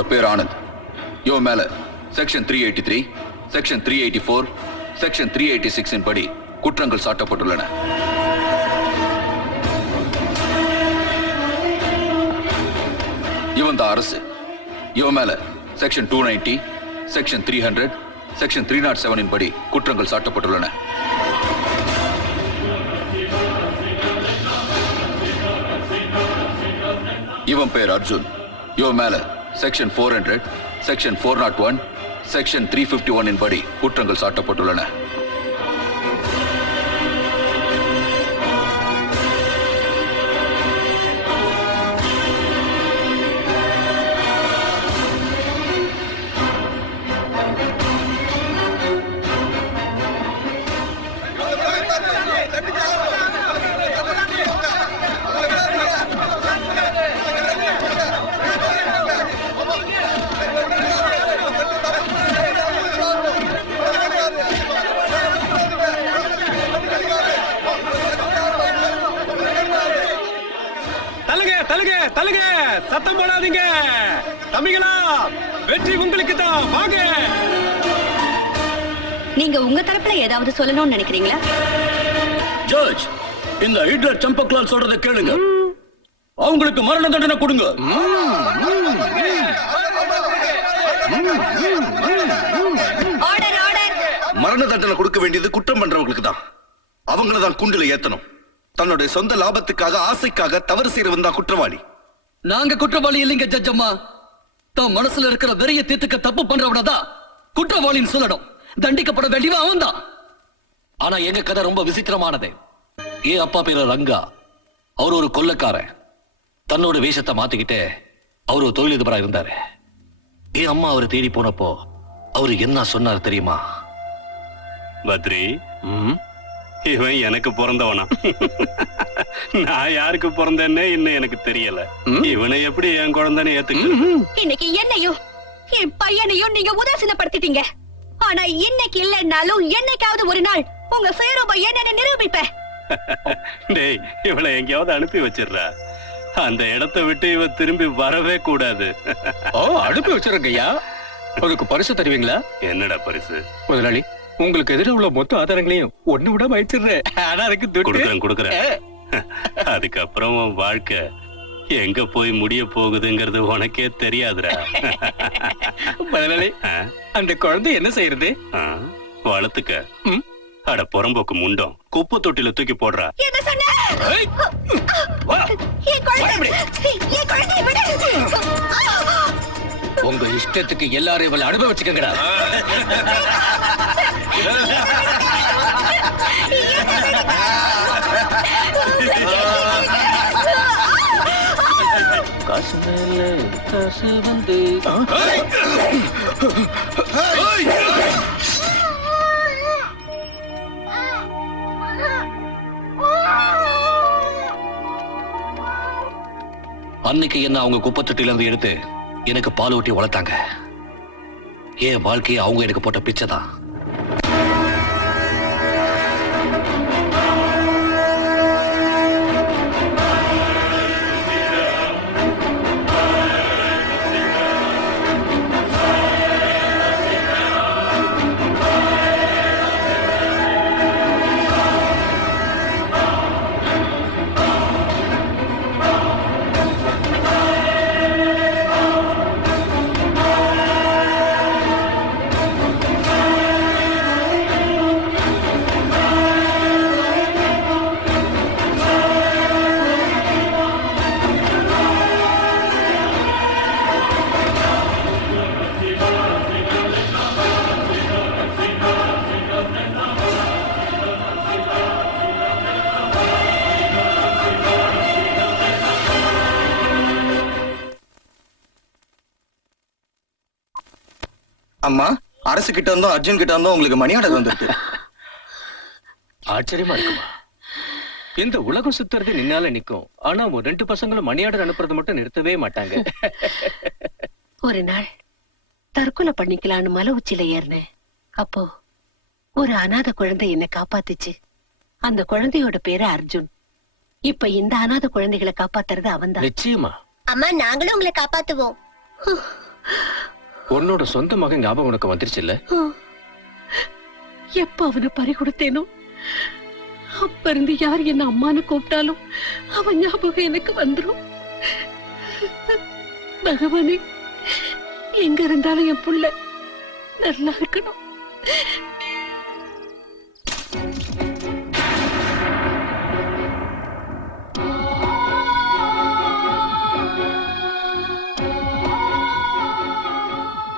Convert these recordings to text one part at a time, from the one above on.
இவனோட பேர் ஆனந்த். இவன் மேல செக்ஷன் 383, செக்ஷன் 384, செக்ஷன் 386 இன் படி குற்றங்கள் சாட்டப்பட்டுள்ளன. இவன் தான் அரசு. இவன் மேல செக்ஷன் 290, செக்ஷன் 300, செக்ஷன் 307 இன் படி குற்றங்கள் சாட்டப்பட்டுள்ளன. இவன் பேர் அர்ஜுன். இவன் மேல செக்ஷன் 400, செக்ஷன் 401, செக்ஷன் 351 இன் படி குற்றங்கள் சாட்டப்பட்டுள்ளன. தலுங்க, சத்தம் போடாதீங்க தம்பிகளா, வெற்றி உங்களுக்கு தான். வாங்க. நீங்க உங்க தரப்புல ஏதாவது சொல்லணும்னு நினைக்கிறீங்களா? ஜட்ஜ், இந்த ஹிட்லர் சம்பக்லால் சொல்றத கேளுங்க. அவங்களுக்கு மரண தண்டனை கொடுங்க. மரண தண்டனை கொடுக்க வேண்டியது குற்றம் பண்றவங்களுக்கு தான். அவங்கள தான் குண்டுல ஏத்தணும். தன்னுடைய சொந்த லாபத்துக்காக, ஆசைக்காக தவறு செய்யறவன் தான் குற்றவாளி. நாங்க குற்றவாளி இல்லைங்க ஜட்ஜ் அம்மா. தான் மனசுல இருக்கிற வெறிய தீர்த்துக்க தப்பு பண்றவனதான் குற்றவாளின்னு சொல்லணும். தண்டிக்கப்பட வேண்டியவன் அவன் தான். ஆனா எங்க கதை ரொம்ப விசித்திரமானது. ஏன் அப்பா பேரு ரங்கா. அவர் ஒரு கொள்ளக்காரன். தன்னோட வேஷத்தை மாத்திக்கிட்டு அவர் ஒரு தொழிலதிபரா இருந்தாரு. என் அம்மா அவரை தேடி போனப்போ அவரு என்ன சொன்னார் தெரியுமா? பத்ரி, இவன் எனக்கு பிறந்தவனா? நான் யாருக்கு பிறந்தேன்னு இன்னும் எனக்கு தெரியல. இவனை எப்படி என் குழந்தைன்னு ஏத்துக்க? இன்னைக்கு என்னையும் என் பையனையும் நீங்க உதாசீனப்படுத்திட்டீங்க. ஆனா இன்னைக்கு இல்லைன்னாலும் என்னைக்காவது ஒரு நாள் உங்க சுயரூபம் என்னன்னு நிரூபிப்பேன். டேய், இவளை எங்கேயாவது அனுப்பி வச்சிடுறா. அந்த இடத்தை விட்டு இவ திரும்பி வரவே கூடாது. அனுப்பி வச்சிருக்கையா. அதுக்கு பரிசு தருவீங்களா? என்னடா பரிசு? முதலாளி, உங்களுக்கு எதிர உள்ள மொத்த ஆதாரங்களையும் ஒண்ணு விட வச்சிடுறேன். ஆனா அதுக்கு கொடுக்குறேன். அதுக்கப்புறம் உன் வாழ்க்கை எங்க போய் முடிய போகுதுங்கிறது உனக்கே தெரியாதுடா. முதலாளி, அந்த குழந்தை என்ன செய்யறது? வளர்த்துக்க. அட புறம்போக்கு முண்டம், குப்பை தொட்டில தூக்கி போடுறா. உங்க இஷ்டத்துக்கு எல்லாரும் இவளை அனுபவிச்சுக்கங்கடா. காசு மேல காசு வந்து அன்னைக்கு என்ன அவங்க குப்பை தொட்டில இருந்து எடுத்து எனக்கு பால் ஊட்டி வளர்த்தாங்க. என் வாழ்க்கையை அவங்க எனக்கு போட்ட பிச்சை தான். அம்மா, அரசு கிட்ட இருந்தோம், அர்ஜுன் கிட்ட இருந்தோம் உங்களுக்கு மணி ஆர்டர் வந்திருக்கு. ஆச்சரியமா இருக்குமா? இந்த உலகம் சுத்துறது நின்னால நிக்கும். ஆனா ஒரு 2 பசங்களும் மணி ஆர்டர் அனுப்புறது மட்டும் நிறுத்தவே மாட்டாங்க. ஒரு நாள் தற்கொலை பண்ணிக்கலான்னு மலை உச்சியில ஏறினேன். அப்போ ஒரு அனாதை குழந்தை என்னை காப்பாத்துச்சு. அந்த குழந்தையோட பேரு அர்ஜுன். இப்ப இந்த அனாதை குழந்தைகளை காப்பாத்துறது அவன்தான். நிச்சயமா. அம்மா, நாங்களும் உங்களை காப்பாத்துவோம். உன்னோட சொந்த மகன் ஞாபகம் உனக்கு வந்துருச்சு இல்ல? எப்ப அவனை பறி கொடுத்தேனோ அப்ப இருந்து யார் என்ன அம்மான்னு கூப்பிட்டாலும் அவன் ஞாபகம் எனக்கு வந்துரும். பகவானே, எங்க இருந்தாலும் என் புள்ள நல்லா இருக்கணும்.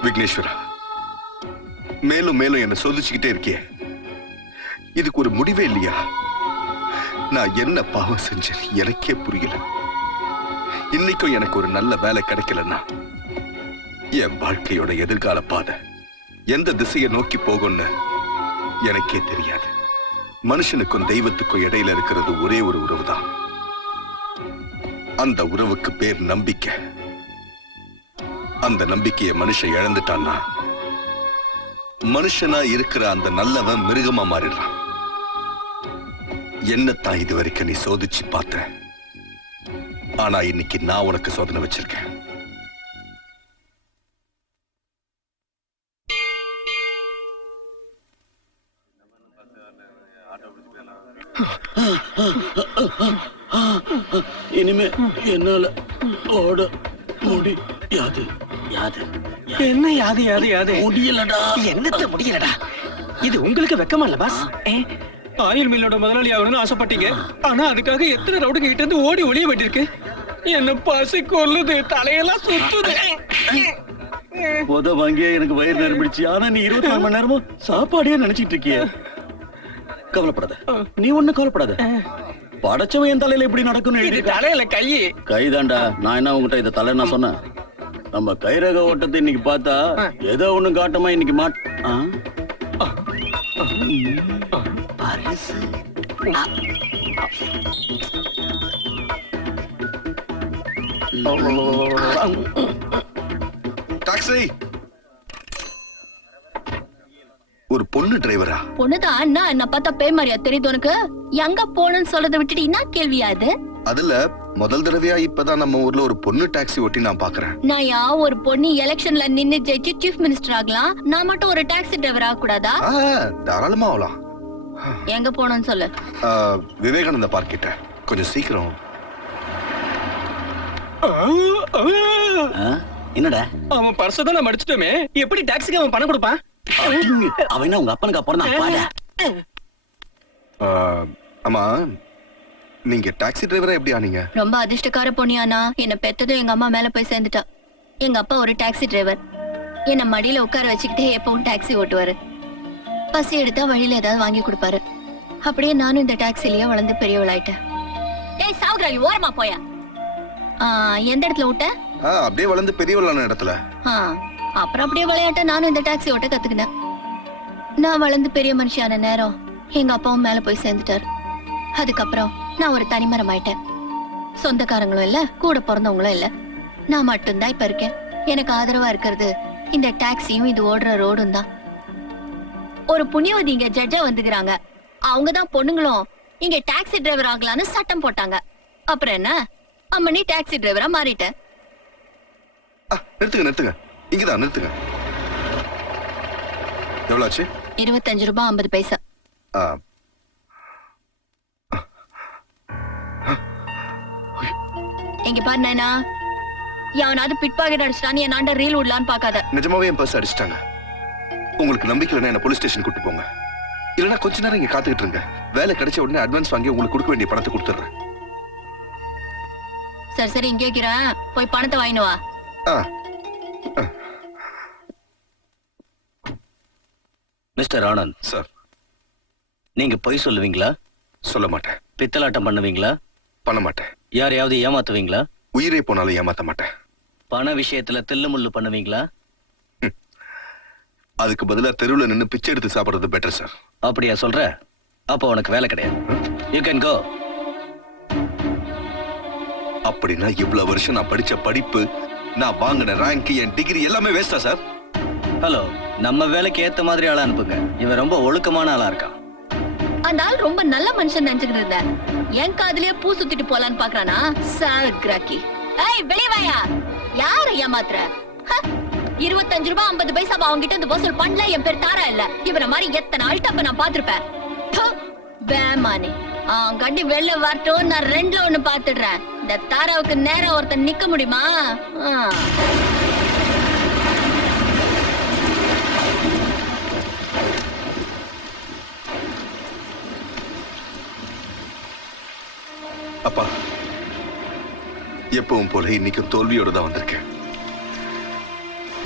விக்னேஸ்வரா, மேலும் மேலும் என்ன சோதிச்சுக்கிட்டே இருக்கியே, இதுக்கு ஒரு முடிவே இல்லையா? நான் என்ன பாவம் செஞ்சேன் எனக்கே புரியல. இன்னைக்கும் எனக்கு ஒரு நல்ல வேலை கிடைக்கலன்னா என் வாழ்க்கையோட எதிர்கால பாதை எந்த திசையை நோக்கி போகும்னு எனக்கே தெரியாது. மனுஷனுக்கும் தெய்வத்துக்கும் இடையில இருக்கிறது ஒரே ஒரு உறவு தான். அந்த உறவுக்கு பேர் நம்பிக்கை. அந்த நம்பிக்கையை மனுஷன் இழந்துட்டான்னா மனுஷனா இருக்கிற அந்த நல்லவன் மிருகமா மாறிடுறான். என்னத்தான் இது வரைக்கும் நீ சோதிச்சு பார்த்த, ஆனா இன்னைக்கு நான் உனக்கு சோதனை வச்சிருக்கேன். இனிமே என்னால ஓட முடியாது. என்ன யாது யாது யாது முடியலடா. என்னத்த முடியலடா? இது உங்களுக்கு வெக்கமா இல்ல பாஸ்? ஆயில் மில்லோட முதலாளி ஆகணும்னு ஆசைப்பட்டீங்க. ஆனா அதுக்காக எத்தனை ரவுடுங்க கிட்ட இருந்து ஓடி ஒளிய வேண்டியிருக்கு. என்ன பசி கொல்லுது, தலையெல்லாம் சுத்துது. போத வாங்கிய எனக்கு வயிறு நிரம்பிடுச்சு. ஆனா நீ 24 மணி நேரமும் சாப்பாடே நினைச்சிட்டு இருக்கிய. கவலைப்படாத, நீ ஒண்ணு கவலைப்படாத. படைச்சவன் என் தலையில இப்படி நடக்கும்னு எழுதி தலையில கைதாண்டா. நான் என்ன உங்ககிட்ட இத தலை நான் சொன்னேன்? நம்ம கைரக ஓட்டத்தை இன்னைக்கு பார்த்தா ஏதோ ஒண்ணு காட்டமா இன்னைக்கு டாக்ஸி, ஒரு பொண்ணு டிரைவரா? பொண்ணுதான் அண்ணா, என்ன பார்த்தா பேய் மாதிரியா தெரியுது உனக்கு? எங்க போகணும்னு சொல்றதை விட்டுட்டு என்ன கேள்வியா இது? அதுல முதல் தடவையா இப்பதான் நம்ம ஊர்ல ஒரு பொண்ணு டாக்ஸி ஓட்டி நான் பாக்குறேன். நாயா ஒரு பொண்ணு எலெக்ஷன்ல நின்னு ஜெயிச்சு சீஃப் மினிஸ்டர் ஆகலாம், நான் மட்டும் ஒரு டாக்ஸி டிரைவர் ஆக கூடாதா? தாராளமா ஆகலாம். எங்க போகணும்னு சொல்லு. விவேகானந்த பார்க் கிட்ட கொஞ்சம் சீக்கிரம். என்னடா? அவன் பர்ஸ தான் நம்ம அடிச்சிட்டோமே, எப்படி டாக்ஸிக்கு அவன் பணம் கொடுப்பான்? அவன் உங்க அப்பனுக்கு அப்புறம் ஆமா, நீங்க டாக்ஸி டிரைவரா எப்படி ஆனீங்க? ரொம்ப அதிர்ஷ்டக்கார பொண்ணியானா, என்ன பெத்ததும் எங்க அம்மா மேல போய் சேர்ந்துட்டா. எங்க அப்பா ஒரு டாக்ஸி டிரைவர். என்ன மடியில உட்கார வச்சுக்கிட்டே எப்பவும் டாக்ஸி ஓட்டுவாரு. பசி எடுத்தா வழியில ஏதாவது வாங்கி கொடுப்பாரு. அப்படியே நானும் இந்த டாக்ஸிலேயே வளர்ந்து பெரியவளாயிட்டேன். ஏய் சாவுகிராலி, ஓரமா போயா. எந்த இடத்துல விட்ட? அப்படியே வளர்ந்து பெரியவளான இடத்துல. அப்புறம் அப்படியே விளையாட்ட நானும் இந்த டாக்ஸி ஓட்ட கத்துக்கினேன். நான் வளர்ந்து பெரிய மனுஷியான நேரம் எங்க அப்பாவும் மேல போய் சேர்ந்துட்டாரு. அதுக்கப்புறம் நான் ஒரு தனிமரம் ஆயிட்டேன். சொந்தக்காரங்களும் இல்ல, கூட பிறந்தவங்களும் இல்ல, நான் மட்டும்தான் இப்ப இருக்கேன். எனக்கு ஆதரவா இருக்கிறது இந்த டாக்ஸியும் இது ஓடுற ரோடும் தான். ஒரு புண்ணியவதி இங்க ஜட்ஜா வந்துக்கிறாங்க. அவங்கதான் பொண்ணுங்களும் இங்க டாக்ஸி டிரைவர் ஆகலான்னு சட்டம் போட்டாங்க. அப்புறம் என்ன, அம்மனி டாக்ஸி டிரைவரா மாறிட்டேன். நிறுத்துங்க நிறுத்துங்க, இங்கதான் நிறுத்துங்க. எவ்வளவு ஆச்சு? 25 ரூபாய் 50 பைசா. இங்க பாரு நைனா, எவனாவது பிட் பாக்கெட் அடிச்சிட்டான்னு என் ஆண்ட ரீல் விடலான்னு பாக்காத. நிஜமாவே என் பர்ஸ் அடிச்சிட்டாங்க. உங்களுக்கு நம்பிக்கை இல்லைன்னா என்ன போலீஸ் ஸ்டேஷன் கூட்டு போங்க. இல்லைன்னா கொஞ்ச நேரம் இங்க காத்துக்கிட்டு இருங்க. வேலை கிடைச்ச உடனே அட்வான்ஸ் வாங்கி உங்களுக்கு கொடுக்க வேண்டிய பணத்தை கொடுத்துறேன். சரி சரி, இங்கே இருக்கிறேன், போய் பணத்தை வாங்கினு வா. மிஸ்டர் ஆனந்த் சார், நீங்க பொய் சொல்லுவீங்களா? சொல்ல மாட்டேன். பித்தலாட்டம் பண்ணுவீங்களா? பண்ண மாட்டேன். யாரையாவது ஏமாத்துவீங்களா? உயிரே போனாலும் ஏமாத்த மாட்டேன். பண விஷயத்துல தில்லு முள்ளு பண்ணுவீங்களா? அதுக்கு பதிலா தெருவுல நின்னு பிச்சை எடுத்து சாப்பிடுறது பெட்டர் சார். அப்படியா சொல்ற? அப்ப உனக்கு வேலை கிடையாது. You can go. அப்படின்னா இவ்வளவு வருஷம் நான் படிச்ச படிப்பு, நான் வாங்கின ரேங்க், என் டிகிரி எல்லாமே வேஸ்டா சார்? ஹலோ, நம்ம வேலைக்கு ஏத்த மாதிரி ஆளா அனுப்புங்க. இவன் ரொம்ப ஒழுக்கமான ஆளா இருக்கான். அந்த ஆள் ரொம்ப நல்ல மனுஷன் நினைச்சுக்கிட்டு இருந்தேன். என் காதுலயே பூ சுத்திட்டு போலான்னு பாக்குறானா? சார் கிராக்கி. ஏய் வெளிய வாயா. யார ஏமாத்துற? 25 ரூபாய் 50 பைசா அவங்க கிட்ட இந்த வசூல் பண்ணல என் பேர் தாரா இல்ல. இவர மாதிரி எத்தனை அல்டப்ப நான் பாத்திருப்பேன். வேமானி கட்டி வெளில வரட்டும், நான் 2ல 1 பாத்துடுறேன். இந்த தாராவுக்கு நேரம் ஒருத்தன் நிக்க முடியுமா? அப்பா, எப்பவும் போல இன்னைக்கும் தோல்வியோட தான் வந்திருக்கேன்.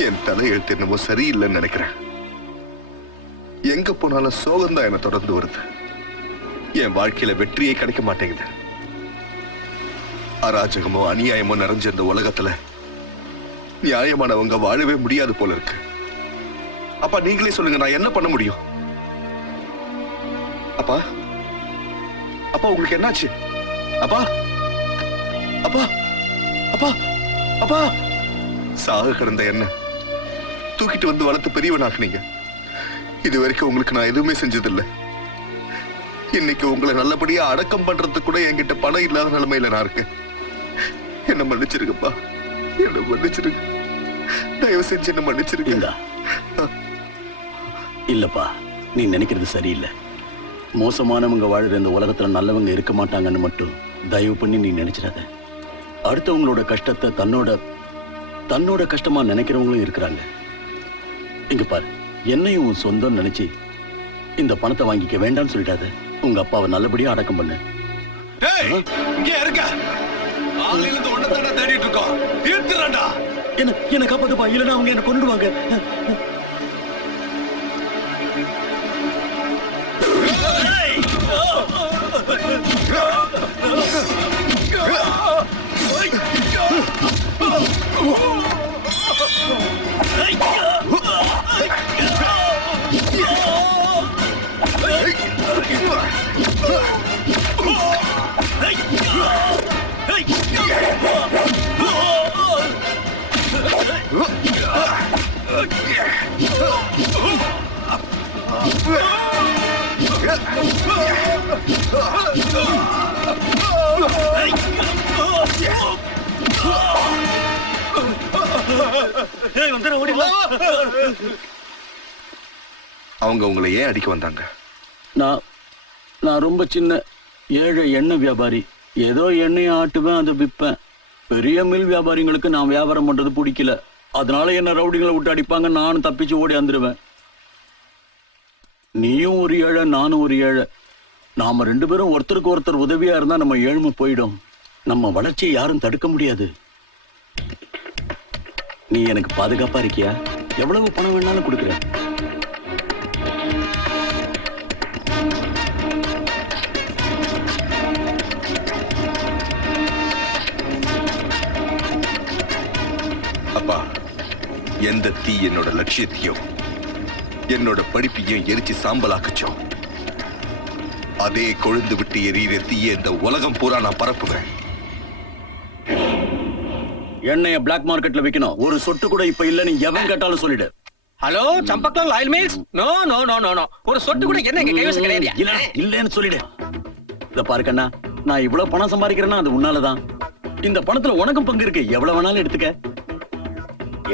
என் தலையெழுத்து என்னமோ சரியில்லைன்னு நினைக்கிறேன். எங்க போனாலும் சோகம்தான் என்னை தொடர்ந்து வருது. என் வாழ்க்கையில வெற்றியே கிடைக்க மாட்டேங்குது. அராஜகமோ அநியாயமோ நிறைஞ்ச இந்த உலகத்துல நியாயமானவங்க வாழவே முடியாது போல இருக்கு. அப்பா, நீங்களே சொல்லுங்க, நான் என்ன பண்ண முடியும்? அப்பா, அப்பா உங்களுக்கு என்னாச்சு? அப்பா, அப்பா, அப்பா, அப்பா! சாக கிடந்த என்ன தூக்கிட்டு வந்து வளர்த்து பெரியவனாக்குனீங்க. இது வரைக்கும் உங்களுக்கு நான் எதுவுமே செஞ்சதில்லை. இன்னைக்கு உங்களை நல்லபடியா அடக்கம் பண்றதுக்கு கூட என்கிட்ட பணம் இல்லாத நிலைமையில நான் இருக்கேன். என்ன மன்னிச்சிருக்கப்பா, என்ன மன்னிச்சிருங்க. தயவு செஞ்சு என்ன மன்னிச்சிருங்க. இல்லப்பா, நீ நினைக்கிறது சரியில்லை. மோசமானவங்க வாழுற இந்த உலகத்துல நல்லவங்க இருக்க மாட்டாங்கன்னு மட்டும் தயவு பண்ணி நீ நினைச்சிடாத. அடுத்தவங்களோட கஷ்டத்தை தன்னோட கஷ்டமா நினைக்கிறவங்களும் இருக்கிறாங்க. இங்க பாரு, என்னையும் உன் சொந்தம் நினைச்சு இந்த பணத்தை வாங்கிக்க வேண்டாம்னு சொல்லிடாத. உங்க அப்பாவை நல்லபடியா அடக்கம் பண்ணு. என்ன காப்பாத்துப்பா, இல்லைன்னா அவங்க என்ன கொண்டுடுவாங்க. அவங்க உங்களை ஏன் அடிக்க வந்தாங்க? நான் ரொம்ப சின்ன ஏழை எண்ணெய் வியாபாரி. ஏதோ எண்ணெயை ஆட்டுவேன், அதை விற்பேன். பெரிய மில் வியாபாரிங்களுக்கு நான் வியாபாரம் பண்றது பிடிக்கல. அதனால என்ன ரவுடிகளை விட்டு அடிப்பாங்க, நானும் தப்பிச்சு ஓடி வந்துருவேன். நீயும் ஒரு ஏழை, நானும் ஒரு ஏழை. நாம 2 பேரும் ஒருத்தருக்கு ஒருத்தர் உதவியா இருந்தா நம்ம ஏழ்மை போயிடும். நம்ம வளர்ச்சியை யாரும் தடுக்க முடியாது. நீ எனக்கு பாதுகாப்பா இருக்கியா? எவ்வளவு பணம் வேணாலும் கொடுக்குறேன். அப்பா, எந்த தீ என்னோட லட்சியத்தையும் என்னோட படிப்பையும் எரிச்சு சாம்பலாக்குச்சோ, அதே கொழுந்து விட்டு எரியிற தீய இந்த உலகம் பூரா நான் பரப்புவேன். எண்ணெய பிளாக் மார்க்கெட்ல விக்கணும். ஒரு சொட்டு கூட இப்ப இல்ல, நீ எவன் கேட்டாலும் சொல்லிடு. Hello, Champaklal oil mills? No no no no no. ஒரு சொட்டு கூட என்ன எங்க கைவசம் கிடையாது. இல்லன்னு சொல்லிடு. இத பாரு கண்ணா, நான் இவ்வளவு பணம் சம்பாதிக்கிறேன்னா அது உன்னாலதான். இந்த பணத்துல உனக்கும் பங்கு இருக்கு. எவ்வளவு வேணாலும்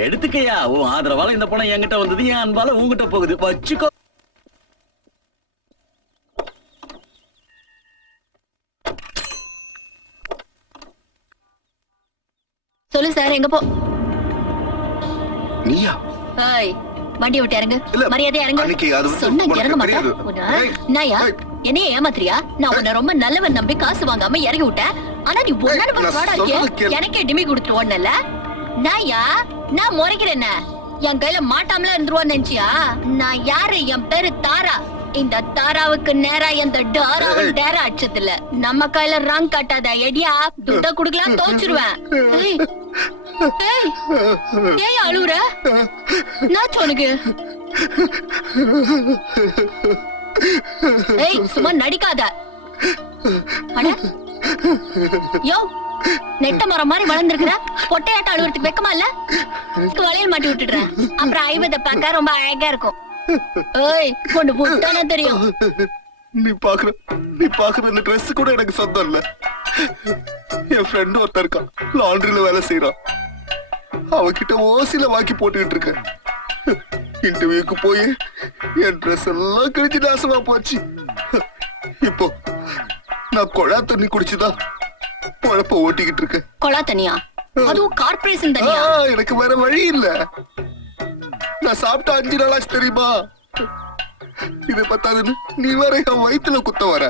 எடுத்துக்கயா. உன் ஆதரவால இந்த பணம் என்கிட்ட வந்தது, என் அன்பால உங்ககிட்ட போகுது. வச்சுக்கோ. சொல்லு சார், எங்க போ? நீயா? ஏய், வண்டி விட்டு இறங்கு. இல்ல, மரியாதையா இறங்கு. அன்னைக்கு அது சொன்னா உனக்கு இறங்க மாட்டேன். தெரியாது. ஏய், நாயா, ஏய். என்னைய ஏமாத்துறியா? நான் உன்னை ரொம்ப நல்லவன் நம்பி காசு வாங்காம இறங்கி விட்டேன். ஆனா நீ ஒன்னால நான் வாடா சொல்றது கேளு. எனக்கே டிமி கொடுத்துட்டு ஓடனல. நாயா, நான் முறைக்கிறேன். என் கையில மாட்டாமல இருந்துருவான்னு நினைச்சியா? நான் யாரு? என் பேரு தாரா. இந்த தாராவுக்கு நேரா எந்த டாராவும் டேரா அடிச்சதில்ல. நம்ம கையில ராங் காட்டாத. எடியா, துட்ட குடுக்கலாம், தோச்சிருவேன். ஏய், ஏய், ஏய் அழுவுற? நான் சொனுக்கு. ஏய், சும்மா நடிக்காத. அட யோ, நெட்ட மரம் மாதிரி வளர்ந்துருக்குற. பொட்டையாட்ட அழுவுறதுக்கு வெக்கமா இல்ல? வளையல் மாட்டி விட்டுடுறேன். அப்புறம் ஐவத பார்க்க ரொம்ப அழகா இருக்கும். ஏய், கொண்டு போட்டானே தெரியும். நீ பாக்குற இந்த ட்ரெஸ் கூட எனக்கு சொந்தம் இல்ல. என் ஃப்ரெண்ட் ஒருத்தர் இருக்கான், லாண்டரியில வேலை செய்யறான். அவகிட்ட ஓசில வாக்கி போட்டுக்கிட்டு இருக்கேன். இன்டர்வியூக்கு போய் என் ட்ரெஸ் எல்லாம் கிழிஞ்சு நாசமா போச்சு. இப்போ நான் குழா தண்ணி குடிச்சுதான் பொழப்ப ஓட்டிக்கிட்டு இருக்கேன். கொலா தனியா? அதுவும் கார்பரேஷன் தனியா? எனக்கு வேற வழி இல்ல. நான் சாப்பிட்ட 5 நாளாச்சு தெரியுமா? இது பத்தாதுன்னு நீ வேற என் வயிற்றுல குத்த வர.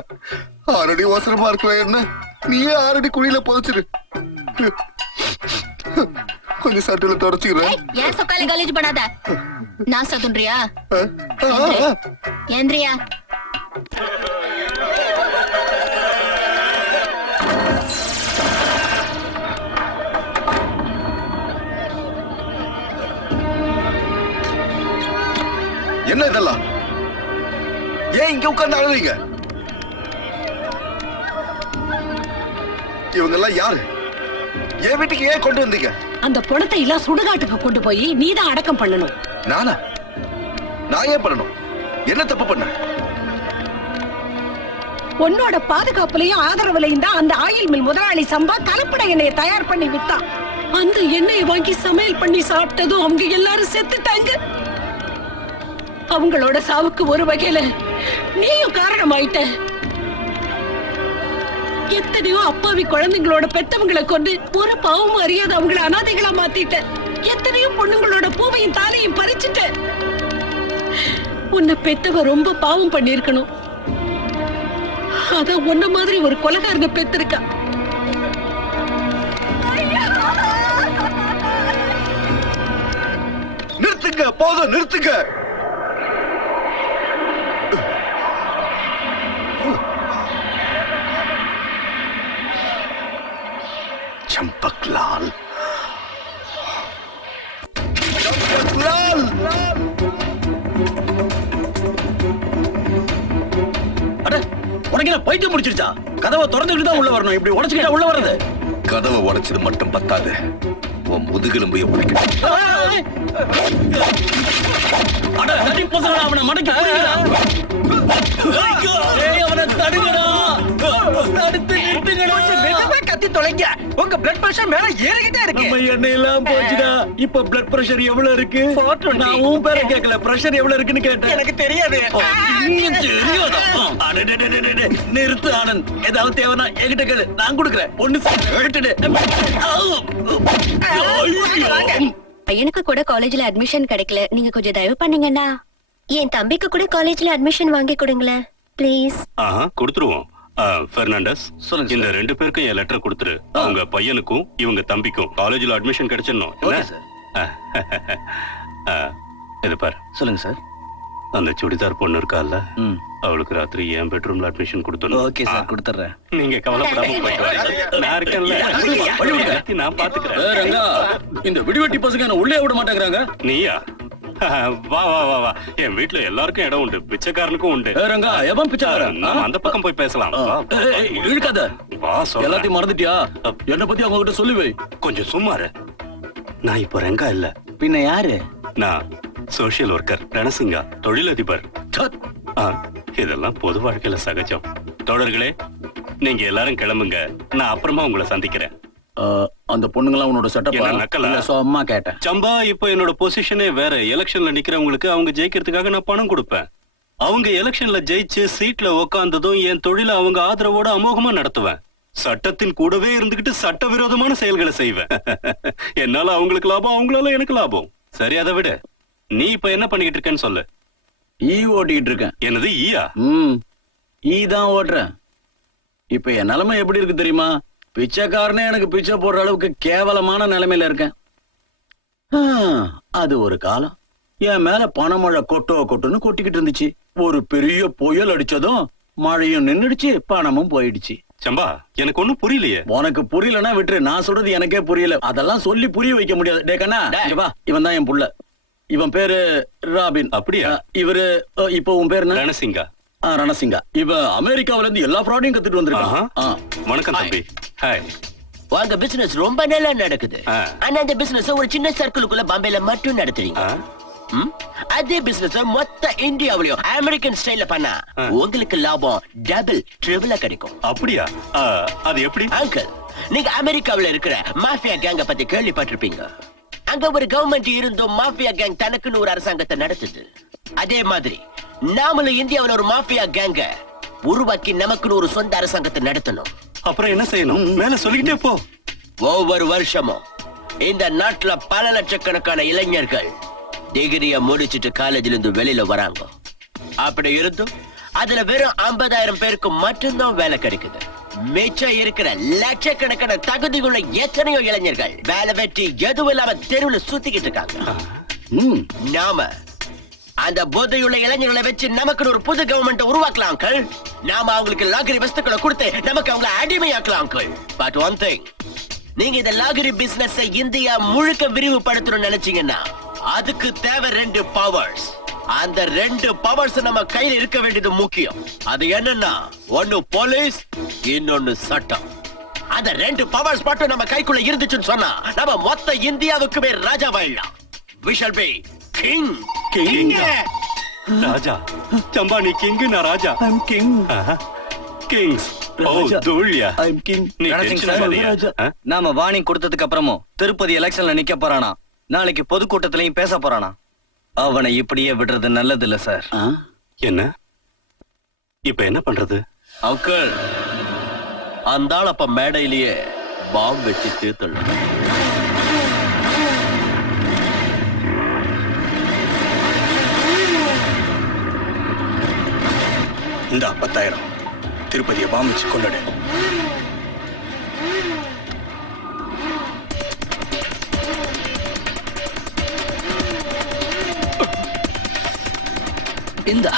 6 அடி அவசரமா இருக்க என்ன நீயே 6 அடி குழியில புதைச்சிரு. கொஞ்சம் சட்டில தொடச்சுக்கிறேன். ஏன் சொக்கால காலேஜ் பண்ணாத. நான் சதுன்றியா? ஏந்திரியா? என்ன இதெல்லாம்? ஏன் இங்க உட்கார்ந்து அழுறீங்க? இவங்க எல்லாம் யாரு? என் வீட்டுக்கு ஏன் கொண்டு வந்தீங்க? அந்த பணத்தை எல்லாம் சுடுகாட்டுக்கு கொண்டு போய் நீதான் அடக்கம் பண்ணணும். நானா? நான் ஏன் பண்ணணும்? என்ன தப்பு பண்ண? உன்னோட பாதுகாப்புலயும் ஆதரவுலையும் தான் அந்த ஆயில் மில் முதலாளி சம்பா கலப்பட எண்ணெயை தயார் பண்ணி வித்தான். அந்த எண்ணெயை வாங்கி சமையல் பண்ணி சாப்பிட்டதும் அவங்க எல்லாரும் செத்துட்டாங்க. அவங்களோட சாவுக்கு ஒரு வகையில நீயும் காரணமாயிட்ட. எத்தனையோ அப்பாவி குழந்தைங்களோட பெத்தவங்களை கொண்டு ஒரு பாவமும் அறியாத அவங்கள அனாதைகளா மாத்திட்ட. எத்தனையோ பொண்ணுங்களோட பூவையும் தாலையும் பறிச்சுட்ட. உன்னை பெத்தவ ரொம்ப பாவம் பண்ணிருக்கணும். அதான் உன்ன மாதிரி ஒரு கொலைகாரனை பெத்திருக்கா. நிறுத்துங்க, போதும் நிறுத்துங்க. चंपकलाल, चंपकलाल, அட உனக்கு என்ன பைத்தியம் முடிச்சிருச்சா? கதவை திறந்துக்கிட்டு தான் உள்ள வரணும். இப்படி உடைச்சுக்கிட்டா உள்ள வர்றது? கதவை உடைச்சது மட்டும் பத்தாது, உன் முதுகெலும்பைய உடைக்கணும். அட தட்டி போதுடா, அவனை மடக்கி புடிங்கடா. ஏய் அவனை தடுங்கடா. தடுத்து நிறுத்துங்கடா. மெதுவா கத்தி தொலைங்க. உங்க பிளட் பிரஷர் மேல ஏறிக்கிட்டே இருக்கு. நம்ம எண்ணெய் எல்லாம் போச்சுடா. இப்ப பிளட் பிரஷர் எவ்வளவு இருக்கு? 420. நான் உன் பேரை கேட்கல, பிரஷர் எவ்வளவு இருக்குன்னு கேட்டேன். எனக்கு தெரியாது. தெரியாதா? அடடடடடட. நிறுத்து ஆனந்த். ஏதாவது தேவைன்னா என்கிட்ட கேளு, நான் கொடுக்குறேன். ஒண்ணு விட்டுடு. பையனுக்கு கூட காலேஜ்ல அட்மிஷன் கிடைக்கல. நீங்க கொஞ்சம் தயவு பண்ணீங்கன்னா என் தம்பிக்கு கூட காலேஜ்ல அட்மிஷன் வாங்கி கொடுங்களேன் ப்ளீஸ். கொடுத்துருவோம். பெர்னாண்டஸ், சொல்லுங்க இந்த 2 பேருக்கும் என் லெட்டர் கொடுத்துரு. அவங்க பையனுக்கும் இவங்க தம்பிக்கும் காலேஜ்ல அட்மிஷன் கிடைச்சிடணும். Okay sir. இது பாரு. சொல்லுங்க சார். அந்த சுடிதார் பொண்ணு இருக்கால, அவளுக்கு ராத்திரி என் பெட்ரூம்ல அட்மிஷன் கொடுத்துடணும். ஓகே சார், கொடுத்துறேன். நீங்க கவலைப்படாம போயிட்டு வாங்க. நான் இருக்கேன்ல. எல்லாத்தையும் நான் பாத்துக்கிறேன். ரங்கா, இந்த விடிவெட்டி பசங்க என்ன உள்ளே விட மாட்டேங்கிறாங்க. நீயா? வா வா வா வா. என் வீட்டுல எல்லாருக்கும் இடம் உண்டு, பிச்சைக்காரனுக்கும் உண்டு. ரங்கா, எவன் பிச்சைக்காரன்? நாம அந்த பக்கம் போய் பேசலாம். வா, இழுக்காத. வா, சொல்றேன். எல்லாத்தையும் மறந்துட்டியா? என்ன பத்தி அவங்க கிட்ட சொல்லி வை. கொஞ்சம் சும்மாரு. நான் இப்போ ரெங்கா இல்ல. பின்ன யாரு? நான் சோஷியல் ஒர்க்கர் ரணசிங்கா, தொழிலதிபர். இதெல்லாம் பொது வாழ்க்கையில சகஜம். தோழர்களே, நீங்க எல்லாரும் கிளம்புங்க. நான் அப்புறமா உங்களை சந்திக்கிறேன். அந்த பொண்ணுங்களாம் உன்னோட செட்டப் என்ன நக்கலா? அம்மா கேட்டேன். சம்பா, இப்போ என்னோட பொசிஷனே வேற. எலெக்ஷன்ல நிக்கிறவங்களுக்கு அவங்க ஜெயிக்கிறதுக்காக நான் பணம் கொடுப்பேன். அவங்க எலெக்ஷன்ல ஜெயிச்சு சீட்ல உக்காந்ததும் என் தொழில அவங்க ஆதரவோட அமோகமா நடத்துவேன். சட்டத்தின் கூடவே இருந்துகிட்டு சட்டவிரோதமான செயல்களை செய்வேன். என்னால அவங்களுக்கு லாபம், அவங்களால எனக்கு லாபம். சரி, அதை விட நீ இப்ப என்ன பண்ணிக்கிட்டு இருக்கேன்னு சொல்லு. ஈ ஓட்டிக்கிட்டு இருக்கேன். என்னது ஈயா? ஈ தான் ஓட்டுறேன். இப்ப என் நிலைமை எப்படி இருக்கு தெரியுமா? பிச்சைக்காரனே எனக்கு பிச்சை போடுற அளவுக்கு கேவலமான நிலைமையில இருக்கேன். அது ஒரு காலம். என் மேல பணமழை கொட்டுன்னு கொட்டிக்கிட்டு இருந்துச்சு. ஒரு பெரிய புயல் அடிச்சதும் மழையும் நின்னுடுச்சு, பணமும் போயிடுச்சு. சம்பா, எனக்கு ஒண்ணும் புரியலையே. உனக்கு புரியலன்னா விட்டுரு. நான் சொல்றது எனக்கே புரியல. அதெல்லாம் சொல்லி புரிய வைக்க முடியாது. டே கண்ணா, வா. இவன் தான் என் புள்ள. இவன் பேரு ராபின். அப்படியா? இவரு இப்போ உன் பேரு என்ன? ரணசிங்கா. ரணசிங்கா. இவ அமெரிக்காவில இருந்து எல்லா ஃப்ராடையும் கத்துட்டு வந்திருக்கான். வணக்கம் தம்பி. ஹாய். உங்க பிசினஸ் ரொம்ப நல்லா நடக்குது. ஆனா அந்த பிசினஸ் ஒரு சின்ன சர்க்கிளுக்குள்ள பாம்பேல மட்டும் நடத்துறீங்க. அதே பிசினஸ் மொத்த இந்தியாவிலயும் அமெரிக்கன் ஸ்டைல்ல பண்ணா உங்களுக்கு லாபம் டபுள் ட்ரிபிளா கிடைக்கும். அப்படியா? அது எப்படி? அங்கிள், நீங்க அமெரிக்காவில இருக்கிற மாஃபியா கேங்க பத்தி கேள்விப்பட்டிருப்பீங்க. அங்க ஒரு கவர்மெண்ட் இருந்தும் மாஃபியா கேங் தனக்குன்னு ஒரு அரசாங்கத்தை நடத்துது. அதே மாதிரி நாமளும் இந்தியாவுல ஒரு மாஃபியா கேங்க உருவாக்கி நமக்குன்னு ஒரு சொந்த அரசாங்கத்தை நடத்தணும். அப்புறம் என்ன செய்யணும்? மேல சொல்லிக்கிட்டே போ. ஒவ்வொரு வருஷமும் இந்த நாட்டுல பல லட்சக்கணக்கான இளைஞர்கள் டிகிரிய முடிச்சிட்டு காலேஜ்ல இருந்து வெளியில வராங்க. அப்படி இருந்தும் அதுல வெறும் 50,000 பேருக்கு மட்டும்தான் வேலை கிடைக்குது. மிச்சம் இருக்கிற லட்சக்கணக்கான தகுதியுள்ள எத்தனையோ இளைஞர்கள் வேலை வெட்டி எதுவும் இல்லாம தெருவுல சுத்திக்கிட்டு இருக்காங்க. நாம அந்த போதையுள்ள இளைஞர்களை வச்சு நமக்கு ஒரு புது கவர்மெண்ட் உருவாக்கலாம். நாம அவங்களுக்கு லாகரி வஸ்துக்களை கொடுத்து நமக்கு அவங்களை அடிமையாக்கலாம். பட் ஒன் திங், நீங்க இந்த லாகரி பிசினஸ் இந்தியா முழுக்க விரிவுபடுத்தணும்னு நினைச்சீங்கன்னா அதுக்கு தேவை 2 பவர்ஸ். அந்த 2 பவர்ஸ் நம்ம கையில இருக்க வேண்டியது முக்கியம். அது என்னன்னா, ஒன்னு போலீஸ், இன்னொன்னு சட்டம். அந்த 2 பவர்ஸ் மட்டும் நம்ம கைக்குள்ள இருந்துச்சுன்னு சொன்னா நம்ம மொத்த இந்தியாவுக்குமே ராஜாவாயிடலாம். We shall be king. King. ராஜா. சம்பா நீ கிங், நான் ராஜா. ஐ அம் கிங். கிங்ஸ். ஓ ராஜா. தூள்யா. ஐ அம் கிங். நீ கணேசன் tension சார், ஆகாதயா? ராஜா. நாம வார்னிங் கொடுத்ததுக்கு அப்புறமும் திருப்பதி எலெக்ஷன்ல நிக்க போறானா, நாளைக்கு பொதுக்கூட்டத்திலையும் பேச போறானா. அவனை இப்படியே விடுறது நல்லது இல்ல சார். என்ன இப்ப என்ன பண்றது? அங்கிள், அந்த ஆள் அப்ப மேடையிலேயே பாம்பு வச்சு தீர்த்தணும். இந்த 10,000 திருப்பதியை பாம்பு வச்சு கொண்டுடு. இந்த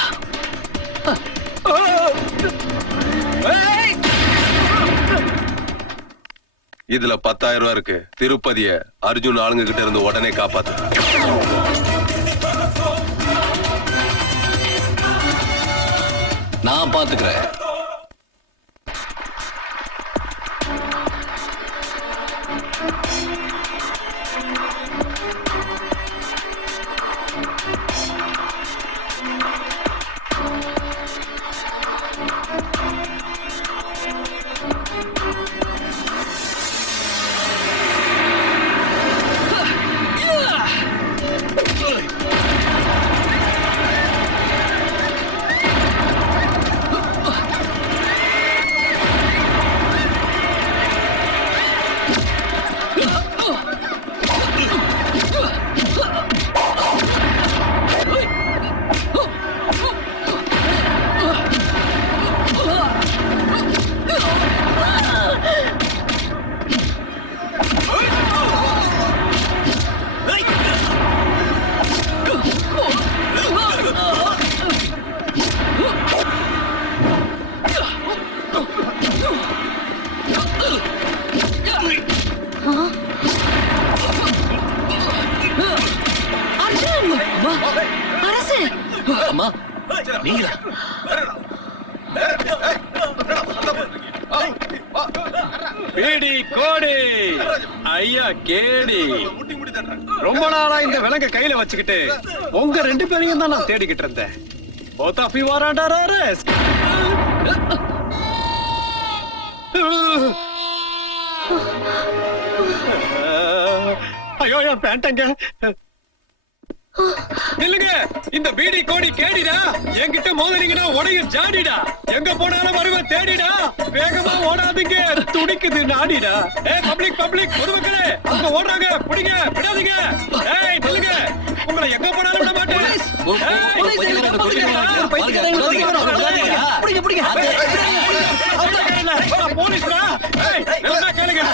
இதுல 10,000 ரூபாய் இருக்கு. திருப்பதிய அர்ஜுன் ஆளுங்க கிட்ட இருந்து உடனே காப்பாத்து. நான் பாத்துக்கிறேன். அரசு அம்மா நீங்களா? பீடி கோடி ஐயா கேடி. ரொம்ப நாளா இந்த விலங்க கையில வச்சுக்கிட்டு உங்க 2 பேரையும் தான் நான் தேடிக்கிட்டு இருந்தேன். Both of you are under arrest. ஐயோ என் பேண்டங்க. நில்லுங்க, இந்த பீடி கோடி கேடிடா. என்கிட்ட மோதலிங்கன்னா உடைய ஜாடிடா. எங்க போனாலும் வருவேன் தேடிடா. வேகமா ஓடாதீங்க, துடிக்குது நாடிடா. பப்ளிக் பொதுமக்களே, அவங்க ஓடுறாங்க, பிடிங்க, விடாதீங்க. நில்லுங்க, உங்களை எங்க போனாலும் விட மாட்டேன். போலீஸ்ரா, கேளுங்க.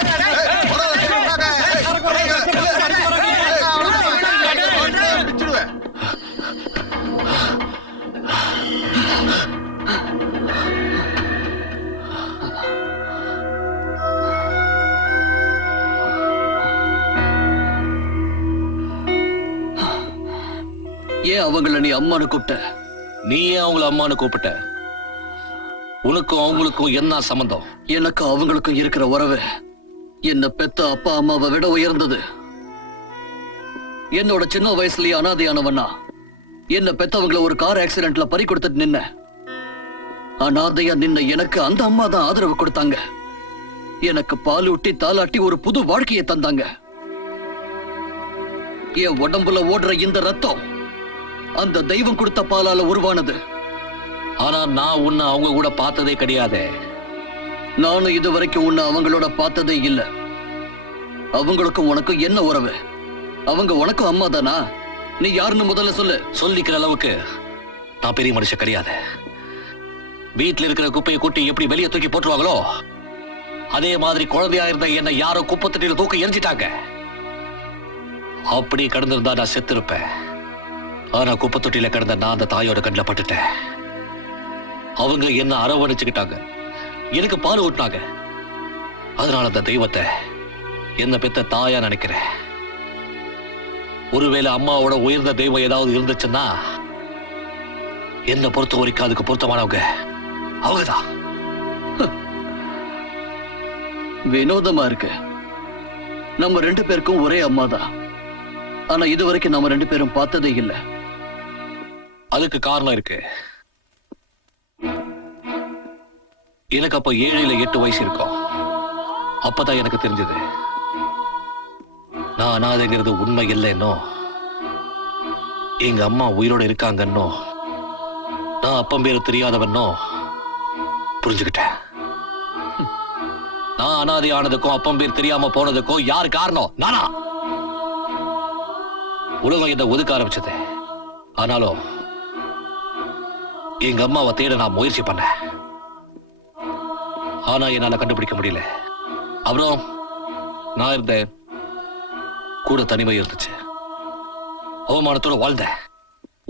ஏன் அவங்கள நீ அம்மானு கூப்பிட்ட? நீ ஏன் அவங்கள அம்மானு கூப்பிட்ட? உனக்கும் அவங்களுக்கும் என்ன சம்பந்தம்? எனக்கு அவங்களுக்கும் இருக்கிற உறவு என்ன பெத்த அப்பா அம்மாவை விட உயர்ந்தது. என்னோட சின்ன வயசுலயே அனாதையானவனா என்ன பெத்தவங்கள ஒரு கார் ஆக்சிடென்ட்ல பறி கொடுத்துட்டு நின்ன அனாதையா நின்ன எனக்கு அந்த அம்மா தான் ஆதரவு கொடுத்தாங்க. எனக்கு பாலூட்டி தாலாட்டி ஒரு புது வாழ்க்கையை தந்தாங்க. என் உடம்புல ஓடுற இந்த ரத்தம் அந்த தெய்வம் கொடுத்த பாலால உருவானது. ஆனா நான் உன்னை அவங்க கூட பார்த்ததே கிடையாது. நானும் இது வரைக்கும் உன்னை அவங்களோட பார்த்ததே இல்ல. அவங்களுக்கும் உனக்கும் என்ன உறவு? அவங்க உனக்கும் அம்மா தானா? நீ யாருன்னு முதல்ல சொல்லு. சொல்லிக்கிற அளவுக்கு நான் பெரிய மனுஷன் கிடையாது. வீட்டுல இருக்கிற குப்பையை கூட்டி எப்படி வெளியே தூக்கி போட்டுருவாங்களோ அதே மாதிரி குழந்தையா இருந்த என்னை யாரோ குப்பை தொட்டியில தூக்கி எரிஞ்சிட்டாங்க. அப்படி கடந்திருந்தா நான் செத்து இருப்பேன். ஆனா குப்பை தொட்டியில கிடந்த நான் அந்த தாயோட கண்ணில் பட்டுட்டேன். அவங்க என்ன அரவணைச்சுக்கிட்டாங்க, எனக்கு பால் ஊட்டினாங்க. அதனால அந்த தெய்வத்தை என்ன பெத்த தாயா நினைக்கிறேன். ஒருவேளை அம்மாவோட உயர்ந்த தெய்வம் ஏதாவது இருந்துச்சுன்னா என்ன பொறுத்த வரைக்கும் அதுக்கு பொருத்தமானவங்க அவங்கதான். வினோதமா இருக்கு. நம்ம 2 பேருக்கும் ஒரே அம்மா தான். ஆனா இது வரைக்கும் நம்ம 2 பேரும் பார்த்ததே இல்ல. அதுக்கு காரணம் இருக்கு. எனக்கு அப்ப 7 இல்ல 8 வயசு இருக்கும். அப்பதான் எனக்கு தெரிஞ்சது நான் அனாதைங்கிறது உண்மை இல்லைன்னோ, எங்க அம்மா உயிரோட இருக்காங்கன்னோ, நான் அப்பம் பேரு தெரியாதவன்னோ புரிஞ்சுக்கிட்டேன். நான் அனாதை ஆனதுக்கும் அப்பம் பேர் தெரியாம போனதுக்கும் யார் காரணம்? நானா? உலகம் என்ன ஒதுக்க ஆரம்பிச்சது. ஆனாலும் எங்க அம்மாவை தேட நான் முயற்சி பண்ணேன். ஆனா என்னால கண்டுபிடிக்க முடியல. அப்புறம் நான் இருந்தேன், கூட தனிமை இருந்துச்சு. அவமானத்தோட வாழ்ந்தேன்.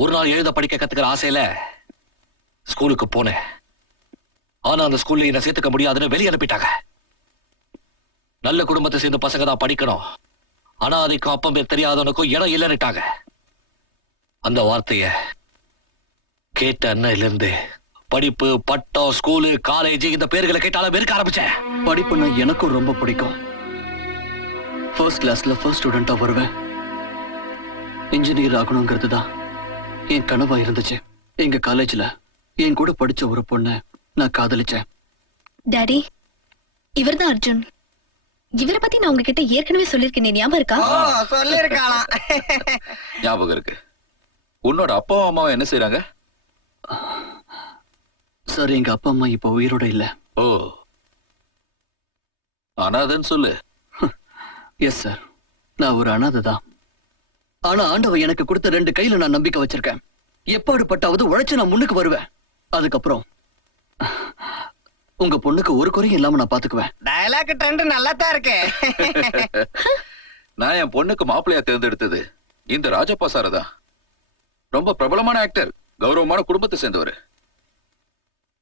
ஒரு நாள் எழுத படிக்க கத்துக்கிற ஆசையில ஸ்கூலுக்கு போனேன். ஆனா அந்த ஸ்கூல்ல என்ன சேர்த்துக்க முடியாதுன்னு வெளியே அனுப்பிட்டாங்க. நல்ல குடும்பத்தை சேர்ந்த பசங்க தான் படிக்கணும், ஆனா அதுக்கும் அப்பம் பேர் தெரியாதவனுக்கும் இடம் இல்லைன்னுட்டாங்க. அந்த வார்த்தைய கேட்ட அன்னையில இருந்து படிப்பு, பட்டம், ஸ்கூலு, காலேஜ் இந்த பேர்களை கேட்டாலும் வெறுக்க ஆரம்பிச்சேன். படிப்புன்னா எனக்கும் ரொம்ப பிடிக்கும். ஃபர்ஸ்ட் கிளாஸ்ல ஃபர்ஸ்ட் ஸ்டூடெண்டா வருவேன். இன்ஜினியர் ஆகணுங்கிறது தான் என் கனவா இருந்துச்சு. எங்க காலேஜ்ல என் கூட படிச்ச ஒரு பொண்ணை நான் காதலிச்சேன். டாடி, இவர்தான் அர்ஜுன். இவரை பத்தி நான் உங்ககிட்ட ஏற்கனவே சொல்லிருக்கேன், ஞாபகம் இருக்கா? சொல்லிருக்கலாம். ஞாபகம் இருக்கு. உன்னோட அப்பாவும் அம்மாவும் என்ன செய்றாங்க? சார், எங்க அப்பா அம்மா இப்ப உயிரோட இல்ல. ஓ, அனாதைன்னு சொல்லு. எஸ் சார், நான் ஒரு அனாதை தான். ஆனா ஆண்டவன் எனக்கு கொடுத்த 2 கையில நான் நம்பிக்கை வச்சிருக்கேன். எப்பாடுபட்டாவது உழைச்சு நான் முன்னுக்கு வருவேன். அதுக்கப்புறம் உங்க பொண்ணுக்கு ஒரு குறையும் இல்லாம நான் பாத்துக்குவேன். டயலாக் ட்ரெண்ட் நல்லா தான் இருக்கு. நான் என் பொண்ணுக்கு மாப்பிள்ளையா தேர்ந்தெடுத்தது இந்த ராஜப்பா சார் தான். ரொம்ப பிரபலமான ஆக்டர், கௌரவமான குடும்பத்தை சேர்ந்தவர்.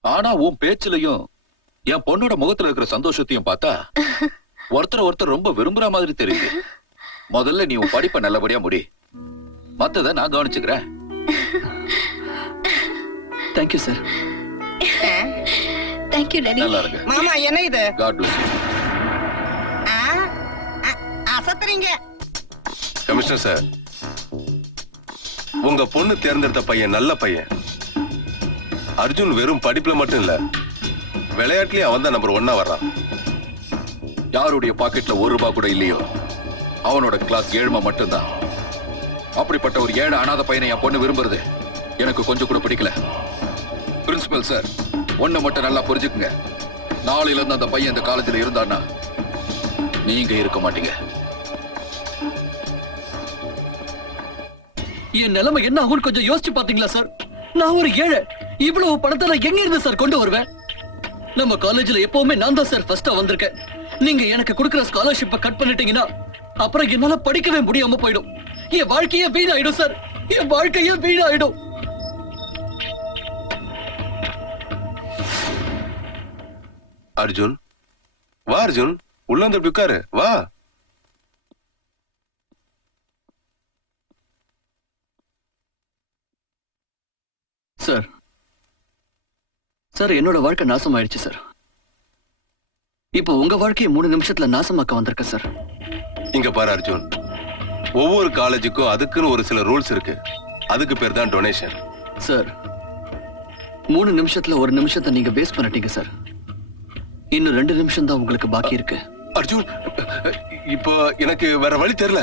ஆனா உன் பேச்சிலையும் என் பொண்ணோட முகத்துல இருக்கிற சந்தோஷத்தையும் பார்த்தா ஒருத்தர் ரொம்ப விரும்புற மாதிரி தெரியுது. முதல்ல நீ உன் படிப்பை நல்லபடியா முடி, மத்தத நான் கவனிச்சுக்கிறேன். Thank you sir. Thank you daddy. நல்லா இருக்கு. மாமா, என்ன இது? God bless you. அசத்துறீங்க. கமிஷனர் சார், உங்க பொண்ணு தேர்ந்தெடுத்த பையன் நல்ல பையன். அர்ஜுன் வெறும் படிப்புல மட்டும் இல்ல, விளையாட்டுலயும் அவன் தான் நம்பர் 1 வர்றான். யாருடைய பாக்கெட்ல ₹1 கூட இல்லையோ அவனோட கிளாஸ் 7 மட்டும்தான். அப்படிப்பட்ட ஒரு 7 அனாதை பையனை என் பொண்ணு விரும்புறது எனக்கு கொஞ்சம் கூட பிடிக்கல. பிரின்சிபல் சார், ஒண்ணு மட்டும் நல்லா புரிஞ்சுக்குங்க. நாளையில இருந்து அந்த பையன் இந்த காலேஜ்ல இருந்தான்னா நீங்க இருக்க மாட்டீங்க. என் நிலைமை என்ன ஆகும்னு கொஞ்சம் யோசிச்சு பாத்தீங்களா சார்? நான் ஒரு ஏழை. இவ்வளவு பணத்தை நான் எங்க இருந்து சார் கொண்டு வருவேன்? நம்ம காலேஜ்ல எப்பவுமே நான் தான் சார் ஃபர்ஸ்டா வந்திருக்கேன். நீங்க எனக்கு கொடுக்கிற ஸ்காலர்ஷிப்பை கட் பண்ணிட்டீங்கன்னா அப்புறம் என்னால படிக்கவே முடியாம போயிடும். என் வாழ்க்கையே வீணாயிடும் சார், என் வாழ்க்கையே வீணாயிடும். அர்ஜுன், வா அர்ஜுன், உள்ள வந்து உட்காரு, வா. சார், சார் என்னோட வாழ்க்கை நாசம் ஆயிடுச்சு சார். இப்போ உங்க வாழ்க்கையை 3 நிமிஷத்துல நாசமாக்க வந்திருக்க சார். இங்க பாரு அர்ஜுன், ஒவ்வொரு காலேஜுக்கும் அதுக்குன்னு ஒரு சில ரூல்ஸ் இருக்கு. அதுக்கு பேர் தான் டொனேஷன். சார், 3 நிமிஷத்துல 1 நிமிஷத்தை நீங்க வேஸ்ட் பண்ணிட்டீங்க சார். இன்னும் 2 நிமிஷம் தான் உங்களுக்கு பாக்கி இருக்கு. அர்ஜுன், இப்போ எனக்கு வேற வழி தெரியல.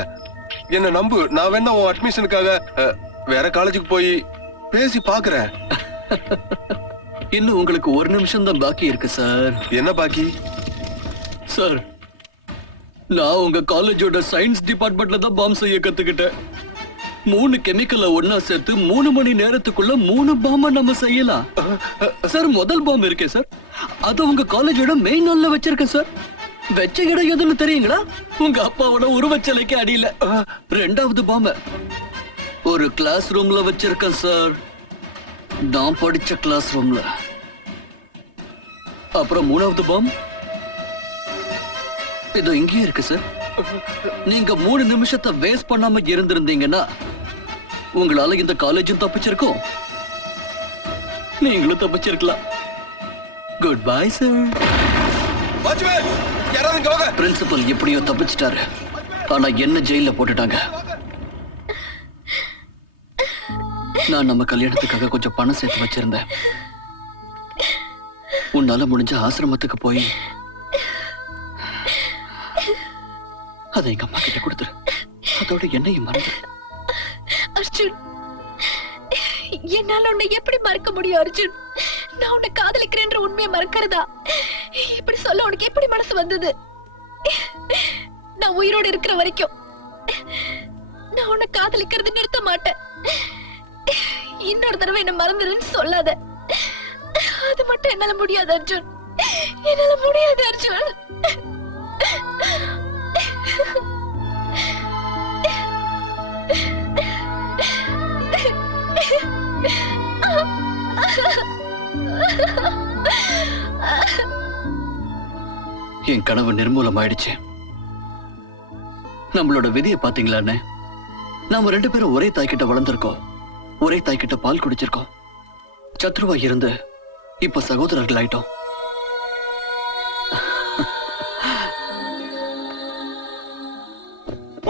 என்ன நம்பு, நான் வேணா உன் அட்மிஷனுக்காக வேற காலேஜுக்கு போய் பேசி பாக்குறேன். இன்னும் உங்களுக்கு ஒரு நிமிஷம் தான் பாக்கி இருக்கு சார். என்ன பாக்கி? சார், நான் உங்க காலேஜோட சயின்ஸ் டிபார்ட்மெண்ட்ல தான் பாம் செய்ய கத்துக்கிட்டேன். 3 கெமிக்கலை ஒன்னா சேர்த்து 3 மணி நேரத்துக்குள்ள 3 பாம்ப நம்ம செய்யலாம். சார், முதல் பாம் இருக்கே சார், அது உங்க காலேஜோட மெயின் ஹால்ல வச்சிருக்கேன் சார். வெச்ச இடம் எதுன்னு தெரியுங்களா? உங்க அப்பாவோட உருவச்சிலைக்கு அடியில. 2வது பாம்ப ஒரு கிளாஸ் ரூம்ல வச்சிருக்கேன் சார், நான் படிச்ச கிளாஸ் ரூம்ல. அப்புறம் 3வது பாம் இதோ இங்கே இருக்கு சார். நீங்க 3 நிமிஷத்தை வேஸ்ட் பண்ணாம இருந்திருந்தீங்கன்னா உங்களால இந்த காலேஜும் தப்பிச்சிருக்கும், நீங்களும் தப்பிச்சிருக்கலாம். Good bye sir. வாட்ச்மேன், யாராவது இங்க வாங்க. பிரின்சிபல் எப்படியோ தப்பிச்சிட்டாரு, ஆனா என்ன ஜெயில போட்டுட்டாங்க. நான் நம்ம கல்யாணத்துக்காக கொஞ்சம் பணம் சேர்த்து வச்சிருந்தேன். உன்னால முடிஞ்ச ஆசிரமத்துக்கு போய் அதை எங்க அம்மா கிட்ட கொடுத்துரு. அதோட என்னையும் மறந்து. அர்ஜுன், என்னால உன்னை எப்படி மறக்க முடியும் அர்ஜுன்? நான் உன்னை காதலிக்கிறேன்ற உண்மையை மறக்கிறதா? இப்படி சொல்ல உனக்கு எப்படி மனசு வந்தது? நான் உயிரோடு இருக்கிற வரைக்கும் நான் உன்னை காதலிக்கிறது நிறுத்த மாட்டேன். இன்னொரு தடவை என்ன மறந்துடுன்னு சொல்லாத. அது மட்டும் என்னால முடியாது அர்ஜுன், என்னால முடியாது அர்ஜுன். என் கனவு நிர்மூலம் ஆயிடுச்சு. நம்மளோட விதியை பாத்தீங்களா அண்ணே? நாம 2 பேரும் ஒரே தாய்கிட்ட வளர்ந்திருக்கோம், ஒரே தாய்கிட்ட பால் குடிச்சிருக்கோம். சத்ருவா இருந்து இப்ப சகோதரர்கள் ஆயிட்டோம்.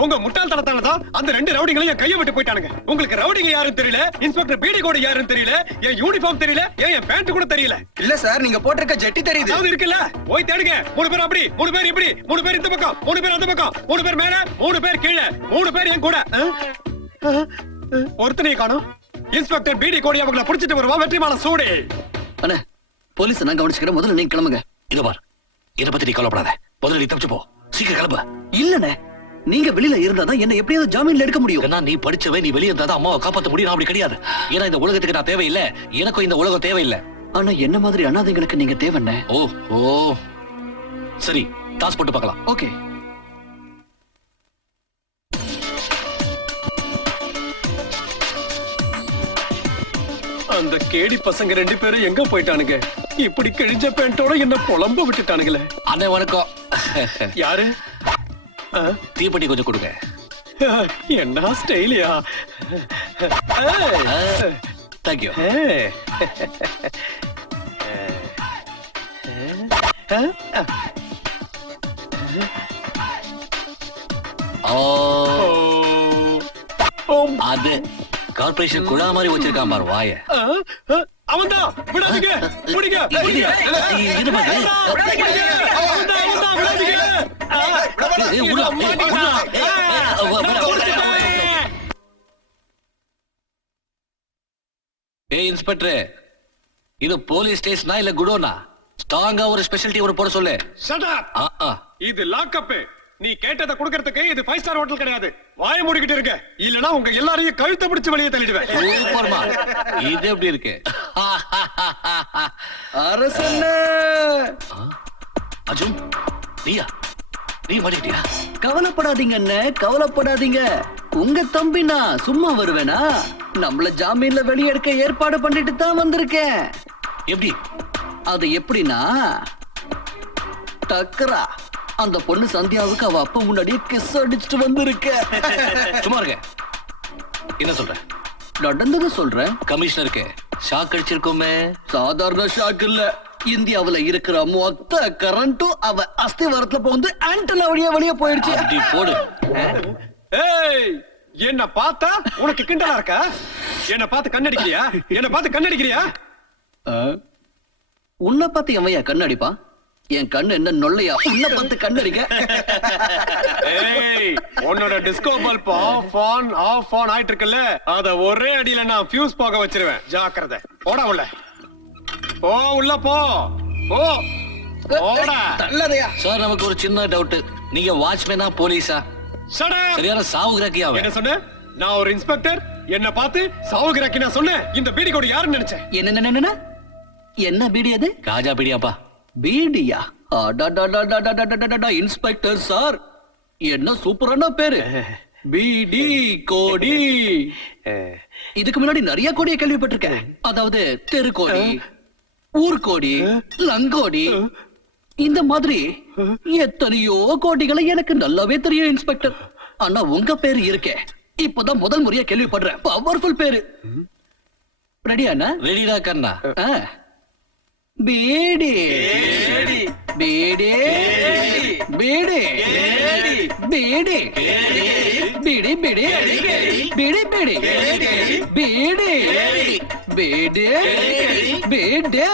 உங்க முட்டாள்தனத்தால தான் அந்த 2 ரவுடிங்களையும் கையை விட்டு போயிட்டானுங்க. உங்களுக்கு ரவுடிங்க யாருன்னு தெரியல, இன்ஸ்பெக்டர் பிடி கோட் யாருன்னு தெரியல, என் யூனிஃபார்ம் தெரியல, என் பேண்ட் கூட தெரியல. இல்ல சார், நீங்க போட்டிருக்க ஜெட்டி தெரியுது. அது இருக்குல்ல, போய் தேடுங்க. 3 பேர் அப்படி, 3 பேர் இப்படி, 3 பேர் இந்த பக்கம், 3 பேர் அந்த பக்கம், 3 பேர் மேல, 3 பேர் கீழே, 3 பேர் என் கூட. ஒருத்தனையும் காணோம். இன்ஸ்பெக்டர் பிடி கோடி அவங்கள புடிச்சிட்டு வருவா. வெற்றிமால சூடு. அண்ணே, போலீஸ் நான் கவனிச்சுக்கிறேன், முதல்ல நீங்க கிளம்புங்க. இதோ பார், இதை பத்தி நீ கவலைப்படாத. முதல்ல நீ தப்பிச்சு போ, சீக்கிரம் கிளம்பு. இல்லண்ணே, நீங்க வெளியில இருந்தாதான் என்ன எப்படியாவது ஜாமீன்ல எடுக்க முடியும். ஏன்னா நீ படிச்சவன், நீ வெளியே இருந்தாதான் அம்மாவை காப்பாத்த முடியும். நான் அப்படி கிடையாது. ஏன்னா இந்த உலகத்துக்கு நான் தேவையில்லை, எனக்கும் இந்த உலகம் தேவையில்லை. ஆனா என்ன மாதிரி அனாதைங்களுக்கு நீங்க தேவைண்ணே. ஓ ஓ, சரி, டாஸ் போட்டு பார்க்கலாம். ஓகே. அந்த கேடி பசங்க 2 பேரும் எங்க போயிட்டானுங்க? இப்படி கிழிஞ்ச பேண்டோட என்ன புலம்ப விட்டுட்டானுங்களே. அண்ணே வணக்கம். யாரு? தீப்பெட்டி கொஞ்சம் கொடுங்க. என்ன ஸ்டைலியா? தேங்க்யூ. அது கார்பரேஷன் குழா மாதிரி வச்சிருக்கான் பாரு வாய. அவன்தான், விடாதீங்க, பிடிங்க, பிடிங்க. இது பாரு. அவன்தான், விடாதீங்க. இன்ஸ்பெக்டர், இது போலீஸ் ஸ்டேஷனா இல்ல குடோனா? ஸ்ட்ராங்கா ஒரு ஸ்பெஷாலிட்டி ஒரு போட சொல்லு. Shut up. இது லாக்அப். நீ கேட்டதை கொடுக்கறதுக்கு இது 5 ஸ்டார் ஹோட்டல் கிடையாது. வாயை மூடிக்கிட்டு இருக்க, இல்லனா உங்க எல்லாரையும் கழுத்தை பிடிச்சு வெளியே தள்ளிடுவேன். சூப்பர்மா. இது எப்படி இருக்கு? அரசண்ணே. அர்ஜுன், நீயா? நீ மாட்டிக்கிட்டியா? கவலைப்படாதீங்க அண்ணே, கவலைப்படாதீங்க. உங்க தம்பி நான் சும்மா வருவேனா? நம்மள ஜாமீன்ல வெளியெடுக்க ஏற்பாடு பண்ணிட்டு தான் வந்திருக்கேன். எப்படி? அது எப்படின்னா, டக்கரா அந்த பொண்ணு சந்தியாவுக்கு அவ அப்பா முன்னாடியே கிஸ் அடிச்சுட்டு வந்திருக்க. சும்மா இருக்க. என்ன சொல்ற? நடந்தது சொல்றேன். கமிஷனருக்கு ஷாக் அடிச்சிருக்கோமே. சாதாரண ஷாக் இல்ல, இந்தியாவுல இருக்கிற மொத்த கரண்ட்டும் அவ அஸ்திவாரத்துல போந்து ஆண்டனா வழியா வெளியே போயிடுச்சு. அப்படி போடு. ஏய், என்ன பார்த்தா உனக்கு கிண்டலா இருக்கா? என்ன பார்த்து கண்ணடிக்கிறியா? என்ன பார்த்து கண்ணடிக்கிறியா? உன்னை பார்த்து எவையா கண்ணடிப்பா? என் கண்ணு என்ன நொல்லையா உன்ன பார்த்து கண்ணடிக்க ஏய் உன்னோட டிஸ்கோ பல்ப் ஆஃப் ஆன் ஆயிட்டு இருக்குல்ல அத ஒரே அடியில நான் ஃபியூஸ் போக வச்சிருவேன் ஜாக்கிரதை போடா உள்ள போ உள்ள போ போ போடா சார் நமக்கு ஒரு சின்ன டவுட் நீங்க வாட்ச்மேனா போலீஸா Shut up! சரியான சாவு கிராக்கியா என்ன சொன்ன நான் ஒரு இன்ஸ்பெக்டர் என்ன பார்த்து சாவுகிறக்கு நான் சொன்னேன் இந்த பீடி கோடி யாருன்னு நினைச்சேன் என்ன என்ன பீடி அது காஜா பிடியாப்பா பீடியா இன்ஸ்பெக்டர் சார் என்ன சூப்பரான பேரு பீடி கோடி இதுக்கு முன்னாடி நிறைய கோடியை கேள்விப்பட்டிருக்கேன் அதாவது தெரு கோடி ஊர்கோடி லங்கோடி இந்த மாதிரி எத்தனையோ கோடிகளை எனக்கு நல்லாவே தெரியும் இன்ஸ்பெக்டர் ஆனா உங்க பேரு இருக்கே இப்பதான் முதல் முறையா கேள்விப்படுறேன் பவர்ஃபுல் பேரு ரெடியாண்ணா ரெடிடா கண்ணா பீடி பீடி பீடி பீடி பீடி பீடி பீடி பீடி பீடி பீடி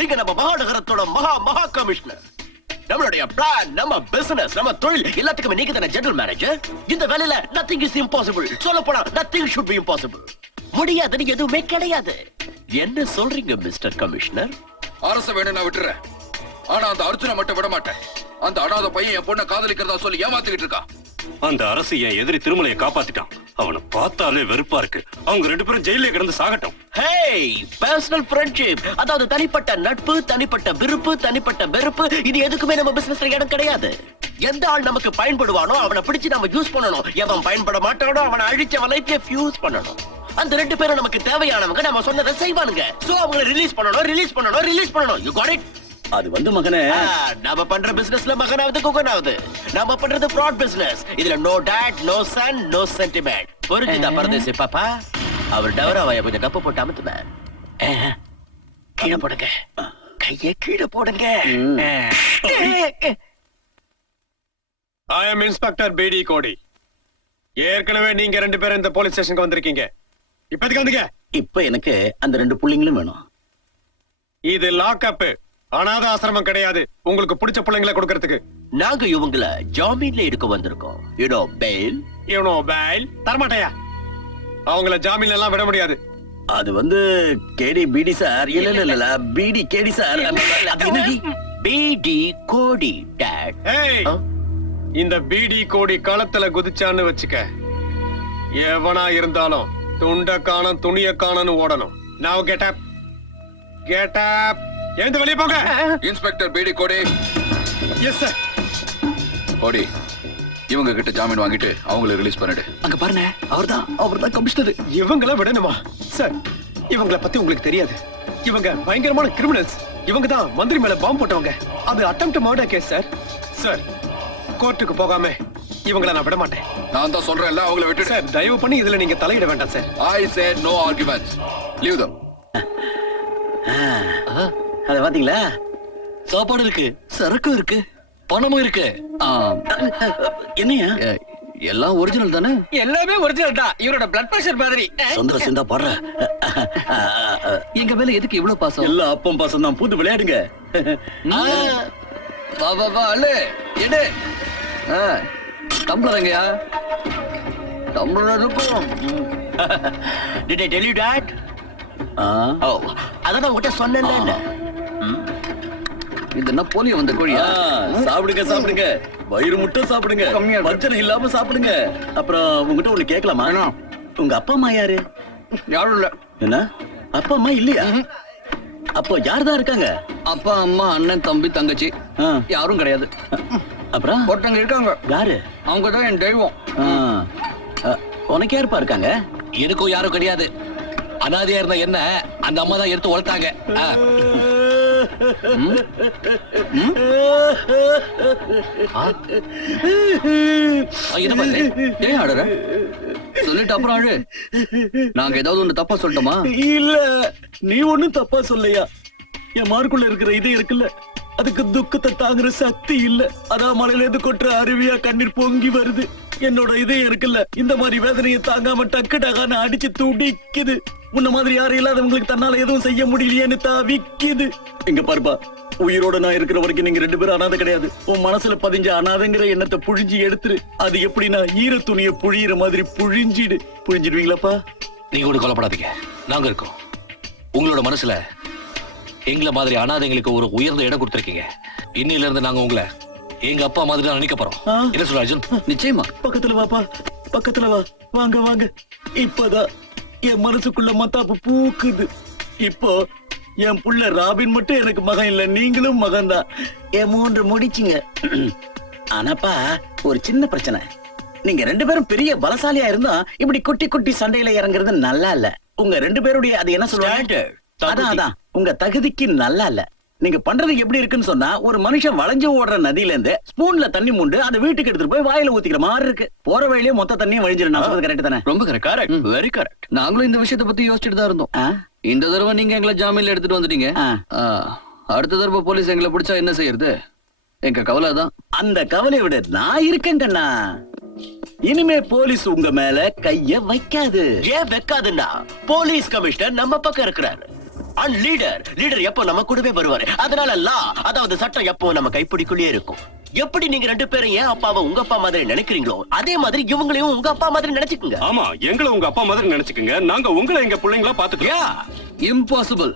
நீங்க நம்ம மாநகரத்தோட மகா கமிஷனர் நம்மளுடைய பிளான் நம்ம பிசினஸ் நம்ம தொழில் எல்லாத்துக்குமே நீங்க தானே ஜெனரல் மேனேஜர் இந்த வேலையில நத்திங் இஸ் இம்பாசிபிள் சொல்ல போனா நத்திங் ஷுட் பி இம்பாசிபிள் முடியாதுன்னு எதுவுமே கிடையாது என்ன சொல்றீங்க மிஸ்டர் கமிஷனர் அரசு வேணும் நான் விட்டுறேன் ஆனா அந்த அர்ஜுனை மட்டும் விட மாட்டேன் அந்த அனாதை பையன் என் பொண்ணை காதலிக்கிறதா சொல்லி ஏமாத்திக்கிட்டு இருக்கா அந்த அரசு என் எதிரி திருமலையை காப்பாத்திட்டான் அவனை பார்த்தாலே வெறுப்பா இருக்கு அவங்க 2 பேரும் ஜெயிலே கிடந்து சாகட்டும் ஹேய் பர்சனல் ஃப்ரெண்ட்ஷிப் அதாவது தனிப்பட்ட நட்பு தனிப்பட்ட விருப்பு தனிப்பட்ட வெறுப்பு இது எதுக்குமே நம்ம பிசினஸ்ல இடம் கிடையாது எந்த ஆள் நமக்கு பயன்படுவானோ அவனை பிடிச்சு நம்ம யூஸ் பண்ணணும் எவன் பயன்பட மாட்டானோ அவனை அழிச்சு அவன் லைஃப்ல ஃபியூஸ் பண்ணணும் அந்த 2 பேரும் நமக்கு தேவையானவங்க நம்ம சொன்னதை செய்வானுங்க சோ அவங்களை ரிலீஸ் பண்ணணும் யூ காட் இட் அது வந்து மகனே நாம பண்ற பிசினஸ்ல மகனாவது குகனாவது நாம பண்றது ஃப்ராட் பிசினஸ் இதுல no dad no son no sentiment புரிஞ்சுதா பரதேசி பாப்பா அவர் டவராவைய கொஞ்சம் கப்பு போட்டு அமுத்துனேன் கீழே போடுங்க கையை கீழே போடுங்க ஐ அம் இன்ஸ்பெக்டர் பிடி கோடி ஏற்கனவே நீங்க 2 பேரும் இந்த போலீஸ் ஸ்டேஷனுக்கு வந்திருக்கீங்க இப்போதைக்கு வந்துங்க இப்ப எனக்கு அந்த 2 புள்ளிங்களும் வேணும் இது லாக்அப் அனாத ஆசிரமம் கிடையாது உங்களுக்கு பிடிச்ச பிள்ளைங்களை கொடுக்கறதுக்கு நாங்க இவங்கள ஜாமீன்ல எடுக்க வந்திருக்கோம் யூனோ பெயில் இவனோ பேல் தரமாட்டையா அவங்கள ஜாமீன்ல எல்லாம் விட முடியாது அது வந்து கேடி பிடி சார் இல்ல பிடி கேடி சார் பிடி கோடி டாட் ஏய் இந்த பிடி கோடி களத்துல குதிச்சான்னு வச்சுக்க எவனா இருந்தாலும் துண்ட காணம் துணிய காணன்னு ஓடணும் நாவ் கெட் அப் எழுந்து வெளியே போங்க இன்ஸ்பெக்டர் பீடி கோடி எஸ் சார் கோடி இவங்க கிட்ட ஜாமீன் வாங்கிட்டு அவங்களை ரிலீஸ் பண்ணிடு அங்க பாருங்க அவர்தான் கமிஷனர் இவங்கள விடணுமா சார் இவங்கள பத்தி உங்களுக்கு தெரியாது இவங்க பயங்கரமான கிரிமினல்ஸ் இவங்க தான் மந்திரி மேல பாம்பு போட்டவங்க அது attempt murder case sir sir கோர்ட்டுக்கு போகாம இவங்கள நான் விட மாட்டேன் நான் தான் சொல்றேன்ல அவங்கள விட்டுடு சார் தயவு பண்ணி இதுல நீங்க தலையிட வேண்டாம் sir I said no arguments leave them அத பாத்தீங்களா சாப்பாடு இருக்கு சரக்கு இருக்கு பணமும் இருக்கு என்னையா எல்லாம் ஒரிஜினல் தானே எல்லாமே ஒரிஜினல் தான் இவரோட பிளட் பிரஷர் மாதிரி சொந்தர சிந்தா பாடுற எங்க மேல எதுக்கு இவ்வளவு பாசம் எல்லாம் அப்பம் பாசம் தான் பூந்து விளையாடுங்க வா அல்லே எடு டம்ளரங்கயா டம்ளர் இருக்கும் Did I tell you that? ஓ அதான் உங்ககிட்ட சொன்னேன்ல இது என்ன போலியோ வந்த கோழியா சாப்பிடுங்க வயிறு முட்டை சாப்பிடுங்க பிரச்சனை இல்லாம சாப்பிடுங்க அப்புறம் உங்ககிட்ட ஒண்ணு கேட்கலாமா உங்க அப்பா அம்மா யாரு யாரும் இல்ல என்ன அப்பா அம்மா இல்லையா அப்போ யார்தான் இருக்காங்க அப்பா அம்மா அண்ணன் தம்பி தங்கச்சி யாரும் கிடையாது அப்புறம் ஒருத்தங்க இருக்காங்க யாரு அவங்கதான் என் தெய்வம் உனக்கு யாருப்பா இருக்காங்க எனக்கும் யாரும் கிடையாது அனாதையா இருந்த என்ன அந்த அம்மா தான் எடுத்து வளர்த்தாங்க ஏன் ஆடுற சொல்லிட்டு அப்புறம் ஆடு நாங்க ஏதாவது ஒண்ணு தப்பா சொல்லிட்டோமா இல்ல நீ ஒண்ணும் தப்பா சொல்லையா என் மார்க்குள்ள இருக்கிற இது இருக்குல்ல அதுக்கு துக்கத்தை தாங்குற சக்தி இல்ல. அதான் மலையில இருந்து கொட்டுற அருவியா கண்ணீர் பொங்கி வருது. என்னோட இதயம் இருக்குல்ல, இந்த மாதிரி வேதனையை தாங்காம டக்கு டகான்னு அடிச்சு துடிக்குது. முன்ன மாதிரி யாரும் இல்லாதவங்களுக்கு தன்னால எதுவும் செய்ய முடியலையேன்னு தவிக்குது. இங்க பாருப்பா, உயிரோட நான் இருக்கிற வரைக்கும் நீங்க 2 பேரும் அனாதை கிடையாது. உன் மனசுல பதிஞ்ச அனாதைங்கிற எண்ணத்தை புழிஞ்சு எடுத்துரு. அது எப்படின்னா ஈர துணியை புழியிற மாதிரி புழிஞ்சிடுவீங்களாப்பா? நீங்க ஒண்ணு கொல்லப்படாதீங்க, நாங்க இருக்கோம். உங்களோட மனசுல எங்களை மாதிரி அனாதைங்களுக்கு ஒரு உயர்ந்த இடம் கொடுத்திருக்கீங்க. இன்னையில இருந்து நாங்க உங்களை எங்க அப்பா மாதிரி தான் நினைக்க போறோம். என்ன சொல்ற அர்ஜுன்? நிச்சயமா. பக்கத்துல வாப்பா, பக்கத்துல வா. வாங்க வாங்க. இப்பதான் என் மனசுக்குள்ள மத்தாப்பு பூக்குது. இப்போ என் புள்ள ராபின் மட்டும் எனக்கு மகன் இல்ல, நீங்களும் மகன் தான். என் 3 முடிச்சுங்க. ஆனாப்பா ஒரு சின்ன பிரச்சனை. நீங்க 2 பேரும் பெரிய பலசாலியா இருந்தா இப்படி குட்டி குட்டி சண்டையில இறங்குறது நல்லா இல்ல. உங்க 2 பேருடைய அது என்ன சொல்லுவாங்க, அதான் உங்க தகுதிக்கு நல்லா இல்ல. நீங்க பண்றது எப்படி இருக்குன்னு சொன்னா, ஒரு மனுஷன் வளைஞ்சு ஓடுற நதியில இருந்து ஸ்பூன்ல தண்ணி மூண்டு அதை வீட்டுக்கு எடுத்துட்டு போய் வாயில ஊத்திக்கிற மாதிரி இருக்கு. போற வழியிலே மொத்த தண்ணியும் வழிஞ்சிடும். நான் சொல்றது கரெக்ட் தானே? ரொம்ப கரெக்ட், வெரி கரெக்ட். நாங்களும் இந்த விஷயத்தை பத்தி யோசிச்சுட்டு தான் இருந்தோம். இந்த தடவை நீங்க எங்களை ஜாமீன்ல எடுத்துட்டு வந்துட்டீங்க. அடுத்த தடவை போலீஸ் எங்களை பிடிச்சா என்ன செய்யறது? எங்க கவலை தான். அந்த கவலை விட நான் இருக்கேன் கண்ணா. இனிமே போலீஸ் உங்க மேல கைய வைக்காது. ஏன் வைக்காதுன்னா, போலீஸ் கமிஷனர் நம்ம பக்கம் இருக்கிறாரு. அண்ட் லீடர் எப்போ நம்ம கூடவே வருவாரு. அதனால அதாவது சட்டம் எப்போ நம்ம கைப்பிடிக்குள்ளே இருக்கும். எப்படி நீங்க 2 பேரும் ஏன் அப்பாவை உங்க அப்பா மாதிரி நினைக்கிறீங்களோ, அதே மாதிரி இவங்களையும் உங்க அப்பா மாதிரி நினைச்சுக்குங்க. ஆமா, எங்களை உங்க அப்பா மாதிரி நினைச்சுக்குங்க. நாங்க உங்களை எங்க பிள்ளைங்களா பாத்துக்கலாம். இம்பாசிபிள்.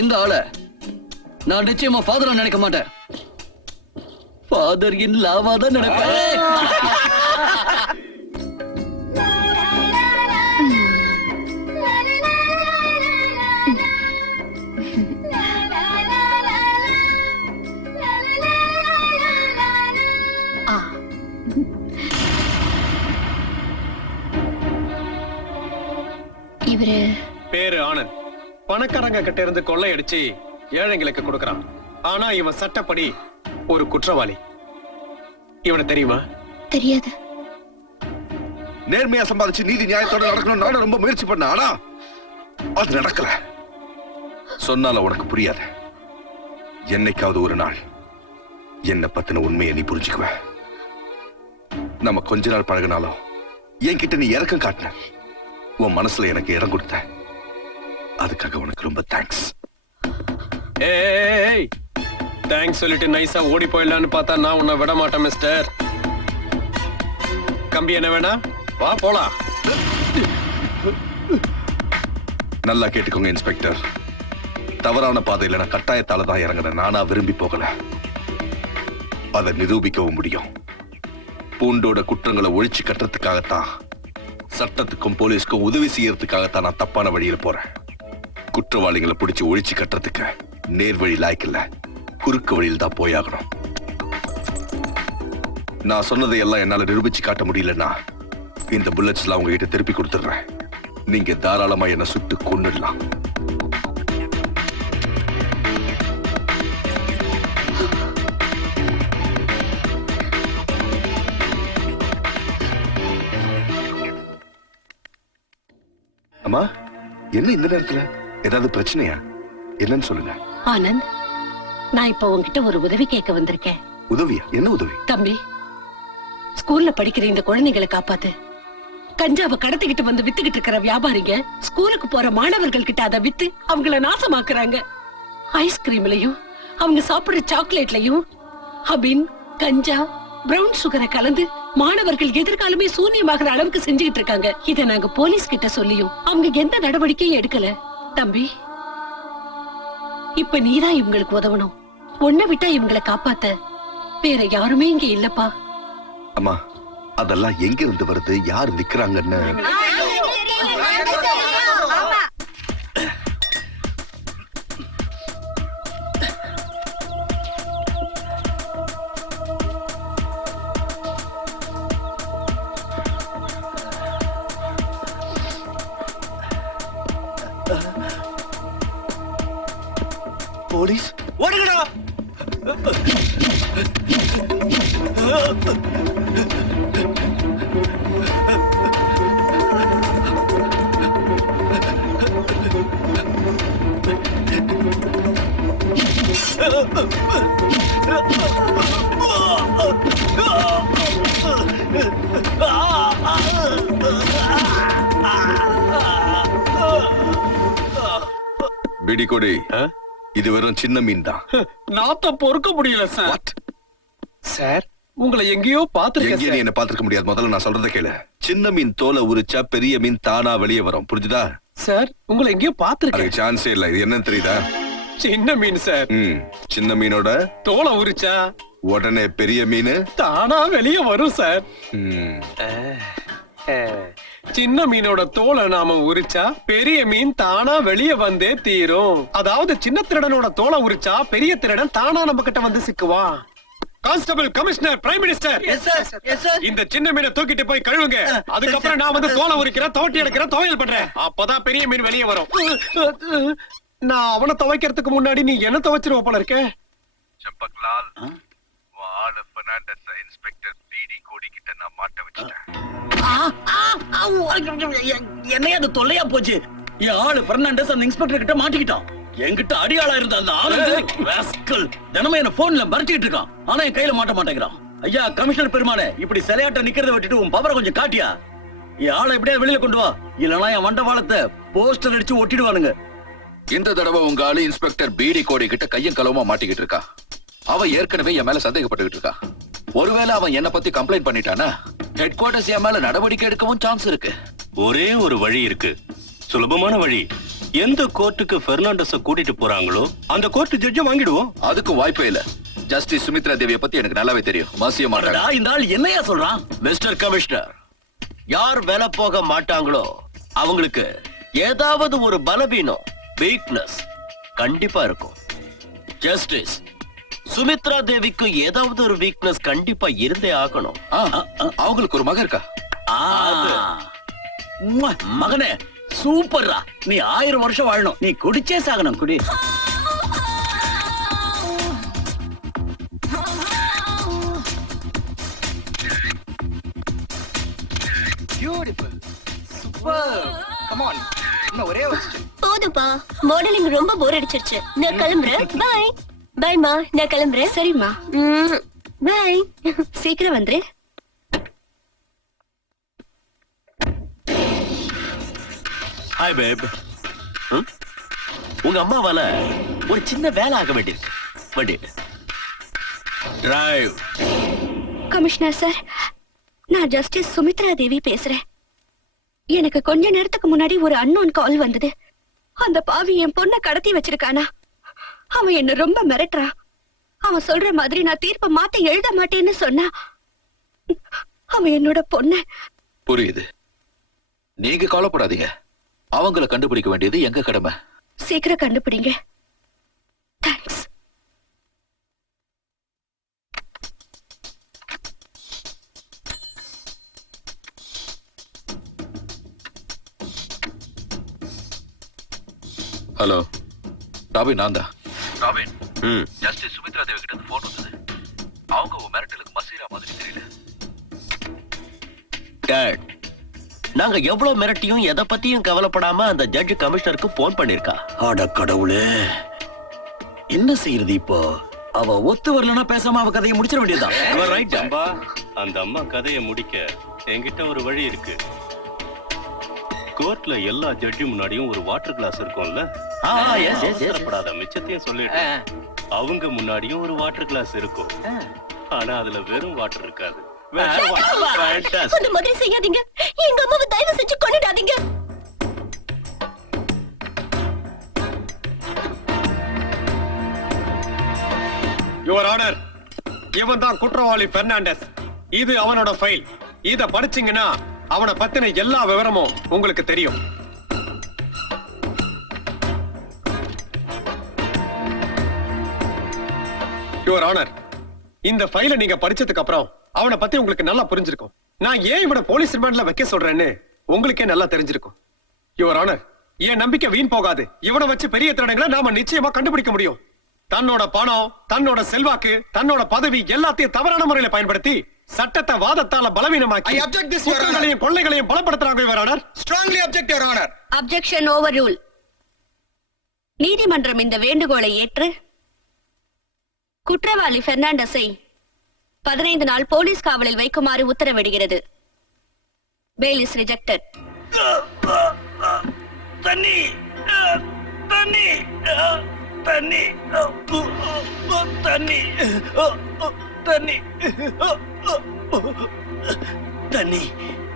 இந்த ஆளை நான் நிச்சயமா ஃபாதரா நினைக்க மாட்டேன். ஃபாதர் இன் லாவா தான் நினைப்பேன். இவரு பேரு ஆனந்த். பணக்காரங்க கிட்ட இருந்து கொள்ளையடிச்சு ஏழைங்களுக்கு கொடுக்கறான். ஆனா இவன் சட்டப்படி ஒரு குற்றவாளி. இவனை தெரியுமா? தெரியாது. நேர்மையா சம்பாதிச்சு நீதி நியாயத்தோட நடக்கணும் நானும் ரொம்ப முயற்சி பண்ணேன். ஆனா அது நடக்கல. சொன்னால உனக்கு புரியாது. என்னைக்காவது ஒரு நாள் என்ன பத்தின உண்மையை நீ புரிஞ்சுக்குவ. நம்ம கொஞ்ச நாள் பழகினாலும் என்கிட்ட நீ இறக்கம் காட்டின. உன் மனசுல எனக்கு இடம் கொடுத்த. அதுக்காக உனக்கு ரொம்ப தேங்க்ஸ். ஏய், தேங்க்ஸ் சொல்லிட்டு நைஸா ஓடி போயிடலான்னு பார்த்தா நான் உன்னை விட மாட்டேன் மிஸ்டர். கம்பி என்ன வேணா, வா போலாம். நல்லா கேட்டுக்கோங்க இன்ஸ்பெக்டர். தவறான பாதையில நான் கட்டாயத்தால தான் இறங்கினேன். நானா விரும்பி போகல. அதை நிரூபிக்கவும் முடியும். பூண்டோட குற்றங்களை ஒழிச்சு கட்டுறதுக்காகத்தான், சட்டத்துக்கும் போலீஸ்க்கும் உதவி செய்யறதுக்காகத்தான் நான் தப்பான வழியில போறேன். குற்றவாளிகளை பிடிச்சு ஒழிச்சு கட்டுறதுக்கு நேர்வழி லாய்க்கில்ல, குறுக்கு வழியில் தான் போயாகணும். நான் சொன்னதை எல்லாம் என்னால நிரூபிச்சு காட்ட முடியலன்னா இந்த புல்லட்ஸ்ல அவங்க கிட்ட திருப்பி கொடுத்துடுறேன். நீங்க தாராளமா என்ன சுட்டு கொன்னுடலாம். அம்மா, என்ன இந்த நேரத்துல? ஏதாவது பிரச்சனையா? என்னன்னு சொல்லுங்க. ஆனந்த், நான் இப்ப உன்கிட்ட ஒரு உதவி கேட்க வந்திருக்கேன். உதவியா? என்ன உதவி? தம்பி, ஸ்கூல்ல படிக்கிற இந்த குழந்தைகளை காப்பாத்து. கஞ்சாவை கடத்திக்கிட்டு வந்து வித்துக்கிட்டு இருக்கிற வியாபாரிங்க ஸ்கூலுக்கு போற மாணவர்கள் கிட்ட அதை வித்து அவங்கள நாசமாக்குறாங்க. ஐஸ்கிரீம்லயும் அவங்க சாப்பிடுற சாக்லேட்லயும் அபின், கஞ்சா, பிரவுன் சுகரை கலந்து மாணவர்கள் எதிர்காலமே சூன்யமாகிற அளவுக்கு செஞ்சுக்கிட்டு இருக்காங்க. இத நாங்க போலீஸ் கிட்ட சொல்லியும் அவங்க எந்த நடவடிக்கையும் எடுக்கல. தம்பி, இப்ப நீதான் இவங்களுக்கு உதவணும். உன்னை விட்டா இவங்களை காப்பாத்த வேற யாருமே இங்க இல்லப்பா. அம்மா, அதெல்லாம் எங்க இருந்து வருது? யார் விக்கிறாங்கன்னு? போலீஸ் ஓடுங்கடா. பிடிகொடி இது வெறும் சின்ன மீன் தான். நாத்தம் பொறுக்க முடியல சார். சார் உங்களை எங்கேயோ எங்கேயும் பாத்துருக்கேன். என்ன பாத்துக்க முடியாது. முதல்ல நான் சொல்றத கேளு. சின்ன மீன் தோலை உரிச்சா பெரிய மீன் தானா வெளியே வரும். புரிஞ்சுதா? சார் உங்களை எங்கேயோ பாத்துருக்கேன். அதுக்கு சான்ஸே இல்ல. இது என்னன்னு தெரியுதா? சின்ன மீன் சார். சின்ன மீனோட தோலை உரிச்சா உடனே பெரிய மீன் தானா வெளியே வரும் சார். ம். சின்ன மீனோட தோலை நாம உரிச்சா பெரிய மீன் தானா வெளியே வந்தே தீரும். அதாவது சின்ன திருடனோட தோலை உரிச்சா பெரிய திருடன் தானா நம்ம கிட்ட வந்து சிக்குவான். கான்ஸ்டபிள், கமிஷனர், பிரைம் மினிஸ்டர், இந்த சின்ன மீனை தூக்கிட்டு போய் கழுவுங்க. அதுக்கப்புறம் நான் வந்து தோலை உரிக்கிறேன், தோட்டி எடுக்கிறேன், துவையல் பண்றேன். அப்பதான் பெரிய மீன் வெளியே வரும். நான் அவனை துவைக்கிறதுக்கு முன்னாடி நீ என்ன துவைச்சிருவ போல இருக்க. செம்பக்லால், உன் ஆளு பெர்னாண்டஸ் இன்ஸ்பெக்டர் பிடி கோடி கிட்ட நான் மாட்ட வச்சிட்டேன். என்னையா அது தொல்லையா போச்சு. என் ஆளு பெர்னாண்டஸ் அந்த இன்ஸ்பெக்டர் கிட்ட மாட்டிக்கிட்டான். என்கிட்ட அடியாளா இருந்த அந்த ஆனந்த் ராஸ்கல் தினமும் என்ன போன்ல மறைச்சிட்டு இருக்கான். ஆனா என் கையில மாட்ட மாட்டேங்கிறான். ஐயா கமிஷனர் பெருமானே, இப்படி சிலையாட்ட நிக்கிறத விட்டுட்டு உன் பவரை கொஞ்சம் காட்டியா. என் ஆளை எப்படியா வெளியில கொண்டு வா, இல்லனா என் வண்டவாளத்தை போஸ்டர் அடிச்சு ஒட்டிடுவானுங்க. இந்த தடவை உங்க ஆளு இன்ஸ்பெக்டர் பிடி கோடி கிட்ட கையும் களவுமா மாட்டிக்கிட்டு இருக்கா. அவன் ஏற்கனவே என் மேல சந்தேகப்பட்டுக்கிட்டு இருக்கா. ஒருவேளை அவன் என்ன பத்தி கம்ப்ளைண்ட் பண்ணிட்டானா ஹெட் குவார்டர்ஸ் என் மேல நடவடிக்கை எடுக்கவும் சான்ஸ் இருக்கு. ஒரே ஒரு வழி இருக்கு, சுலபமான வழி. எந்த கோர்ட்டுக்கு பெர்னாண்டஸ கூட்டிட்டு போறாங்களோ அந்த கோர்ட் ஜட்ஜ வாங்கிடுவோம். அதுக்கு வாய்ப்பே இல்ல. ஜஸ்டிஸ் சுமித்ரா தேவியை பத்தி எனக்கு நல்லாவே தெரியும். மசிய மாட்டாங்க. இந்த ஆள் என்னையா சொல்றான்? மிஸ்டர் கமிஷனர், யார் வேலை போக மாட்டாங்களோ அவங்களுக்கு ஏதாவது ஒரு பலவீனம், வீக்னஸ் கண்டிப்பா இருக்கும். ஜஸ்டிஸ் சுமித்ரா தேவிக்கு ஏதாவது ஒரு வீக்னஸ் கண்டிப்பா இருந்தே ஆகணும். அவங்களுக்கு ஒரு மகன் இருக்கா? மகனே சூப்பர்ரா, நீ 1000 வருஷம் வாழணும். நீ குடிச்சே சாகணும். குடி. போதும்பா, மாடலிங் ரொம்ப போர் அடிச்சிருச்சு. நான் கிளம்புறேன். பை பைமா, நான் கிளம்புறேன். சரிம்மா, பை. சீக்கிரம் வந்துரு. ஹாய் பேப். உங்க அம்மாவால ஒரு சின்ன வேலை ஆக வேண்டியிருக்கு. வண்டி டிரைவ். கமிஷனர் சார், நான் ஜஸ்டிஸ் சுமித்ரா தேவி பேசுறேன். எனக்கு கொஞ்ச நேரத்துக்கு முன்னாடி ஒரு அன்னோன் கால் வந்தது. அந்த பாவி என் பொண்ணை கடத்தி வச்சிருக்கானா. அவன் என்ன ரொம்ப மிரட்டுறான். அவன் சொல்ற மாதிரி நான் தீர்ப்பை மாத்த எழுத மாட்டேன்னு சொன்னா. அவன் என்னோட பொண்ண. புரியுது. நீங்க கவலைப்படாதீங்க. அவங்களை கண்டுபிடிக்க வேண்டியது எங்க கடமை. சீக்கிரம் கண்டுபிடிங்க. தேங்க்ஸ். ஹலோ ராபின், நான் தான். ராபின், ஜஸ்டிஸ் சுமித்ரா தேவி கிட்ட இருந்து போன் வந்தது. அவங்க உன் மிரட்டலுக்கு மசீரா மாதிரி தெரியல. டாட், நாங்க எவ்வளவு மிரட்டியும் எதை பத்தியும் கவலைப்படாம அந்த ஜட்ஜ் கமிஷனருக்கு போன் பண்ணிருக்கா. அட கடவுளே, என்ன செய்யறது இப்போ? அவ ஒத்து வரலன்னா பேசாம அவ கதையை முடிச்சிட வேண்டியதுதான். அம்பா, அந்த அம்மா கதையை முடிக்க என்கிட்ட ஒரு வழி இருக்கு. கோர்ட்ல எல்லா ஜட்ஜி முன்னாடியும் ஒரு வாட்டர் கிளாஸ் இருக்கும்ல. அவசரப்படாத, மிச்சத்தையும் சொல்லிட்டேன். அவங்க முன்னாடியும் ஒரு வாட்டர் கிளாஸ் இருக்கும். ஆனா அதுல வெறும் வாட்டர் இருக்காது. அந்த மாதிரி செய்யாதீங்க. எங்க அம்மாவை தயவு செஞ்சு கொன்னுடாதீங்க. யுவர் ஆனர், இவன் தான் குற்றவாளி பெர்னாண்டஸ். இது அவனோட ஃபைல். இத படிச்சீங்கன்னா அவனை பத்தின எல்லா விவரமும் உங்களுக்கு தெரியும். யுவர் ஆனர், இந்த ஃபைலை நீங்க படிச்சதுக்கு அப்புறம் அவனை பத்தி உங்களுக்கு நல்லா புரிஞ்சிருக்கும். நான் ஏன் இவனை போலீஸ் ரிமாண்ட்ல வைக்க சொல்றேன்னு உங்களுக்கே நல்லா தெரிஞ்சிருக்கும். யுவர் ஆனர், என் நம்பிக்கை வீண் போகாது. இவனை வச்சு பெரிய திருடங்களை நாம நிச்சயமா கண்டுபிடிக்க முடியும். தன்னோட பணம், தன்னோட செல்வாக்கு, தன்னோட பதவி எல்லாத்தையும் தவறான முறையில பயன்படுத்தி சட்டத்தை வாதத்தால பலவீனமாக்கி குற்றங்களையும் கொள்ளைகளையும் பலப்படுத்துறாங்க. Your honour, strongly object your honour. Objection overrule. நீதிமன்றம் இந்த வேண்டுகோளை ஏற்று குற்றவாளி பெர்னாண்டஸை 15 நாள் போலீஸ் காவலில் வைக்குமாறு உத்தரவிடுகிறது. Bail is rejected. தண்ணி தண்ணி தண்ணி தண்ணி தண்ணி தண்ணி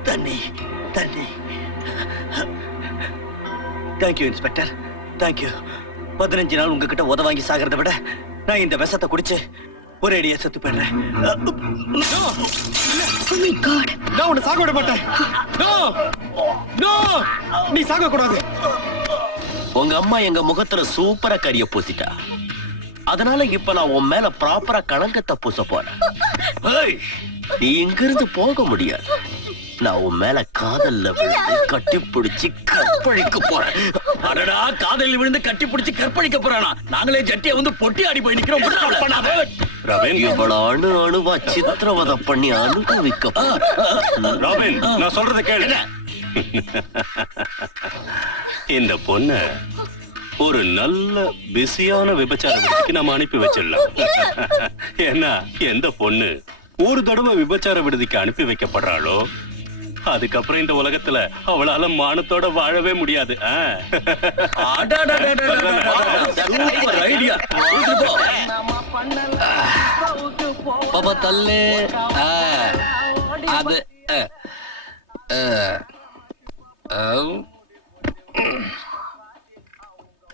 தண்ணி தண்ணி. Thank you inspector, thank you. 15 நாள் உங்ககிட்ட உத வாங்கி சாகிறத விட நான் இந்த விஷத்தை குடிச்சு ஒரு அடியா செத்து போயிடுறேன். நான் உன்னை சாக விட மாட்டேன். No! No! நீ சாக கூடாது. உங்க அம்மா எங்க முகத்துல சூப்பரா கரிய பூசிட்டா. அதனால இப்ப நான் உன் மேல ப்ராப்பரா கணக்கத்தை பூச போறேன். ஏய், நீ இங்கிருந்து போக முடியாது. நான் உன் மேல காதல்ல விழுந்து கட்டி பிடிச்சு கற்பழிக்க போறேன். அடடா, காதலில் விழுந்து கட்டி பிடிச்சு கற்பழிக்க போறானா? நாங்களே ஜட்டியை வந்து பொட்டி ஆடி போய் நிக்கிறோம். இவ்வளவு அணு அணுவா சித்திரவதை பண்ணி அனுபவிக்க ராபின், நான் சொல்றதை கேளு. இந்த பொண்ண ஒரு நல்ல பிஸியான விபச்சார விடுதிக்கு நம்ம அனுப்பி வச்சிடலாம். ஏன்னா எந்த பொண்ணு ஒரு தடவை விபச்சார விடுதிக்கு அனுப்பி வைக்கப்படுறாளோ அதுக்கப்புறம் இந்த உலகத்துல அவளால மானத்தோட வாழவே முடியாது. Super idea. பாப்பா தள்ளு. அது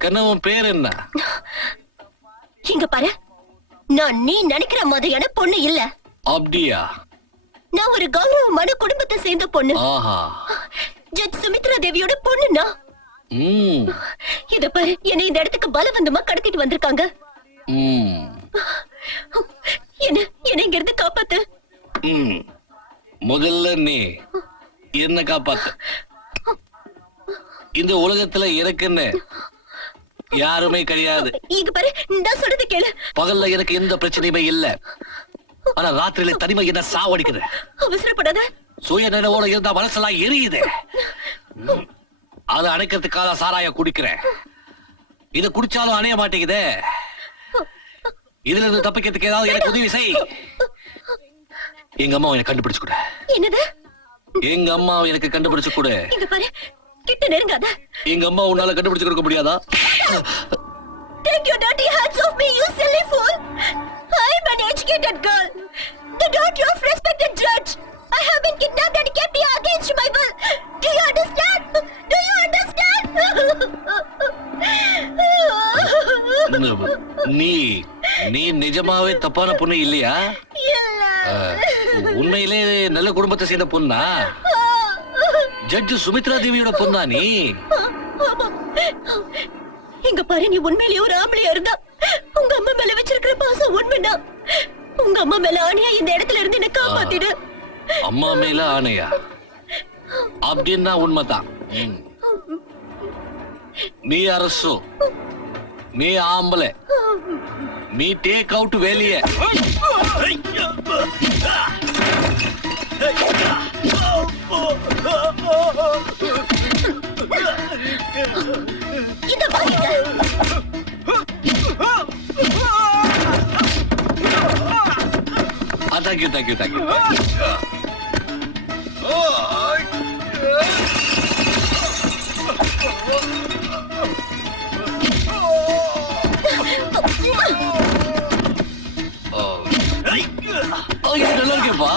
கண்ணவன் பேர் என்ன? இங்க பாரு, நான் நீ நினைக்கிற மாதிரியான பொண்ணு இல்ல. அப்படியா? நான் ஒரு கௌரவமான குடும்பத்தை சேர்ந்த பொண்ணு. ஆஹா. ஜட்ஜ் சுமித்ரா தேவியோட பொண்ணுனா. இத பாரு, என்னை இந்த இடத்துக்கு பலவந்தமா கடத்திட்டு வந்திருக்காங்க. என்ன இங்க இருந்து காப்பாத்து. முதல்ல நீ என்ன காப்பாத்து. இந்த உலகத்துல எனக்குன்னு யாருமே கிடையாது. இங்க பாரு, நான் சொல்றது கேளு. பகல்ல எனக்கு எந்த பிரச்சனையுமே இல்ல. ஆனா ராத்திரியில தனிமை என்ன சாவடிக்குது. அவசரப்படாத. சுய நினைவோட இருந்தா மனசெல்லாம் எரியுது. அதை அணைக்கிறதுக்காக சாராய குடிக்கிறேன். இத குடிச்சாலும் அணைய மாட்டேங்குதே. இதுல இருந்து தப்பிக்கிறதுக்கு ஏதாவது எனக்கு உதவி செய். எங்க அம்மா எனக்கு கண்டுபிடிச்சு கொடு. என்னது? எங்க அம்மா எனக்கு கண்டுபிடிச்சு கொடு. இங்க பாரு, கிட்ட நெருங்காத. எங்க அம்மா உன்னால கண்டுபிடிச்சு கொடுக்க முடியாதா? Take your dirty hands off me, you silly fool! I'm an educated girl, the daughter of respected judge. I have been kidnapped and kept here against my will. Do you understand? Do you understand? நீ நீ நிஜமாவே தப்பான பொண்ணு இல்லையா? உண்மையிலே நல்ல குடும்பத்தை சேர்ந்த பொண்ணா? ஜட்ஜ் சுமித்ரா தேவியோட பொண்ணா நீ? இங்க பாரு, நீ உண்மையிலேயே ஒரு ஆம்பளையா இருந்தா உங்க அம்மா மேல வச்சிருக்கிற பாசம் உண்மைனா உங்க அம்மா மேல ஆணையா இந்த இடத்துல இருந்து என்ன காப்பாத்திடு. அம்மா மேல ஆணையா? அப்படின்னா உண்மைதான். நீ அரசு, நீ ஆம்பளை, நீ டேக் அவுட் வெளியே. இத பாருங்க. Thank you thank you thank you. நல்லா இருக்கேப்பா.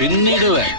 பின்னிடுவேன்.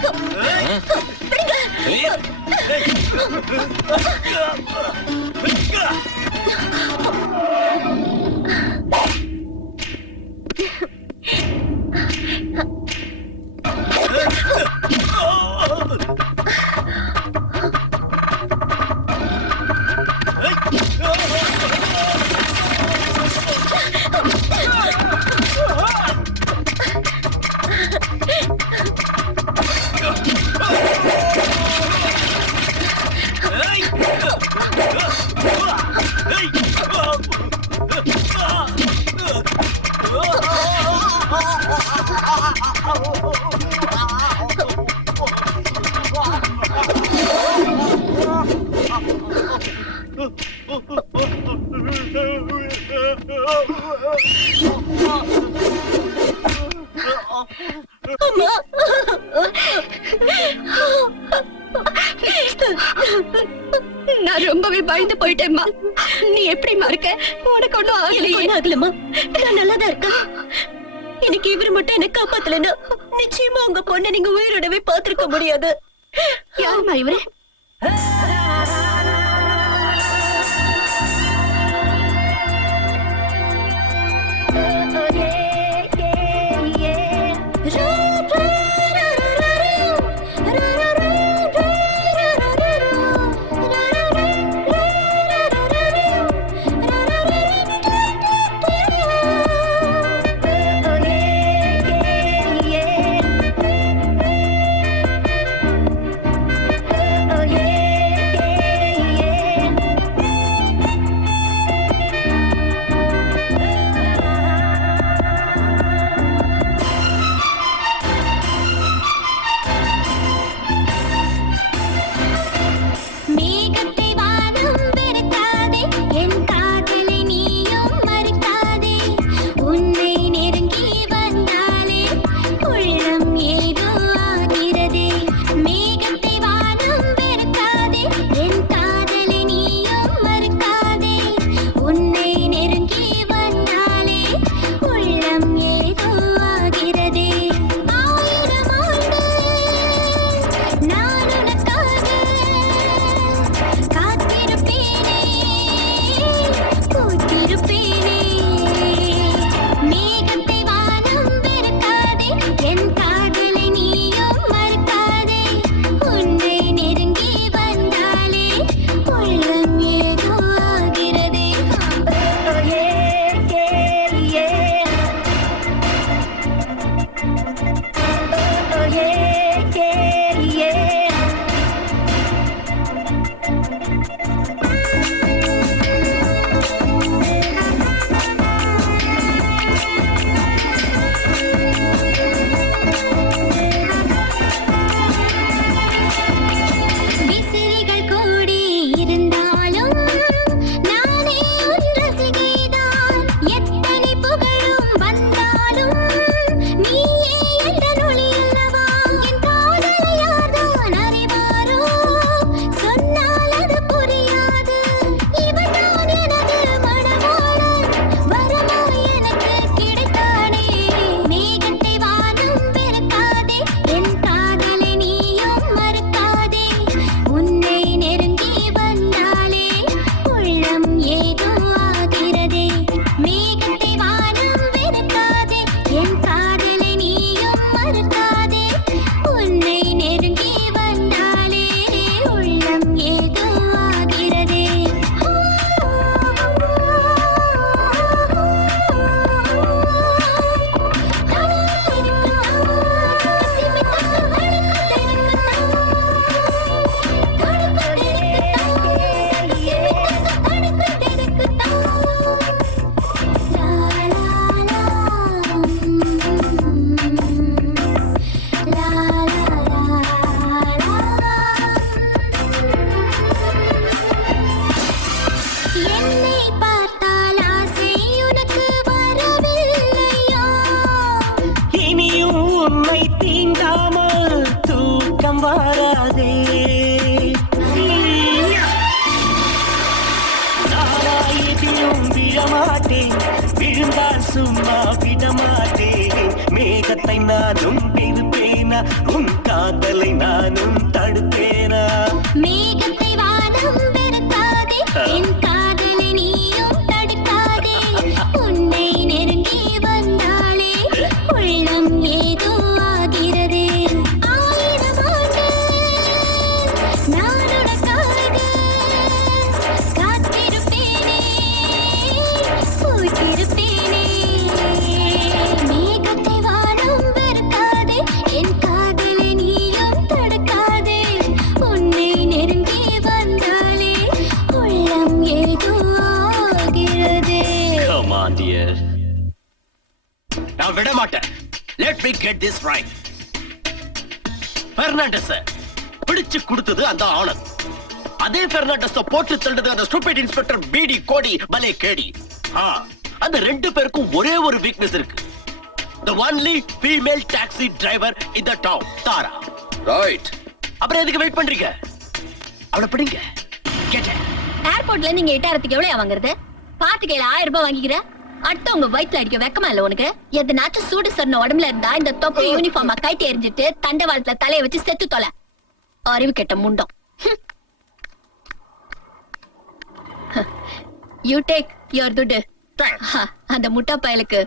நான் ரொம்பவே பயந்து போயிட்டேம்மா. நீ எப்படிம்மா இருக்க? உனக்கு ஒண்ணும் ஆகலையே? ஆகலம்மா, நான் நல்லாதான் இருக்கேன். இன்னைக்கு இவர் மட்டும் என்ன காப்பாத்தலன்னா நிச்சயமா உங்க பொண்ணை நீங்க உயிரோடவே பார்த்திருக்க முடியாது. யாருமா இவரு? விழுந்தால் சும்மா விடமாட்டேன். மேகத்தை நானும் இருப்பேனா, உன் காதலை நானும் தடுப்பேனா? மேகத்தை வானம் வெறுக்காதே, என் காதலை நீயும் தடுக்காதே. உன்னை நெருங்கி வந்தாலே உள்ளம் ஏதோ ஆகிறதே. 1000 ஆண்டு நான் உனக்காக காத்திருப்பேனே, பூத்திருப்பேனே. மேகத்தை வானம் வெறுக்காதே, என் காதலை நீயும் தடுக்காதே. உன்னை நெருங்கி வந்தாலே உள்ளம் ஏதோ ஆகிறதே. Come on, dear. நான் விட மாட்டேன். Let let me get this right. Fernandes பிடிச்சு கொடுத்தது அந்த ஆனந்த். அதே பெர்னாண்டஸ் போட்டு தள்ளுது அந்த ஸ்டூபிட் இன்ஸ்பெக்டர் பிடி கோடி பலே கேடி. அந்த ரெண்டு பேருக்கும் ஒரே ஒரு வீக்னஸ் இருக்கு. The only female taxi driver in the town, தாரா. ரைட். அப்புறம் எதுக்கு வெயிட் பண்றீங்க? அவளை பிடிங்க. கேட்டேன். ஏர்போர்ட்ல நீங்க 8000க்கு எவ்வளவு வாங்குறது? பாத்துக்கையில 1000 ரூபாய் வாங்கிக்கிற. அடுத்தவங்க வயித்துல அடிக்க வெக்கமா இல்ல உனக்கு? எதனாச்சும் சூடு சொன்ன உடம்புல இருந்தா இந்த தொப்பி யூனிஃபார்மா கைட்டி எரிஞ்சிட்டு தண்டவாளத்துல தலையை வச்சு செத்து தொலை. அறிவு கெட்ட முண்டம். யூ டேக் யுவர் துட்டு. அந்த முட்டா பயலுக்கு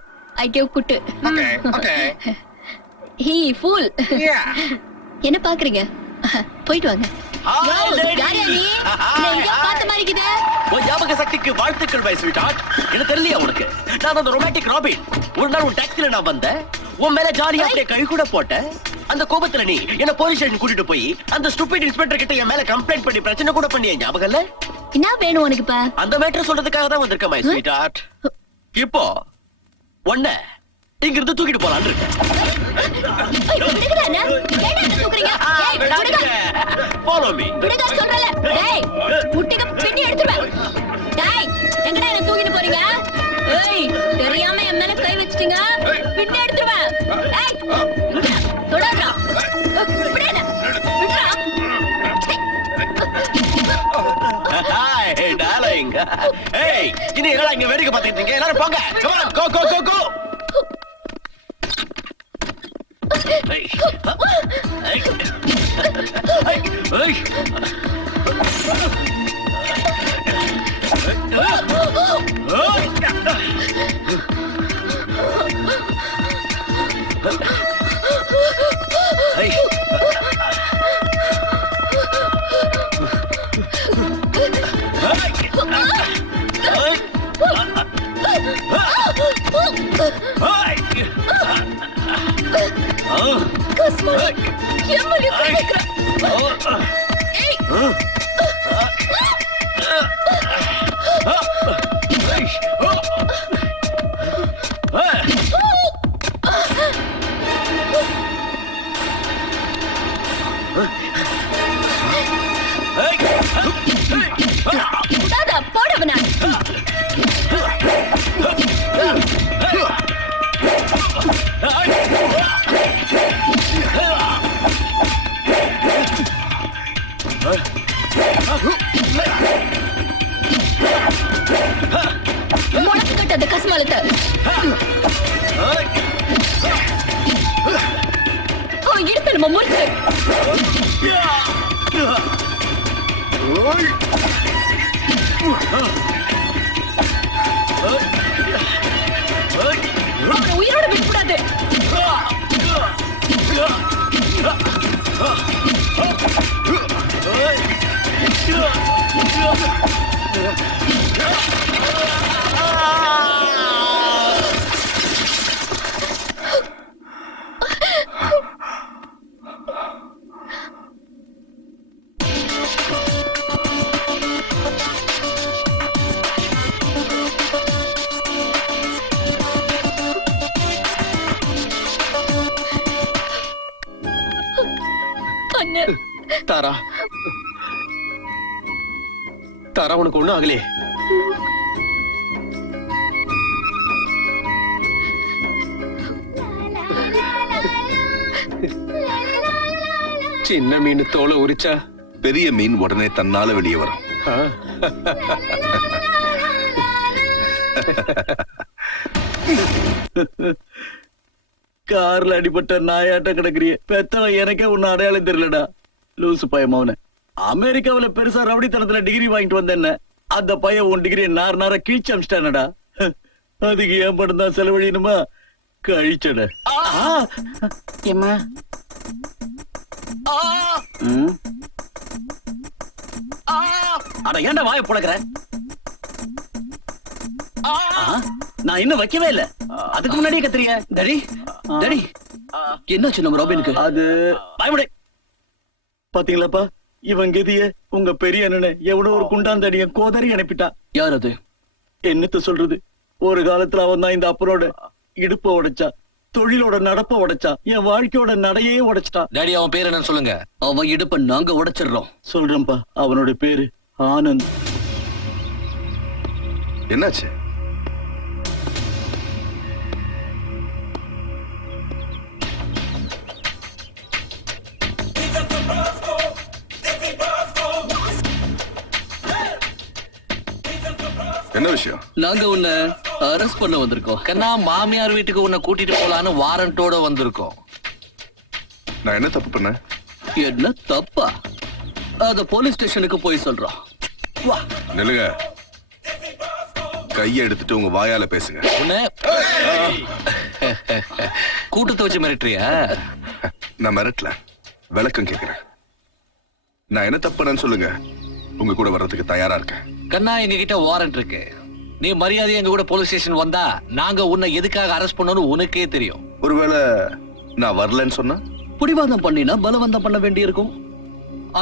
ஐ கிவ் குட்டு. He fool. என்ன பாக்குறீங்க? போயிட்டு வாங்க. ஞாபக சக்திக்கு வாழ்த்துக்கள் மை ஸ்வீட். என்ன தெரியலையா உனக்கு? நான் அந்த ரொமான்டிக் ராபின். ஒரு நாள் உன் டாக்ஸில நான் வந்தேன். உன் மேல ஜாலியா அப்படியே கை கூட போட்டேன். அந்த கோபத்துல நீ என்ன போலீஸ் ஸ்டேஷன் கூட்டிட்டு போய் அந்த ஸ்டூபிட் இன்ஸ்பெக்டர் கிட்ட என் மேல கம்ப்ளைண்ட் பண்ணி பிரச்சனை கூட பண்ணிய ஞாபகம் இல்ல? என்ன வேணும் உனக்கு இப்ப? அந்த மேட்டர் சொல்றதுக்காக தான் வந்திருக்க மை ஸ்வீட் ஹார்ட். இப்போ ஒண்ண இங்க இருந்து தூக்கிட்டு போலான்னு இருக்கேன். Follow me. விடுங்க சொல்றல. டேய் முட்டிக்கு பின்னி எடுத்துறேன். டேய் எங்கடா என்ன தூக்கிட்டு போறீங்க? ஏய் தெரியாம என் மேல கை வச்சிட்டீங்க. பின்னி எடுத்துறேன். ஏய் தொடறா. விடுடா. விடுடா. Hey darling. Hey இனி எல்லாம் இங்க வேடிக்கை பார்த்துட்டு இருக்கீங்க. எல்லாரும் போங்க. Come on go go go go. Hey. Hey. Hey. போடுவனா முளக்கு கட்டது கஸ்மாலத்தை. இடுப்பு நம்ம முறுக்கு. உயிரோட விடக்கூடாது. தாரா தாரா உனக்கு ஒண்ணும் ஆகலையே? சின்ன மீன் தோலை உரிச்சா பெரிய மீன் உடனே தன்னால வெளியே வரும். கார்ல அடிபட்ட நாயாட்ட கிடக்குறிய பெத்தவன் எனக்கே உன்ன அடையாளம் தெரியலடா. லூசு பையன் அவன. அமெரிக்காவில பெருசா ரவுடித்தனத்துல டிகிரி வாங்கிட்டு வந்தேன்ன அந்த பையன் உன் டிகிரி நார கீழ்ச்சி அமிச்சிட்டானடா. அதுக்கு ஏன் படம் தான் செலவழியணுமா? கழிச்சட. அட ஏன்டா வாய புழக்கிற? நான் இன்னும் வைக்கவே இல்ல. அதுக்கு முன்னாடியே கத்துறிய. டேடி டேடி என்னாச்சு நம்ம ராபினுக்கு? அது பயமுடை. பாத்தீங்களாப்பா இவன் கதிய உங்க பெரிய அண்ணனை எவ்வளவு ஒரு குண்டாந்தடிய கோதறி அனுப்பிட்டா. யார் அது? என்னத்த சொல்றது? ஒரு காலத்துல அவன் தான் இந்த அப்பனோட இடுப்ப உடைச்சா. தொழிலோட நடப்ப உடைச்சான், என் வாழ்க்கையோட நடையே உடைச்சிட்டான். டாடி அவன் பேர் என்னன்னு சொல்லுங்க. அவன் இடுப்ப நாங்க உடைச்சிடுறோம். சொல்றேன்ப்பா, அவனோட பேரு ஆனந்த். என்னாச்சு? என்ன விஷயம்? நாங்க உன்னை அரெஸ்ட் பண்ண வந்திருக்கோம். கண்ணா, மாமியார் வீட்டுக்கு உன்னை கூட்டிட்டு போலான்னு வாரண்டோட வந்திருக்கோம். நான் என்ன தப்பு பண்ணேன்? என்ன தப்பா? அத போலீஸ் ஸ்டேஷனுக்கு போய் சொல்றோம். வா. நில்லுங்க. கையை எடுத்துட்டு உங்க வாயால பேசுங்க. உன்னை கூட்டத்தை வச்சு மிரட்டுறியா? நான் மிரட்டல, விளக்கம் கேக்குறேன். நான் என்ன தப்பு பண்ணேன்னு சொல்லுங்க. உங்க கூட வர்றதுக்கு தயாரா இருக்கேன். கண்ணா, எங்க கிட்ட வாரண்ட் இருக்கு. நீ மரியாதையா எங்க கூட போலீஸ் ஸ்டேஷன் வந்தா நாங்க உன்னை எதுக்காக அரெஸ்ட் பண்ணணும் உனக்கே தெரியும். ஒருவேளை நான் வரலன்னு சொன்னா? பிடிவாதம் பண்ணினா பலவந்தம் பண்ண வேண்டி இருக்கும்.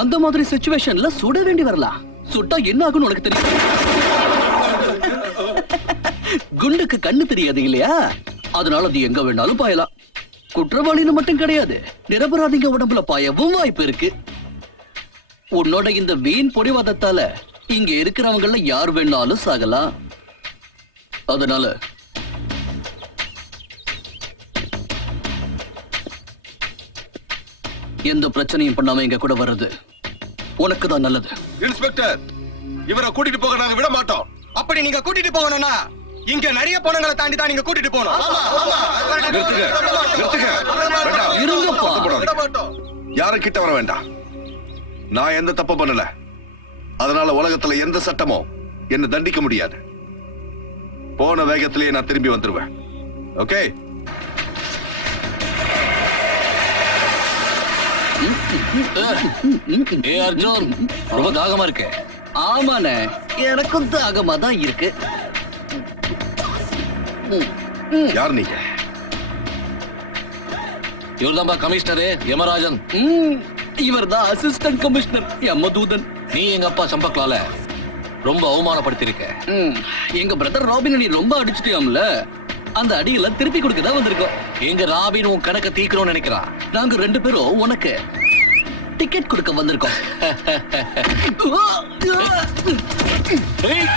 அந்த மாதிரி சிச்சுவேஷன்ல சுட வேண்டி வரலாம். சுட்டா என்ன ஆகும்னு உனக்கு தெரியும். குண்டுக்கு கண்ணு தெரியாது இல்லையா? அதனால அது எங்க வேணாலும் பாயலாம். குற்றவாளின்னு மட்டும் கிடையாது, நிரபராதிங்க உடம்புல பாயவும் வாய்ப்பு இருக்கு. உன்னோட இந்த வீண் பொடிவாதத்தால இங்க இருக்கிறவங்கள யார் வேணாலும் சாகலாம். அதனால எந்த பிரச்சனையும் பண்ணாம எங்க கூட வர்றது உனக்கு தான் நல்லது. இன்ஸ்பெக்டர், இவரை கூட்டிட்டு போக நாங்க விட மாட்டோம். அப்படி நீங்க கூட்டிட்டு போகணும்னா இங்க நிறைய பணங்களை தாண்டி தான் நீங்க கூட்டிட்டு போகணும். நிறுத்துங்க, நிறுத்துங்க. வேண்டாம். இருங்கப்பா. விட மாட்டோம். யாரும் கிட்ட வர வேண்டாம். நான் எந்த தப்பு பண்ணல. அதனால உலகத்துல எந்த சட்டமும் என்ன தண்டிக்க முடியாது. போன வேகத்திலேயே நான் திரும்பி வந்துருவேன். ஓகே? ஏ அர்ஜுன், ரொம்ப தாகமா இருக்கு. ஆமாண்ணே, எனக்கும் தாகமா தான் இருக்கு. யார் நீங்க? இவர்தான்பா கமிஷனரு யமராஜன். இவர் தான் அசிஸ்டன்ட் கமிஷனர் யமதூதன். நீ எங்க அப்பா சம்பக்லால ரொம்ப அவமானப்படுத்திருக்க. எங்க பிரதர் ராபின் நீ ரொம்ப அடிச்சிட்டியாம்ல, அந்த அடியெல்லாம் திருப்பி கொடுக்க தான் வந்திருக்கோம். எங்க ராபின் உன் கணக்க தீக்கணும்னு நினைக்கிறான். நாங்க 2 பேரும் உனக்கு டிக்கெட் கொடுக்க வந்திருக்கோம். ஏய்,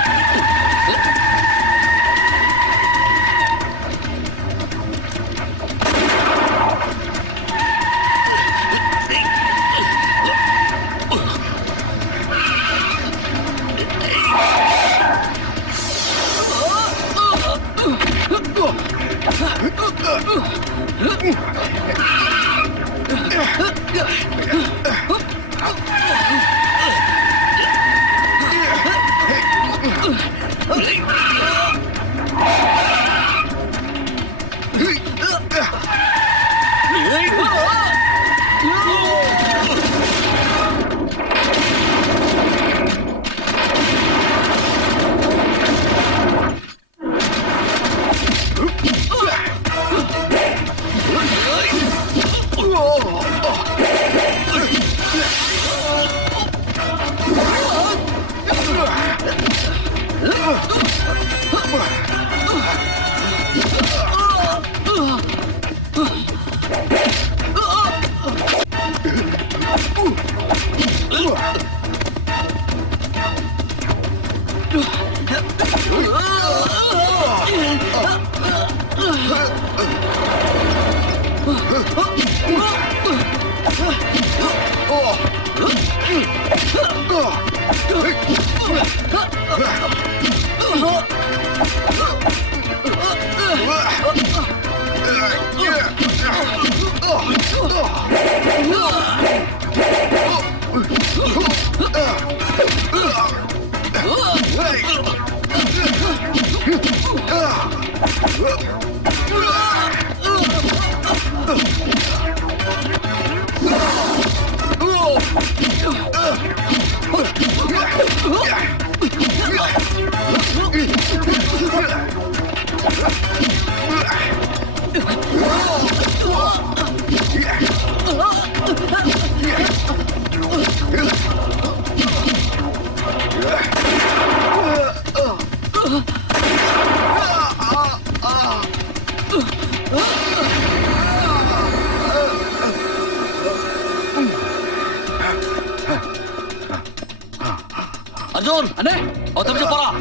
அர்ஜுன் அண்ணே அவன் தப்பிச்சு போறான்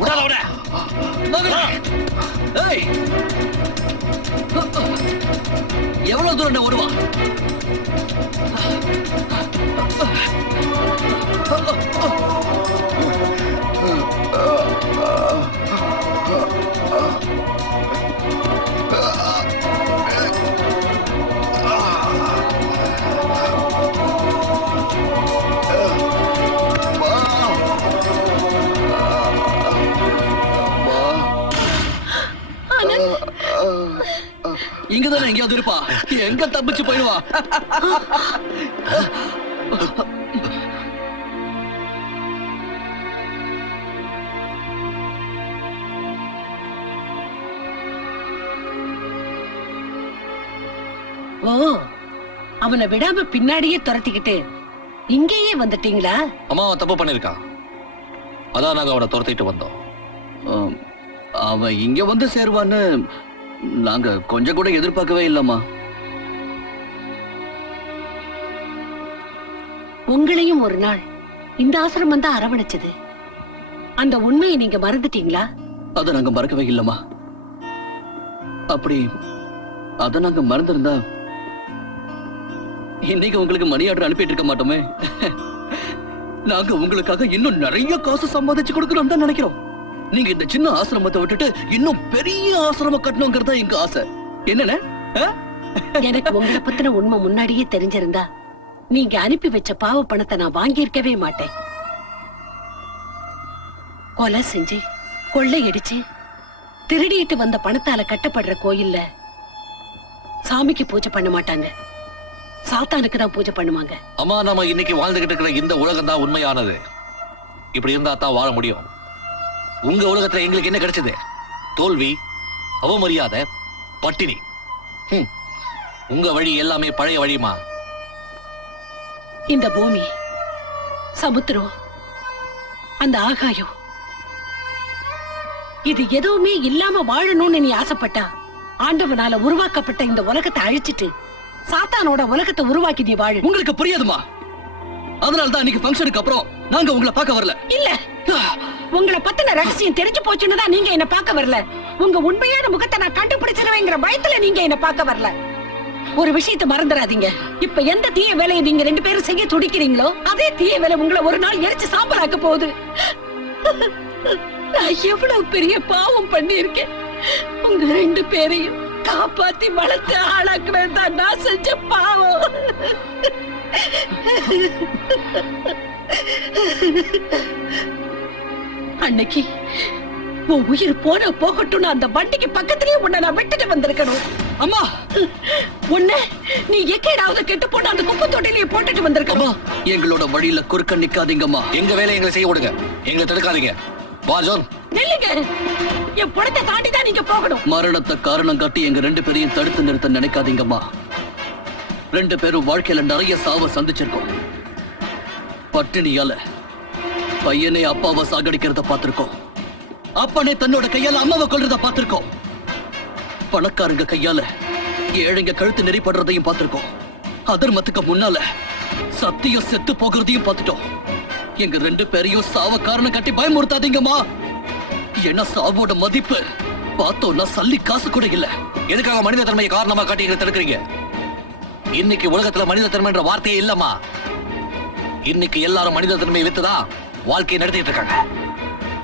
விடாத அவனை மகனே. ஏய் எவ்வளவு தூரம் அண்ணே ஓடுவா? இங்கதானே எங்கேயாவது இருப்பா. எங்க தப்பிச்சு போயிடுவா? ஓ, அவனை விடாம பின்னாடியே துரத்திக்கிட்டு இங்கேயே வந்துட்டீங்களா? அம்மா அவன் தப்பு பண்ணிருக்கான், அதான் நாங்க அவனை துரத்திட்டு வந்தோம். அவன் இங்க வந்து சேருவான்னு நாங்க கொஞ்சம் கூட எதிர்பார்க்கவே இல்லம்மா. உங்களையும் ஒரு நாள் இந்த ஆசிரமம் தான் அரவணைச்சது. அந்த உண்மையை நீங்க மறந்துட்டீங்களா? அதை நாங்க மறக்கவே இல்லம்மா. அப்படி அதை நாங்க மறந்திருந்தா இன்னைக்கு உங்களுக்கு மணி ஆர்டர் அனுப்பிட்டு இருக்க மாட்டோமே. நாங்க உங்களுக்காக இன்னும் நிறைய காசு சம்பாதிச்சு கொடுக்கணும் தான் நினைக்கிறோம். நீங்க இந்த சின்ன ஆசிரமத்தை விட்டுட்டு இன்னும் பெரிய ஆசிரமம் கட்டணுங்கிறதா எங்க ஆசை. என்னன்னு எனக்கு உங்களை பத்தின உண்மை முன்னாடியே தெரிஞ்சிருந்தா நீங்க அனுப்பி வச்ச பாவ பணத்தை நான் வாங்கியிருக்கவே மாட்டேன். கொலை செஞ்சு கொள்ளையடிச்சு திருடிட்டு வந்த பணத்தால கட்டப்படுற கோயில்ல சாமிக்கு பூஜை பண்ண மாட்டாங்க, சாத்தானுக்கு தான் பூஜை பண்ணுவாங்க. அம்மா நம்ம இன்னைக்கு வாழ்ந்துகிட்டு இருக்கிற இந்த உலகம் தான் உண்மையானது. இப்படி இருந்தா தான் வாழ முடியும். உங்க உலகத்துல எங்களுக்கு என்ன கிடைச்சது? தோல்வி, அவமரியாதை, பட்டினி. உங்க வழி எல்லாமே பழைய வழிமா. இந்த பூமி, சமுத்திரம், அந்த ஆகாயம், இது எதுவுமே இல்லாம வாழணும்னு நீ ஆசைப்பட்டா ஆண்டவனால உருவாக்கப்பட்ட இந்த உலகத்தை அழிச்சிட்டு சாத்தானோட உலகத்தை உருவாக்கி நீ வாழு. உங்களுக்கு புரியாதுமா. அதனால தான் இன்னைக்கு ஃபங்க்ஷனுக்கு அப்புறம் நாங்க உங்களை பார்க்க வரல. இல்ல, உங்களை பத்தின ரகசியம் தெரிஞ்சு போச்சுன்னு தான் நீங்க என்ன பார்க்க வரல. உங்க உண்மையான முகத்தை நான் கண்டுபிடிச்சிருவேங்கிற பயத்துல நீங்க என்ன பார்க்க வரல. ஒரு விஷயத்தை மறந்துடாதீங்க. இப்ப எந்த தீய வேலையை நீங்க ரெண்டு பேரும் செய்ய துடிக்கிறீங்களோ அதே தீய வேலை உங்களை ஒரு நாள் எரிச்சு சாம்பலாக்க போகுது. நான் எவ்வளவு பெரிய பாவம் பண்ணியிருக்கேன். உங்க ரெண்டு பேரையும் காப்பாத்தி வளர்த்து ஆளாக்குறது தான் நான் செஞ்ச பாவம். அன்னைக்கு உன் உயிர் போன போகட்டும் அந்த வண்டிக்கு பக்கத்துலயே உன்னை நான் விட்டுட்டு வந்திருக்கணும். அம்மா, உன்னை நீ எக்கேடாவது கெட்டு போட்டு அந்த குப்பை தொட்டிலேயே போட்டுட்டு வந்திருக்கணும். எங்களோட வழியில குறுக்க நிக்காதீங்கம்மா. எங்க வேலையை எங்களை செய்ய விடுங்க, எங்களை தடுக்காதீங்க. வா ஜோன். நில்லுங்க, என் படத்தை தாண்டி தான் நீங்க போகணும். மரணத்தை காரணம் காட்டி எங்க ரெண்டு பேரையும் தடுத்து நிறுத்த நினைக்காதீங்கம்மா. ரெண்டு பேரும் வாழ்க்கையில நிறைய சாவ சந்திச்சிருக்கோம். பட்டினியால பையனே அப்பாவை சாகடிக்கிறத பார்த்திருக்கோம். அப்பனே தன்னோட கையால அம்மாவை கொல்றத பார்த்திருக்கோம். பணக்காரங்க கையால ஏழைங்க கழுத்து நெறிப்படுறதையும் பார்த்திருக்கோம். அதர்மத்துக்கு முன்னால சத்தியம் செத்து போகிறதையும் பார்த்துட்டோம். எங்க ரெண்டு பேரையும் சாவ காரணம் காட்டி பயமுறுத்தாதீங்கம்மா. ஏன்னா சாவோட மதிப்பு பார்த்தோம்னா சல்லி காசு கூட இல்ல. எதுக்காக மனித தன்மையை காரணமா காட்டி எங்களை தடுக்கிறீங்க? இன்னைக்கு உலகத்துல மனித தன்மைன்ற வார்த்தையே இல்லம்மா. இன்னைக்கு எல்லாரும் மனித தன்மையை வித்துதான் வாழ்க்கையை நடத்திட்டு இருக்காங்க.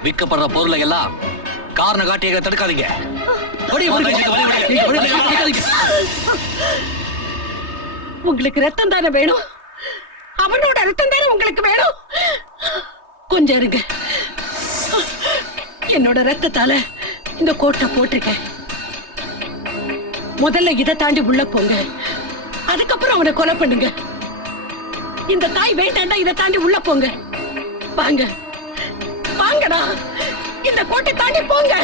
விற்கப்படுற பொருளை எல்லாம் காரணம் காட்டி எங்களை தடுக்காதீங்க. உங்களுக்கு ரத்தம் தானே வேணும்? அவனோட ரத்தம் தானே உங்களுக்கு வேணும்? கொஞ்சம் இருங்க. என்னோட ரத்தத்தால இந்த கோட்டை போட்டிருக்கேன். முதல்ல இதை தாண்டி உள்ள போங்க, அதுக்கப்புறம் அவனை கொலை பண்ணுங்க. இந்த தாய் வேண்டாண்டா, இதை தாண்டி உள்ள போங்க. வாங்க வாங்கடா, இந்த கோட்டை தாண்டி போங்க.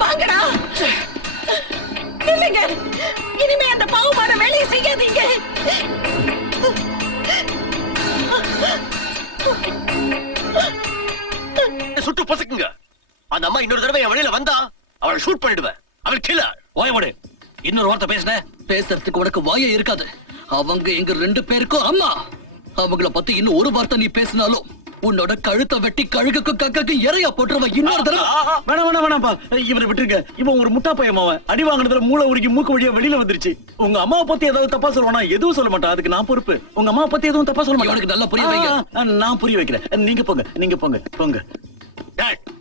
வாங்கடா. இல்லைங்க, இனிமே அந்த பாவமான வேலையை செய்யாதீங்க. சுட்டு பொசுக்குங்க. அந்த அம்மா இன்னொரு தடவை என் வழியில வந்தா அவளை ஷூட் பண்ணிடுவேன். அவள் கில்லர். ஓயமோடு, இன்னொரு வார்த்தை பேசுன பேசுறதுக்கு உனக்கு வாயே இருக்காது. அவங்க எங்க ரெண்டு பேருக்கும் அம்மா. அவங்கள பத்தி இன்னும் ஒரு வார்த்தை நீ பேசினாலும் உன்னோட கழுத்தை வெட்டி கழுகுக்கும் கக்கக்கும் இறையா போட்டுருவ இன்னொரு தடவை. வேணாம்ப்பா, இவனை விட்டுருங்க. இவன் ஒரு முட்டா பையன் அவன். அடி வாங்கினதுல மூளை உருகி மூக்கு வழியா வெளியில வந்துருச்சு. உங்க அம்மாவை பத்தி ஏதாவது தப்பா சொல்லுவானா? எதுவும் சொல்ல மாட்டான், அதுக்கு நான் பொறுப்பு. உங்க அம்மாவை பத்தி எதுவும் தப்பா சொல்ல மாட்டான். இவனுக்கு நல்லா புரிய வைங்க. நான் புரிய வைக்கிறேன். நீங்க போங்க.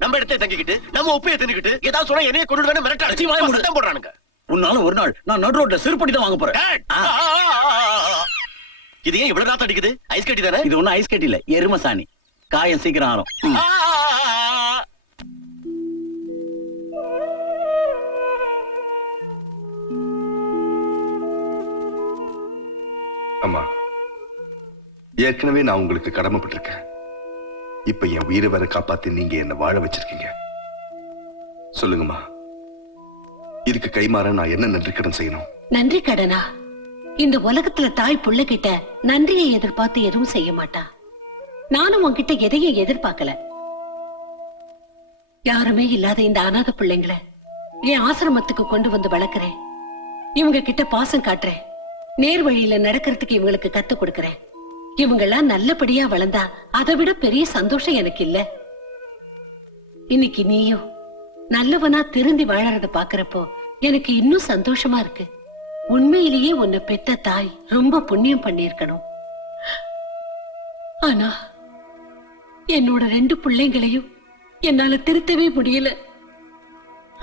நம்ம இடத்தை தங்கிக்கிட்டு நம்ம உப்பையை தின்னுக்கிட்டு ஏதாவது சொன்னா என்னைய கொண்டு மிரட்ட போடுறானுங்க. உன்னால ஒரு நாள் நான் நடு ரோட்ல செருப்படி தான் வாங்க போறேன். இது ஏன் இவ்வளவு காத்து அடிக்குது? ஐஸ் கட்டி தானே? இது ஒண்ணும் ஐஸ் கட்டி இல்ல, எரும சாணி. காயம் சீக்கிரம் ஆறும். அம்மா, ஏற்கனவே நான் உங்களுக்கு கடமைப்பட்டிருக்கேன். இப்ப என் உயிரை வர காப்பாத்தி நீங்க என்ன வாழ வச்சிருக்கீங்க. சொல்லுங்கம்மா, இதுக்கு கைமாற நான் என்ன நன்றி கடன் செய்யணும்? நன்றி கடனா? இந்த உலகத்துல தாய் புள்ள கிட்ட நன்றியை எதிர்பார்த்து எதுவும் செய்ய மாட்டா. நானும் உன்கிட்ட எதையும் எதிர்பார்க்கல. யாருமே இல்லாத இந்த அநாத பிள்ளைங்களை என் ஆசிரமத்துக்கு கொண்டு வந்து வளர்க்கிறேன். இவங்க கிட்ட பாசம் காட்டுறேன். நேர் வழியில நடக்கிறதுக்கு இவங்களுக்கு கத்து கொடுக்கறேன். இவங்கெல்லாம் நல்லபடியா வளர்ந்தா அதை விட பெரிய சந்தோஷம் எனக்கு இல்ல. இன்னைக்கு நீயும் நல்லவனா திருந்தி வாழறத பாக்குறப்போ எனக்கு இன்னும் சந்தோஷமா இருக்கு. உண்மையிலேயே உன்னை பெத்த தாய் ரொம்ப புண்ணியம் பண்ணிருக்கணும். ஆனா என்னோட 2 பிள்ளைங்களையும் என்னால திருத்தவே முடியல.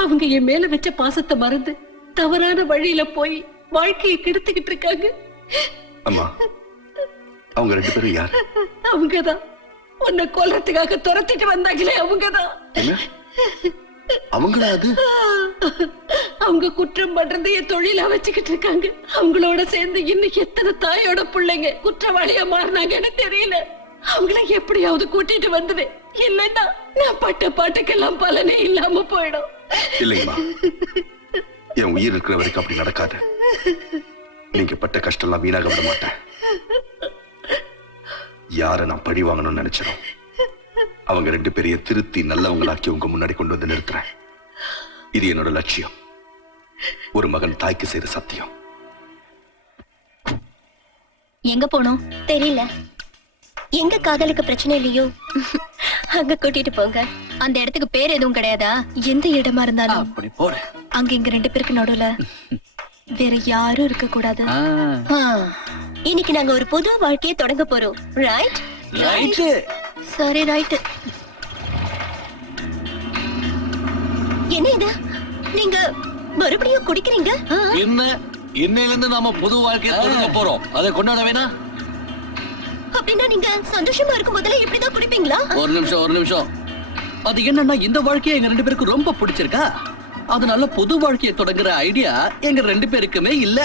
அவங்க என் மேல வச்ச பாசத்தை மறந்து தவறான வழியில போய் வாழ்க்கையை கெடுத்துக்கிட்டு இருக்காங்க. அம்மா, அவங்க 2 பேரும் யார்? அவங்கதான் உன்னை கொல்றதுக்காக துரத்திட்டு வந்தாங்களே, அவங்கதான். அவங்களா? அது அவங்க குற்றம் பண்றது என் தொழிலா வச்சுக்கிட்டு இருக்காங்க. அவங்களோட சேர்ந்து இன்னும் எத்தனை தாயோட பிள்ளைங்க குற்றவாளியா மாறினாங்கன்னு தெரியல. அவங்கள எப்படியாவது கூட்டிட்டு வந்துவேன். இல்லன்னா நான் பட்ட பாட்டுக்கெல்லாம் பலனே இல்லாம போயிடும். இல்லைங்கம்மா, என் உயிர் இருக்கிற வரைக்கும் அப்படி நடக்காது. நீங்க பட்ட கஷ்டம் எல்லாம் வீணாக விட மாட்டேன். யார நான் பழி வாங்கணும்னு நினைச்சோம், அவங்க 2 பேரையும் திருத்தி நல்லவங்களாக்கி உங்க முன்னாடி கொண்டு வந்து நிறுத்துறேன். இது என்னோட லட்சியம். ஒரு மகன் தாய்க்கு செய்த சத்தியம். எங்க போனோம் தெரியல. எங்க காதலுக்கு பிரச்சனை இல்லையோ அங்க கூட்டிட்டு போங்க. அந்த இடத்துக்கு பேர் எதுவும் கிடையாதா? எந்த இடமா இருந்தாலும் அப்படி போற. அங்க இங்க 2 பேருக்கு நடுவுல வேற யாரும் இருக்க கூடாது. இன்னைக்கு நாங்க ஒரு புது வாழ்க்கையை தொடங்க போறோம். ரைட்? ரைட். சரி, ரைட். என்ன இது? நீங்க மறுபடியும் குடிக்கிறீங்க? என்ன, இன்னையில இருந்து நாம புது வாழ்க்கையை தொடங்க போறோம். அதை கொண்டாட வேணா? அப்படின்னா நீங்க சந்தோஷமா இருக்கும் போதெல்லாம் இப்படிதான் குடிப்பீங்களா? ஒரு நிமிஷம். அது என்னன்னா, இந்த வாழ்க்கையை எங்க 2 பேருக்கு ரொம்ப பிடிச்சிருக்கா. அதனால புது வாழ்க்கையை தொடங்குற ஐடியா எங்க 2 பேருக்குமே இல்ல.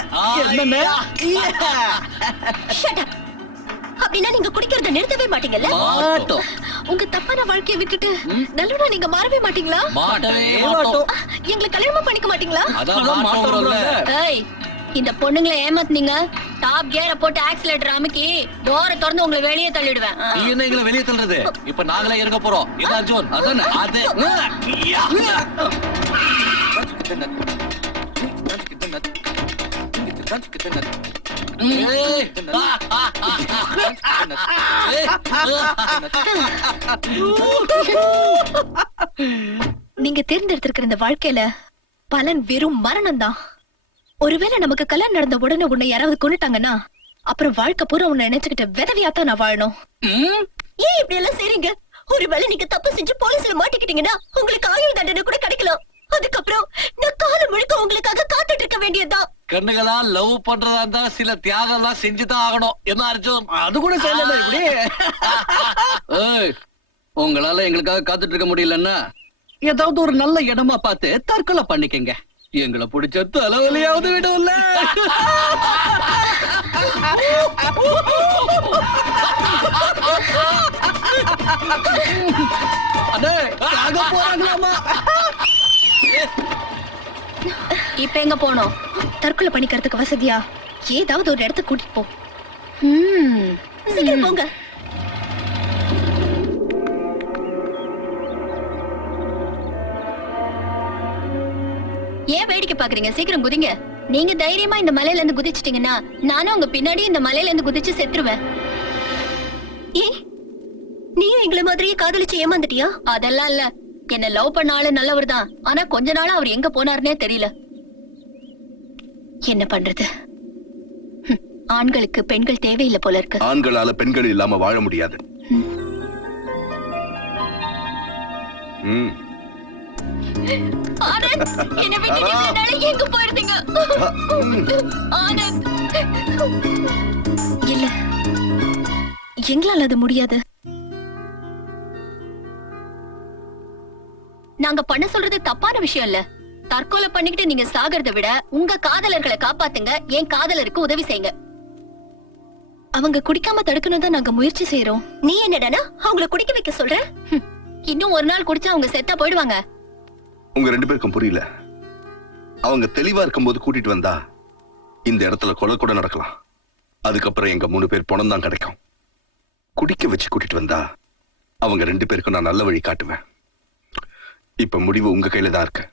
அப்படின்னா நீங்க குடிக்கிறத நிறுத்தவே மாட்டீங்கல்ல? மாட்டோம். உங்க தப்பான வாழ்க்கையை விட்டுட்டு நல்லவனா நீங்க மாறவே மாட்டீங்களா? மாட்டவே மாட்டோம். எங்களை கல்யாணம் பண்ணிக்க மாட்டீங்களா? அதான் மாட்டோம்ல. ஏய், இந்த பொண்ணுங்களை ஏமாத்துனீங்க. டாப் கியரை போட்டு ஆக்சிலேட்டர் அமுக்கி டோரை திறந்து உங்களை வெளியே தள்ளிடுவேன். நீ என்ன எங்களை வெளியே தள்ளுறது? இப்ப நாங்களே இறங்க போறோம். என்ன அர்ஜுன்? அதானே? அது நீங்க தேர்ந்தெடுத்திருக்கிற இந்த வாழ்க்கையில பலன் வெறும் மரணம் தான். ஒருவேளை நமக்கு கல்யாணம் நடந்த உடனே உன்னை யாராவது கொண்டுட்டாங்கன்னா அப்புறம் வாழ்க்கை பூரா உன்னை நினைச்சுக்கிட்ட விதவியாத்தான் நான் வாழணும். ஏன் இப்படி எல்லாம் செய்றீங்க? ஒருவேளை நீங்க தப்பு செஞ்சு போலீஸ்ல மாட்டிக்கிட்டீங்கன்னா உங்களுக்கு ஆயுள் தண்டனை கூட கிடைக்கலாம். அதுக்கப்புறம் நான் காலம் முழுக்க உங்களுக்காக காத்துட்டு இருக்க வேண்டியதுதான். கண்ணுகளா லவ் பண்றதா இருந்தா சில தியாகம் எல்லாம் செஞ்சுதான் ஆகணும். என்ன அர்ஜுன்? அது கூட செய்யல இப்படி. உங்களால எங்களுக்காக காத்துட்டு இருக்க முடியலன்னா ஏதாவது ஒரு நல்ல இடமா பார்த்து தற்கொலை பண்ணிக்கங்க. எங்களை பிடிச்ச தலைவலியாவது விடும்ல. இப்ப எங்க போனோம்? தற்கொலை பண்ணிக்கிறதுக்கு வசதியா ஏதாவது ஒரு இடத்துக்கு கூட்டிட்டு போ. சீக்கிரம் போங்க. ஏன் வேடிக்கை பாக்குறீங்க? சீக்கிரம் குதிங்க. நீங்க தைரியமா இந்த மலையில இருந்து குதிச்சிட்டீங்கன்னா நானும் உங்க பின்னாடி இந்த மலையில இருந்து குதிச்சு செத்துருவேன். ஏ, நீயும் எங்க எங்களை மாதிரியே காதலிச்சு ஏமாந்துட்டியா? அதெல்லாம் இல்ல. என்ன லவ் பண்ண ஆளு நல்லவர் தான். ஆனா கொஞ்ச நாளா அவர் எங்க போனாருன்னே தெரியல. என்ன பண்றது? ஆண்களுக்கு பெண்கள் தேவையில்லை போல இருக்கு. ஆண்களால பெண்கள் இல்லாம வாழ முடியாது. ஆனந்த், என்னை விட்டு இவ்வளவு நாளா எங்க போயிருந்தீங்க? ஆனந்த், இல்ல, எங்களால அது முடியாது. நாங்க பண்ண சொல்றது தப்பான விஷயம் இல்ல. தற்கொலை பண்ணிக்கிட்டு நீங்க சாகிறத விட உங்க காதலர்களை காப்பாத்துங்க, என் காதலருக்கு உதவி செய்யுங்க. அவங்க குடிக்காம தடுக்கணும் தான் நாங்க முயற்சி செய்யறோம். நீ என்னடா அவங்கள குடிக்க வைக்க சொல்ற? இன்னும் ஒரு நாள் குடிச்சா அவங்க செத்தா போயிடுவாங்க. உங்க 2 பேருக்கும் புரியல. அவங்க தெளிவா இருக்கும்போது கூட்டிட்டு வந்தா இந்த இடத்துல கொலை கூட நடக்கலாம். அதுக்கப்புறம் எங்க 3 பேர் பணம் தான் கிடைக்கும். குடிக்க வச்சு கூட்டிட்டு வந்தா அவங்க 2 பேருக்கும் நான் நல்ல வழி காட்டுவேன். இப்ப முடிவு உங்க கையில தான் இருக்கு.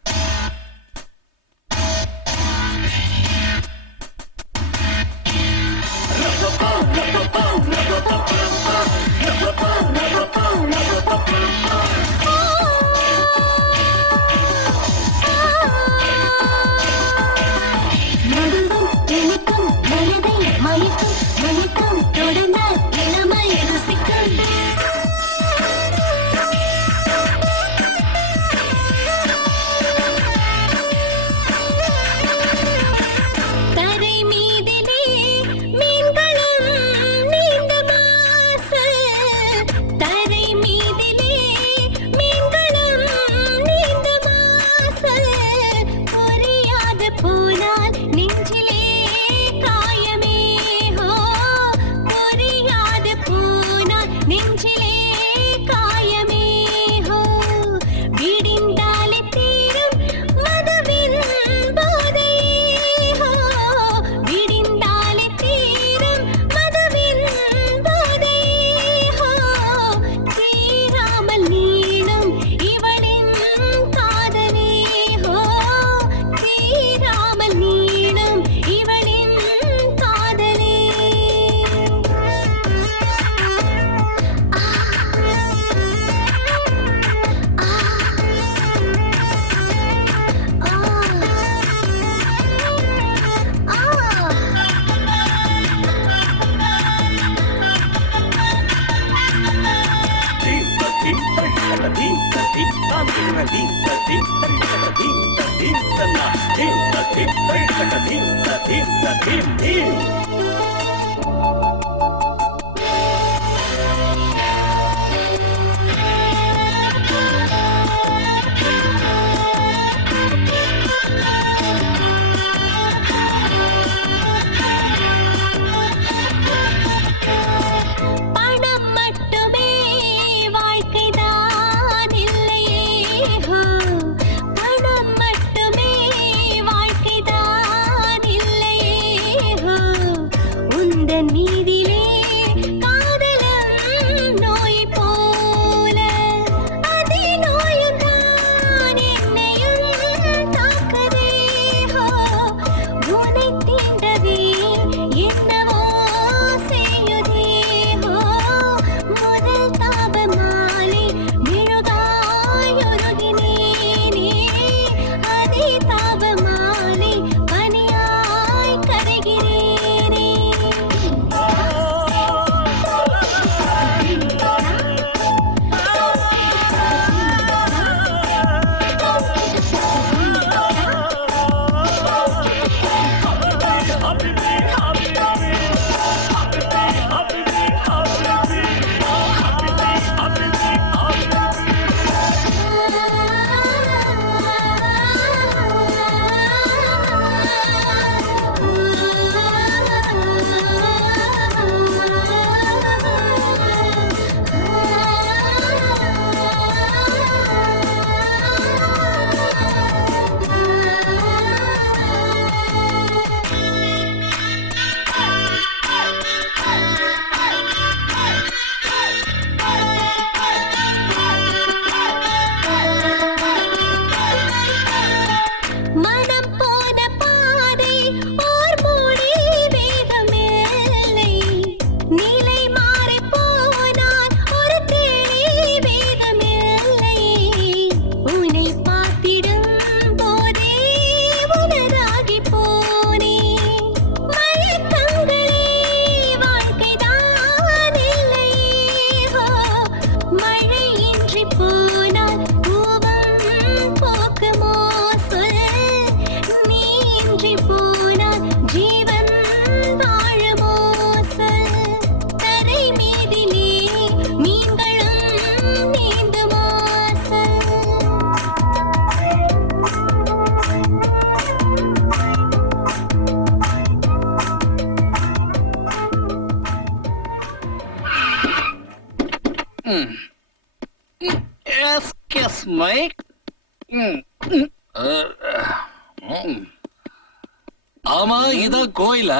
ஆமா இதான் கோயில.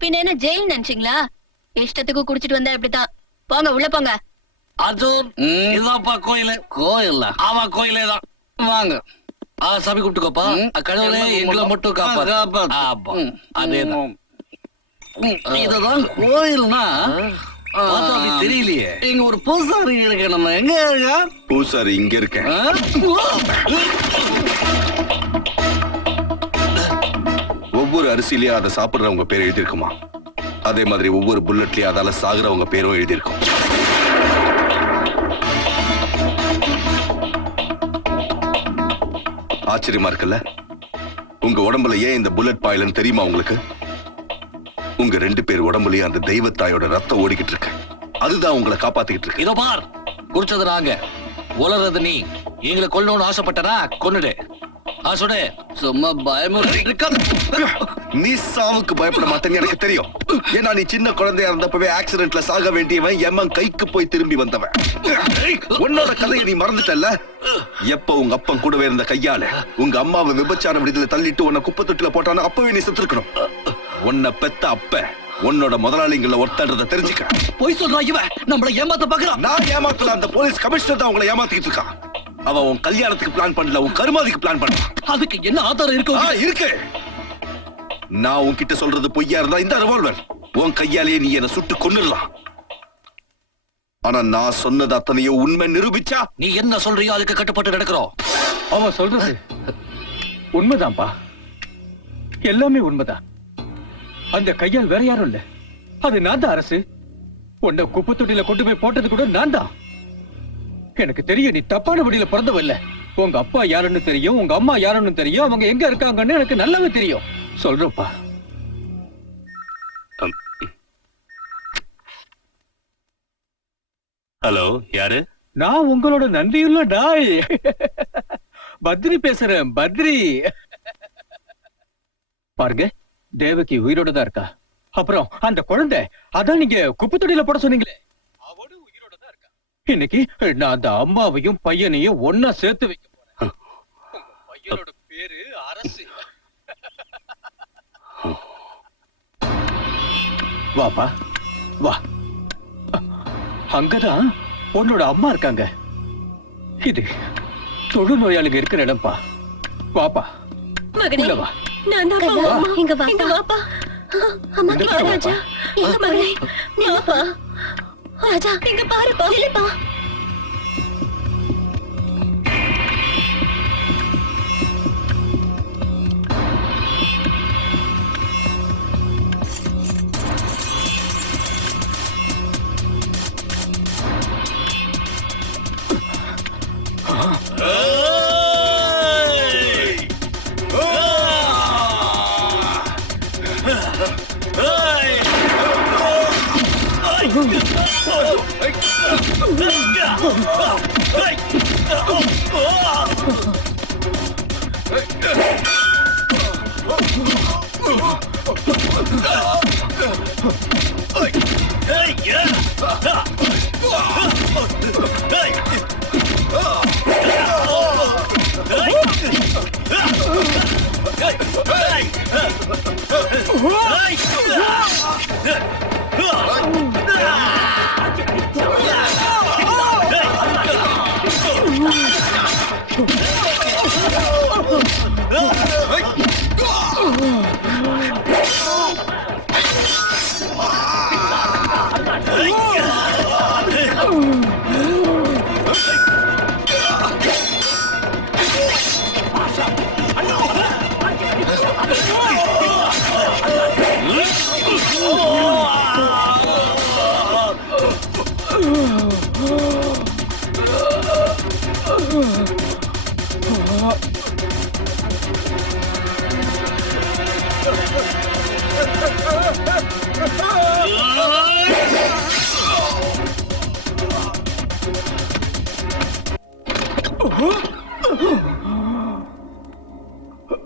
பின்ன என்ன ஜெயில் நினைச்சீங்களா? இஷ்டத்துக்கு குடிச்சிட்டு வந்தா இப்படித்தான். போங்க உள்ள போங்க. அர்ஜுன் இதான்ப்பா கோயிலு. கோயில்ல? ஆமா கோயிலே தான். வாங்க. சாமி கூப்பிட்டுக்கோப்பா. கடவுளே எங்களை மட்டும் காப்பாத்து. அதேதான். இதுதான் கோயில்னா அப்படி தெரியலையே. இங்க ஒரு பூசாரி இருக்கு. நம்ம எங்க இருக்கா? பூசாரி இங்க இருக்கேன். ஒவ்வொரு அரிசியிலயும் அதை சாப்பிடுறவங்க பேர் எழுதியிருக்குமா, அதே மாதிரி ஒவ்வொரு புல்லட்லயும் அதால சாகுறவங்க பேரும் எழுதியிருக்கும். ஆச்சரியமா இருக்குல்ல? உங்க உடம்புல ஏன் இந்த புல்லட் பாயிலன்னு தெரியுமா உங்களுக்கு? உங்க 2 பேர் உடம்புலயும் அந்த தெய்வத்தாயோட ரத்தம் ஓடிக்கிட்டு இருக்கு. அதுதான் உங்களை காப்பாத்திக்கிட்டு இருக்கு. இதோ பார், குடிச்சது நாங்க, உலறது நீ. எங்களை கொல்லணும்னு ஆசைப்பட்டனா கொன்னுடு. சுடு. சும்மா பயமுறுத்தி நீ சாவுக்கு பயப்பட மாட்டேன்னு எனக்கு தெரியும். ஏன்னா நீ சின்ன குழந்தையா இருந்தப்பவே ஆக்சிடென்ட்ல சாக வேண்டியவன் எம்மன் கைக்கு போய் திரும்பி வந்தவன். உன்னோட கதையை நீ மறந்துட்டல்ல? எப்ப உங்க அப்பன் கூடவே இருந்த கையால உங்க அம்மாவை விபச்சார விடுதலை தள்ளிட்டு உன்னை குப்பை தொட்டில போட்டானோ அப்பவே நீ செத்துருக்கணும். உன்னை பெத்த அப்ப உன்னோட முதலாளிங்களை ஒருத்தன்றத தெரிஞ்சுக்க. போய் சொல்றான் இவன். நம்மள ஏமாத்த பாக்குறான். நான் ஏமாத்தல, அந்த போலீஸ் கமிஷனர் தான் உங்களை ஏமாத்திட்டு இருக்கான். அவன் உன் கல்யாணத்துக்கு பிளான் பண்ணல, உன் கருமாதிக்கு பிளான் பண்ணான். அதுக்கு என்ன ஆதாரம் இருக்கு? இருக்கு. நான் உன்கிட்ட சொல்றது பொய்யா இருந்தா இந்த ரிவால்வர் உன் கையாலேயே நீ என்ன சுட்டு கொன்னுடலாம். ஆனா நான் சொன்னது அத்தனையும் உண்மை நிரூபிச்சா நீ என்ன சொல்றியோ அதுக்கு கட்டுப்பட்டு நடக்கிறோம். அவன் சொல்றது உண்மைதான்ப்பா. எல்லாமே உண்மைதான். அந்த கையால் வேற யாரும் இல்ல. அது நான் தான் அரசு. உன்னை குப்பை தொட்டியில கொண்டு போய் போட்டது கூட நான் தான். எனக்கு தெரியும் நீ தப்பான வழியில பிறந்தவல்ல. உங்க அப்பா யாருன்னு தெரியும், உங்க அம்மா யாருன்னு தெரியும், அவங்க எங்க இருக்காங்கன்னு எனக்கு நல்லாவே தெரியும். சொல்றப்பா. ஹலோ, யாரு? நான் உங்களோட நன்றியுள்ள டாய் பத்ரி பேசுறேன். பத்ரி பாருங்க, தேவகி உயிரோட தான் இருக்கா. அப்புறம் அந்த குழந்தை, அதான் நீங்க குப்பை தொட்டியில போட சொன்னீங்களே, அவளும் உயிரோட தான் இருக்கா. இன்னைக்கு நான் அந்த அம்மாவையும் பையனையும் ஒன்னா சேர்த்து வைக்க போறேன். பையனோட பேரு அரசு. வாப்பா வா. அங்கதான் உன்னோட அம்மா இருக்காங்க. இது தொழு நோயாளிங்க இருக்கிற இடம்பா. வாப்பா. மகனே, வா. நான் தான் அம்மா. இங்க வா. இங்க வாப்பா. அம்மா கிட்ட ராஜா. எங்க மகனே? நீ வாப்பா. ராஜா, இங்க பாருப்பா. இல்லப்பா.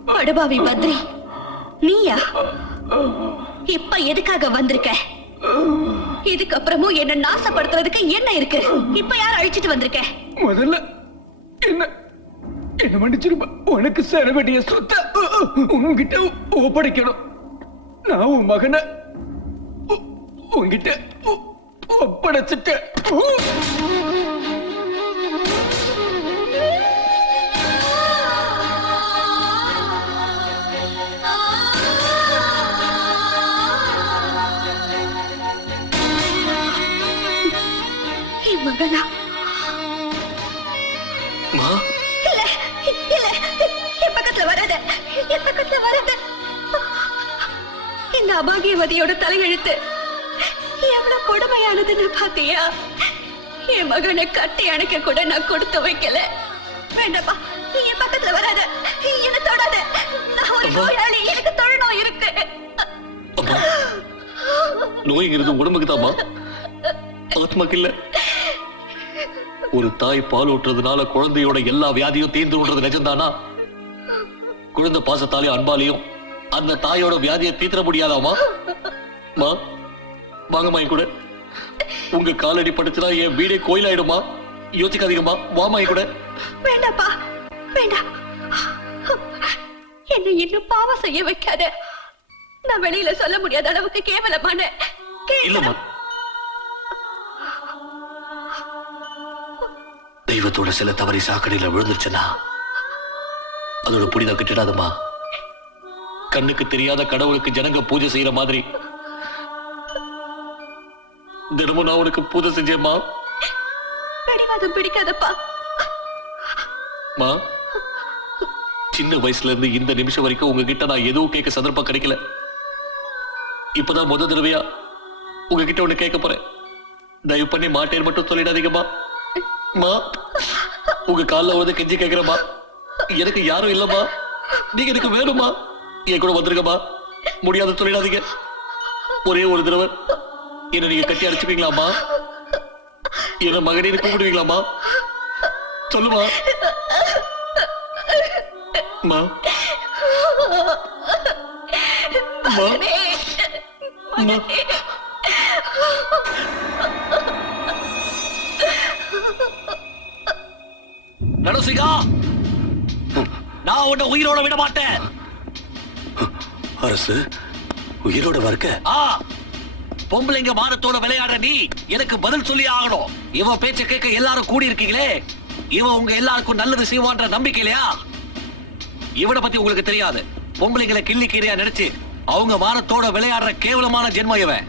படுபாவி பத்ரி, நீயா? இப்ப எதுக்காக வந்திருக்க? இதுக்கப்புறமும் என்ன நாசப்படுத்துறதுக்கு என்ன இருக்கு? இப்ப யார் அழிச்சிட்டு வந்திருக்க? முதல்ல என்ன என்ன மன்னிச்சிருமா. உனக்கு சேர வேண்டிய சொத்தை உன்கிட்ட ஒப்படைக்கணும். நான் உன் மகனை உன்கிட்ட ஒப்படைச்சிட்டேன். என் மகனா? மா இல்ல இல்ல, என் பக்கத்துல வராத, என் பக்கத்துல வராத. இந்த அபாகியவதியோட தலையெழுத்து எவ்வளவு கொடுமையானதுன்னு பாத்தியா? என் மகனை கட்டி அணைக்க கூட நான் கொடுத்து வைக்கல. வேண்டாப்பா, நீ என் பக்கத்துல வராத, என்ன தொடாத. நான் ஒரு நோயாளி, எனக்கு தொழுநோய் இருக்கு. அம்மா, நோய்ங்கிறது உடம்புக்கு தாமா, ஆத்மாக்கு இல்ல. ஒரு தாய் பால் ஊட்டுறதுனால குழந்தையோட எல்லா வியாதியும் தீர்ந்து விடுறது நிஜம்தானா? குழந்தை பாசத்தாலையும் அன்பாலையும் அந்த தாயோட வியாதியை தீர்த்த முடியாதாமா? மா, வாங்கம்மா என் கூட. உங்க காலடி படுத்துனா என் வீடே கோயிலாயிடுமா? யோசிக்காதீங்கம்மா, வாமா என் கூட. வேண்டாப்பா, வேண்டாம். என்னை இன்னும் பாவம் செய்ய வைக்காத. நான் வெளியில சொல்ல முடியாத அளவுக்கு கேவலமான இல்லம்மா, தெய்வத்தோட சில தவறி சாக்கடையில விழுந்துருச்சுன்னா அதோட புனித கிட்டிடாதம்மா. கண்ணுக்கு தெரியாத கடவுளுக்கு ஜனங்க பூஜை செய்யற மாதிரி தினமும் நான் உனக்கு பூஜை செஞ்சேம்மா. பிடிவாதம் பிடிக்காதப்பா. மா, சின்ன வயசுல இருந்து இந்த நிமிஷம் வரைக்கும் உங்ககிட்ட நான் எதுவும் கேட்க சந்தர்ப்பம் கிடைக்கல. இப்பதான் முத தடவையா உங்ககிட்ட ஒண்ணு கேட்க போறேன். தயவு பண்ணி மாட்டேன் மட்டும் சொல்லிடாதீங்கம்மா. மா, உங்க காலில் வந்து கெஞ்சி கேட்கிறேம்மா. எனக்கு யாரும் இல்லம்மா, நீங்க எனக்கு வேணுமா? என் கூட வந்துருங்கம்மா. முடியாத சொல்லிடாதீங்க. ஒரே ஒரு தடவை என்ன நீங்க கட்டி அடிச்சுப்பீங்களாம்மா? என்ன மகனே கூப்பிடுவீங்களாம்மா? சொல்லுமா. மா, மா, மா. நரசிங்கா, நான் உன்னை உயிரோட விட மாட்டேன். அரசு உயிரோட வர்க்க பொம்பளைங்க மானத்தோட விளையாடுற நீ எனக்கு பதில் சொல்லி ஆகணும். இவன் பேச்ச கேட்க எல்லாரும் கூடி இருக்கீங்களே, இவன் உங்க எல்லாருக்கும் நல்லது செய்வான்ற நம்பிக்கை இல்லையா? இவனை பத்தி உங்களுக்கு தெரியாது. பொம்பளைங்களை கிள்ளி கீரையா நினைச்சு அவங்க மானத்தோட விளையாடுற கேவலமான ஜென்மம் இவன்.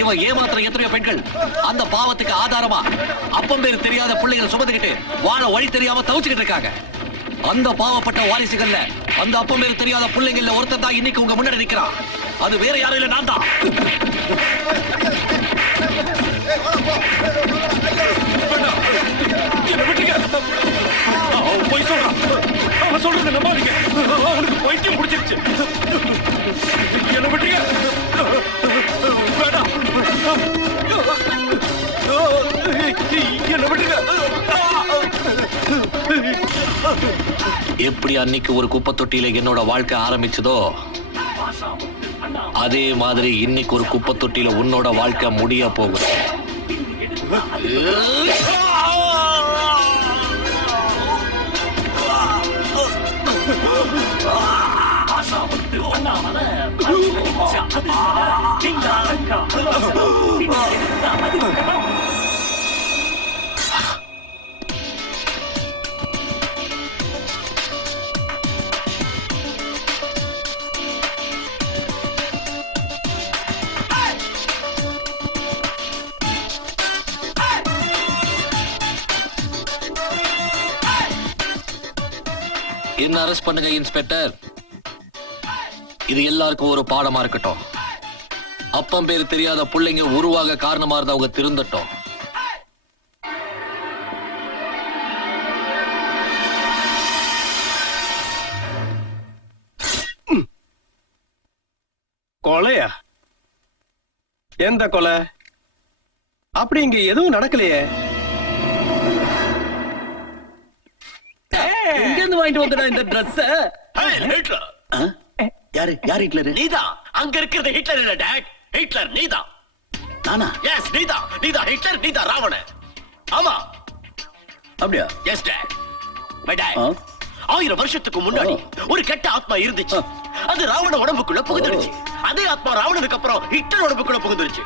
இவன் ஏமாத்துற எத்தனையோ பெண்கள் அந்த பாவத்துக்கு ஆதாரமா அப்பம் பேர் தெரியாத பிள்ளைகள் சுமந்துக்கிட்டு வாழ வழி தெரியாம தவிச்சுக்கிட்டு இருக்காங்க. அந்த பாவப்பட்ட வாரிசுகள்ல அந்த அப்பம் பேர் தெரியாத பிள்ளைங்கள்ல ஒருத்தர் தான் இன்னைக்கு உங்க முன்னாடி நிக்கிறான். அது வேற யாரும் இல்ல, நான் தான். போய் சொல்றான். அவன் சொல்றது நம்பாதீங்க. அவனுக்கு பைத்தியம் பிடிச்சிருச்சு. என்ன விட்டுங்க. வேண்டாம், என்ன விட்டுங்க. எப்படி அன்னைக்கு ஒரு குப்பை தொட்டியில என்னோட வாழ்க்கை ஆரம்பிச்சதோ அதே மாதிரி இன்னைக்கு ஒரு குப்பை தொட்டியில உன்னோட வாழ்க்கை முடிய போகுது. என்ன அரெஸ்ட் பண்ணுங்க இன்ஸ்பெக்டர். இது எல்லாருக்கும் ஒரு பாடமா இருக்கட்டும். அப்பம் பேர் தெரியாத பிள்ளைங்க உருவாக காரணமா இருந்தவங்க திருந்தட்டும். கொலையா? எந்த கொலை? அப்படி இங்க எதுவும் நடக்கலையே. எங்க இருந்து வாங்கிட்டு வந்தடா இந்த Dress? யாரு யார் ஹிட்லர்? நீதான். அங்க இருக்கிறது ஹிட்லர் இல்ல டாட், ஹிட்லர் நீதான். நானா? எஸ் நீதான் ஹிட்லர், நீதான் ராவணன். ஆமா அப்படியா? Yes dad. My dad. ஆ? 1000 வருஷத்துக்கு முன்னாடி ஒரு கெட்ட ஆத்மா இருந்துச்சு. அது ராவண உடம்புக்குள்ள புகுந்துருச்சு. அதே ஆத்மா ராவணனுக்கு அப்புறம் ஹிட்லர் உடம்புக்குள்ள புகுந்துருச்சு.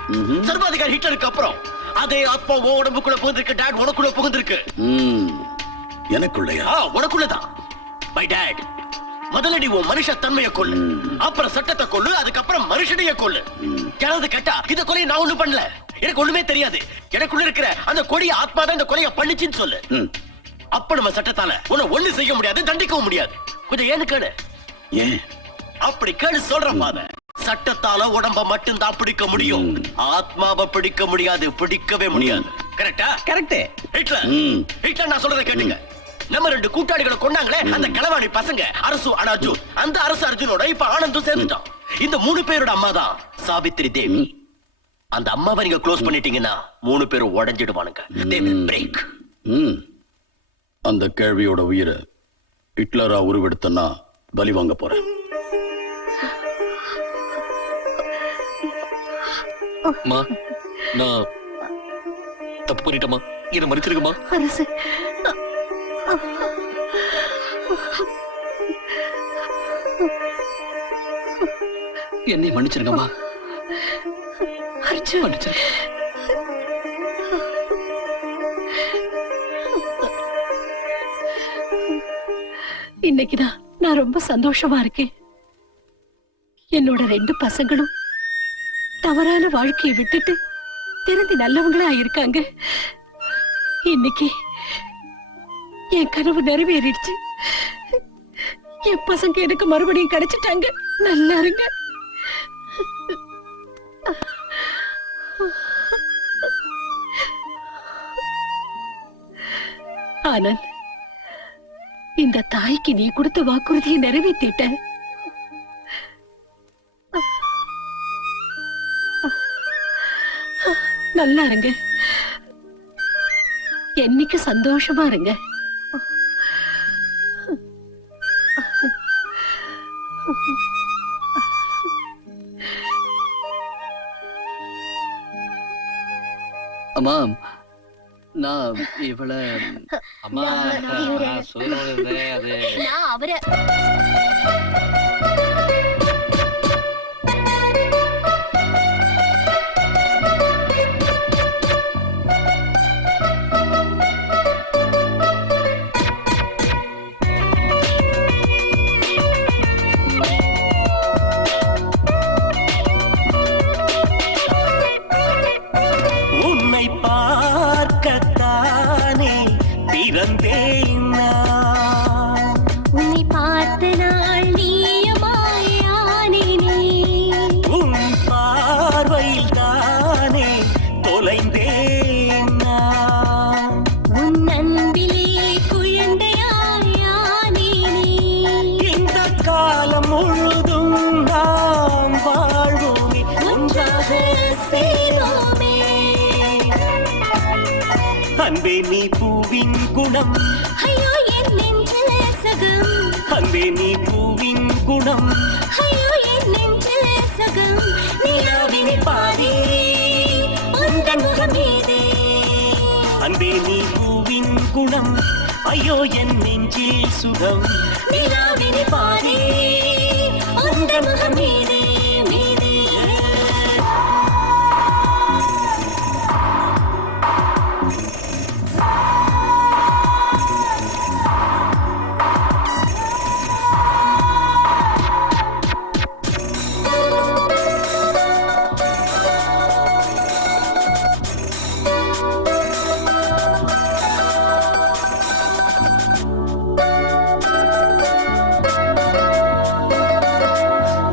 சர்வாதிகாரி ஹிட்லருக்கு அப்புறம் அதே ஆத்மா உன் உடம்புக்குள்ள புகுந்திருக்கு. டாட், உனக்குள்ள புகுந்திருக்கு. எனக்குள்ளயா? உனக்குள்ளதான். மை டாட், முதல்ல நீ உன் மனுஷ தன்மையை கொள்ளு, அப்புறம் சட்டத்தை கொள்ளு, அதுக்கப்புறம் மனுஷனைய கொள்ளு. யாராவது கேட்டா இந்த கொலையை நான் ஒண்ணு பண்ணல, எனக்கு ஒண்ணுமே தெரியாது, எனக்குள்ள இருக்கிற அந்த கொடிய ஆத்மா தான் இந்த கொலையை பண்ணுச்சுன்னு சொல்லு. அப்ப நம்ம சட்டத்தால உன்னை ஒண்ணு செய்ய முடியாது, தண்டிக்கவும் முடியாது. கொஞ்சம் ஏன்னு கேளு. ஏன் அப்படி கேளு சொல்றேன் ஃபாதர். சட்டத்தால உடம்ப மட்டும் தான் பிடிக்க முடியும், ஆத்மாவை பிடிக்க முடியாது, பிடிக்கவே முடியாது. கரெக்டா? கரெக்ட். ஹிட்லர் நான் சொல்றதை கேட்டுங்க. நம்ம 2 கூட்டாளிகளை கொண்டாங்களே அந்த களவாணி பசங்க, அரசு அர்ஜுன். அந்த அரசு அர்ஜுனோட இப்ப ஆனந்தும் சேர்ந்துட்டான். இந்த 3 பேரோட அம்மா தான் சாவித்ரி தேவி. அந்த அம்மாவை நீங்க க்ளோஸ் பண்ணிட்டீங்கன்னா 3 பேரும் உடைஞ்சிடுவானுங்க. They will break. அந்த கேள்வியோட உயிரை ஹிட்லரா உருவெடுத்தனா பலி வாங்க போறேன். அம்மா, நான் தப்பு பண்ணிட்டேம்மா, என்ன மன்னிச்சிருக்கமா? அரசு, என்னை மன்னிச்சிருங்கம்மா. அர்ஜுன், மன்னிச்சிருங்க. இன்னைக்குதான் நான் ரொம்ப சந்தோஷமா இருக்கேன். என்னோட 2 பசங்களும் தவறான வாழ்க்கையை விட்டுட்டு திறந்து நல்லவங்களா இருக்காங்க. இன்னைக்கு என் கனவு நிறைவேறிடுச்சு. என் பசங்க எனக்கு மறுபடியும் கிடைச்சிட்டாங்க. நல்லா இருங்க. ஆனந்த், இந்த தாய்க்கு நீ கொடுத்த வாக்குறுதியை நிறைவேற்றிட்ட. நல்லா இருங்க, என்னைக்கு சந்தோஷமா இருங்க. அம்மா, நான் இவள அம்மா, நான் சொல்லுவது அது நான் அவரை உன்னை பார்க்கத்தானே பிறந்தேன் நான். உன்னை பார்த்த நாள் நீயமாயானேனே. உன் பார்வையில் தானே தொலைந்தேன் நான். உன் அன்பிலே குழந்தையாயானேனே. இந்த காலம் முழுதும் நாம் வாழ்வோமே, ஒன்றாக சேரோமே. அன்பே நீ பூவின் குணம், ஐயோ என் நெஞ்சில் சகம். அன்பே நீ பூவின் குணம், ஐயோ என் நெஞ்சில் சகம். நிலாவினை பாதி உந்தன் முகம் மீதே. அன்பே நீ பூவின் குணம், ஐயோ என் நெஞ்சில் சுகம். நிலாவினை பாதி உந்தன் முகம் மீதே மீதே.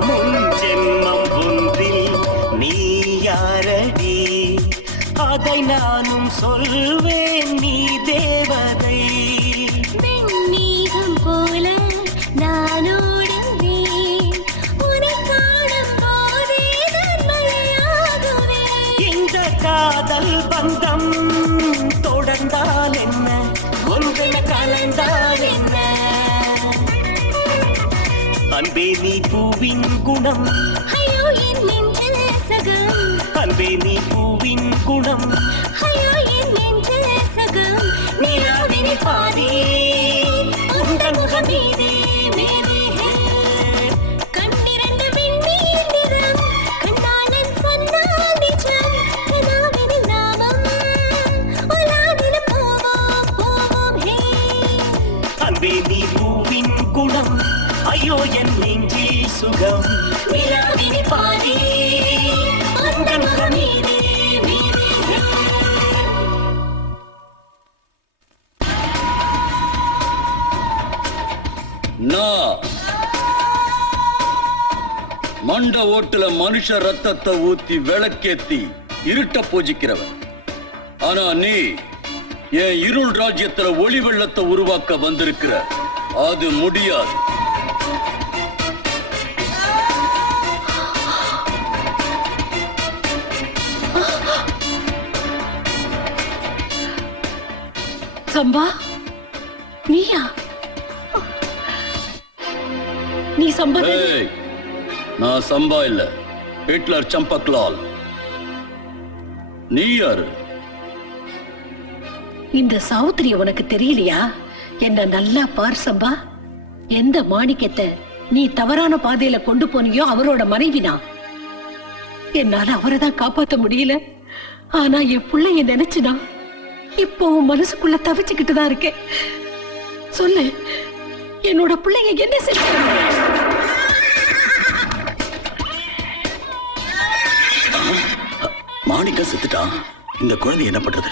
முன் ஜென்மம் ஒன்றில் நீ யாரடி, அதை நானும் சொல்வேன், நீ தேவதை. வெண்மேகம் போல நான் ஓடுவேன். உன்னை காணும் போதே நான் மழையாகுவேன். இந்த காதல் பந்தம் தொடர்ந்தால் என்ன, ஒன்றென கலந்தால் என்ன. அன்பே நீ பூவின் குணம், ஐயோ என் நெஞ்சில் சகம். அன்பே நீ பூவின் குணம் ஐயோ என் நெஞ்சில் சகம் நிலாவினி பாதி உந்தன் முகம் மீதே மேலே கண்டிரண்டு விண்ணீர் நிறம் கண்ணாளன் சொன்னால் நிஜம் கனாவினில் நாமம் உலாவில போவோம் போவோம் ஹே அன்பே நீ பூவின் குணம் ஐயோ என் நெஞ்சில் சுகம் நிலாவினி பாதி உந்தன் முகம் மீதே மேலே நான் மண்ட ஓட்டுல மனுஷ ரத்தத்தை ஊத்தி விளக்கேத்தி இருட்ட பூஜிக்கிறவன். ஆனா நீ என் இருள் ராஜ்யத்துல ஒளி வெள்ளத்தை உருவாக்க வந்திருக்கிற. அது முடியாது. சம்பா, நீயா? நீ சம்பா தானே? ஏய், நான் சம்பா இல்ல, ஹிட்லர் சம்பக்லால். நீ யாரு? இந்த சௌத்ரிய உனக்கு தெரியலையா? என்ன நல்லா பார் சம்பா. எந்த மாணிக்கத்தை நீ தவறான பாதையில கொண்டு போனியோ அவரோட மனைவிதான். என்னால அவரை தான் காப்பாத்த முடியல. ஆனா என் பிள்ளைய நினைச்சுதான் இப்போ உன் மனசுக்குள்ள தவிச்சுக்கிட்டு தான் இருக்கேன். சொல்லு, என்னோட பிள்ளைங்க என்ன செய்ய? மாணிக்க செத்துட்டான். இந்த குழந்தை என்ன பண்றது?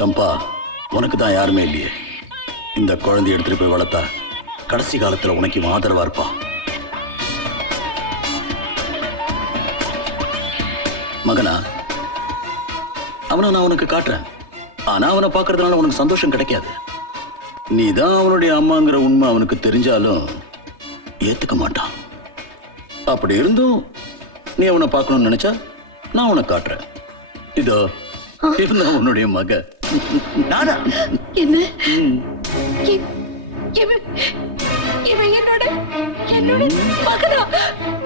சம்பா, உனக்கு தான் யாருமே இல்லையே. இந்த குழந்தைய எடுத்துட்டு போய் வளர்த்தா கடைசி காலத்துல உனக்கு இவன் ஆதரவா இருப்பான். மகனா, அவனை நான் உனக்கு காட்டுறேன். ஆனா அவனை பார்க்கறதுனால உனக்கு சந்தோஷம் கிடைக்காது. நீதான் அவனுடைய அம்மாங்கிற உண்மை அவனுக்கு தெரிஞ்சாலும் ஏத்துக்க மாட்டான். அப்படி இருந்தும் நீ அவனை பார்க்கணும்னு நினைச்சா நான் உனக்கு காட்டுறேன். இதோ இவன் உன்னுடைய மக. நானா? என்ன? இவன் என்னோட மகனா?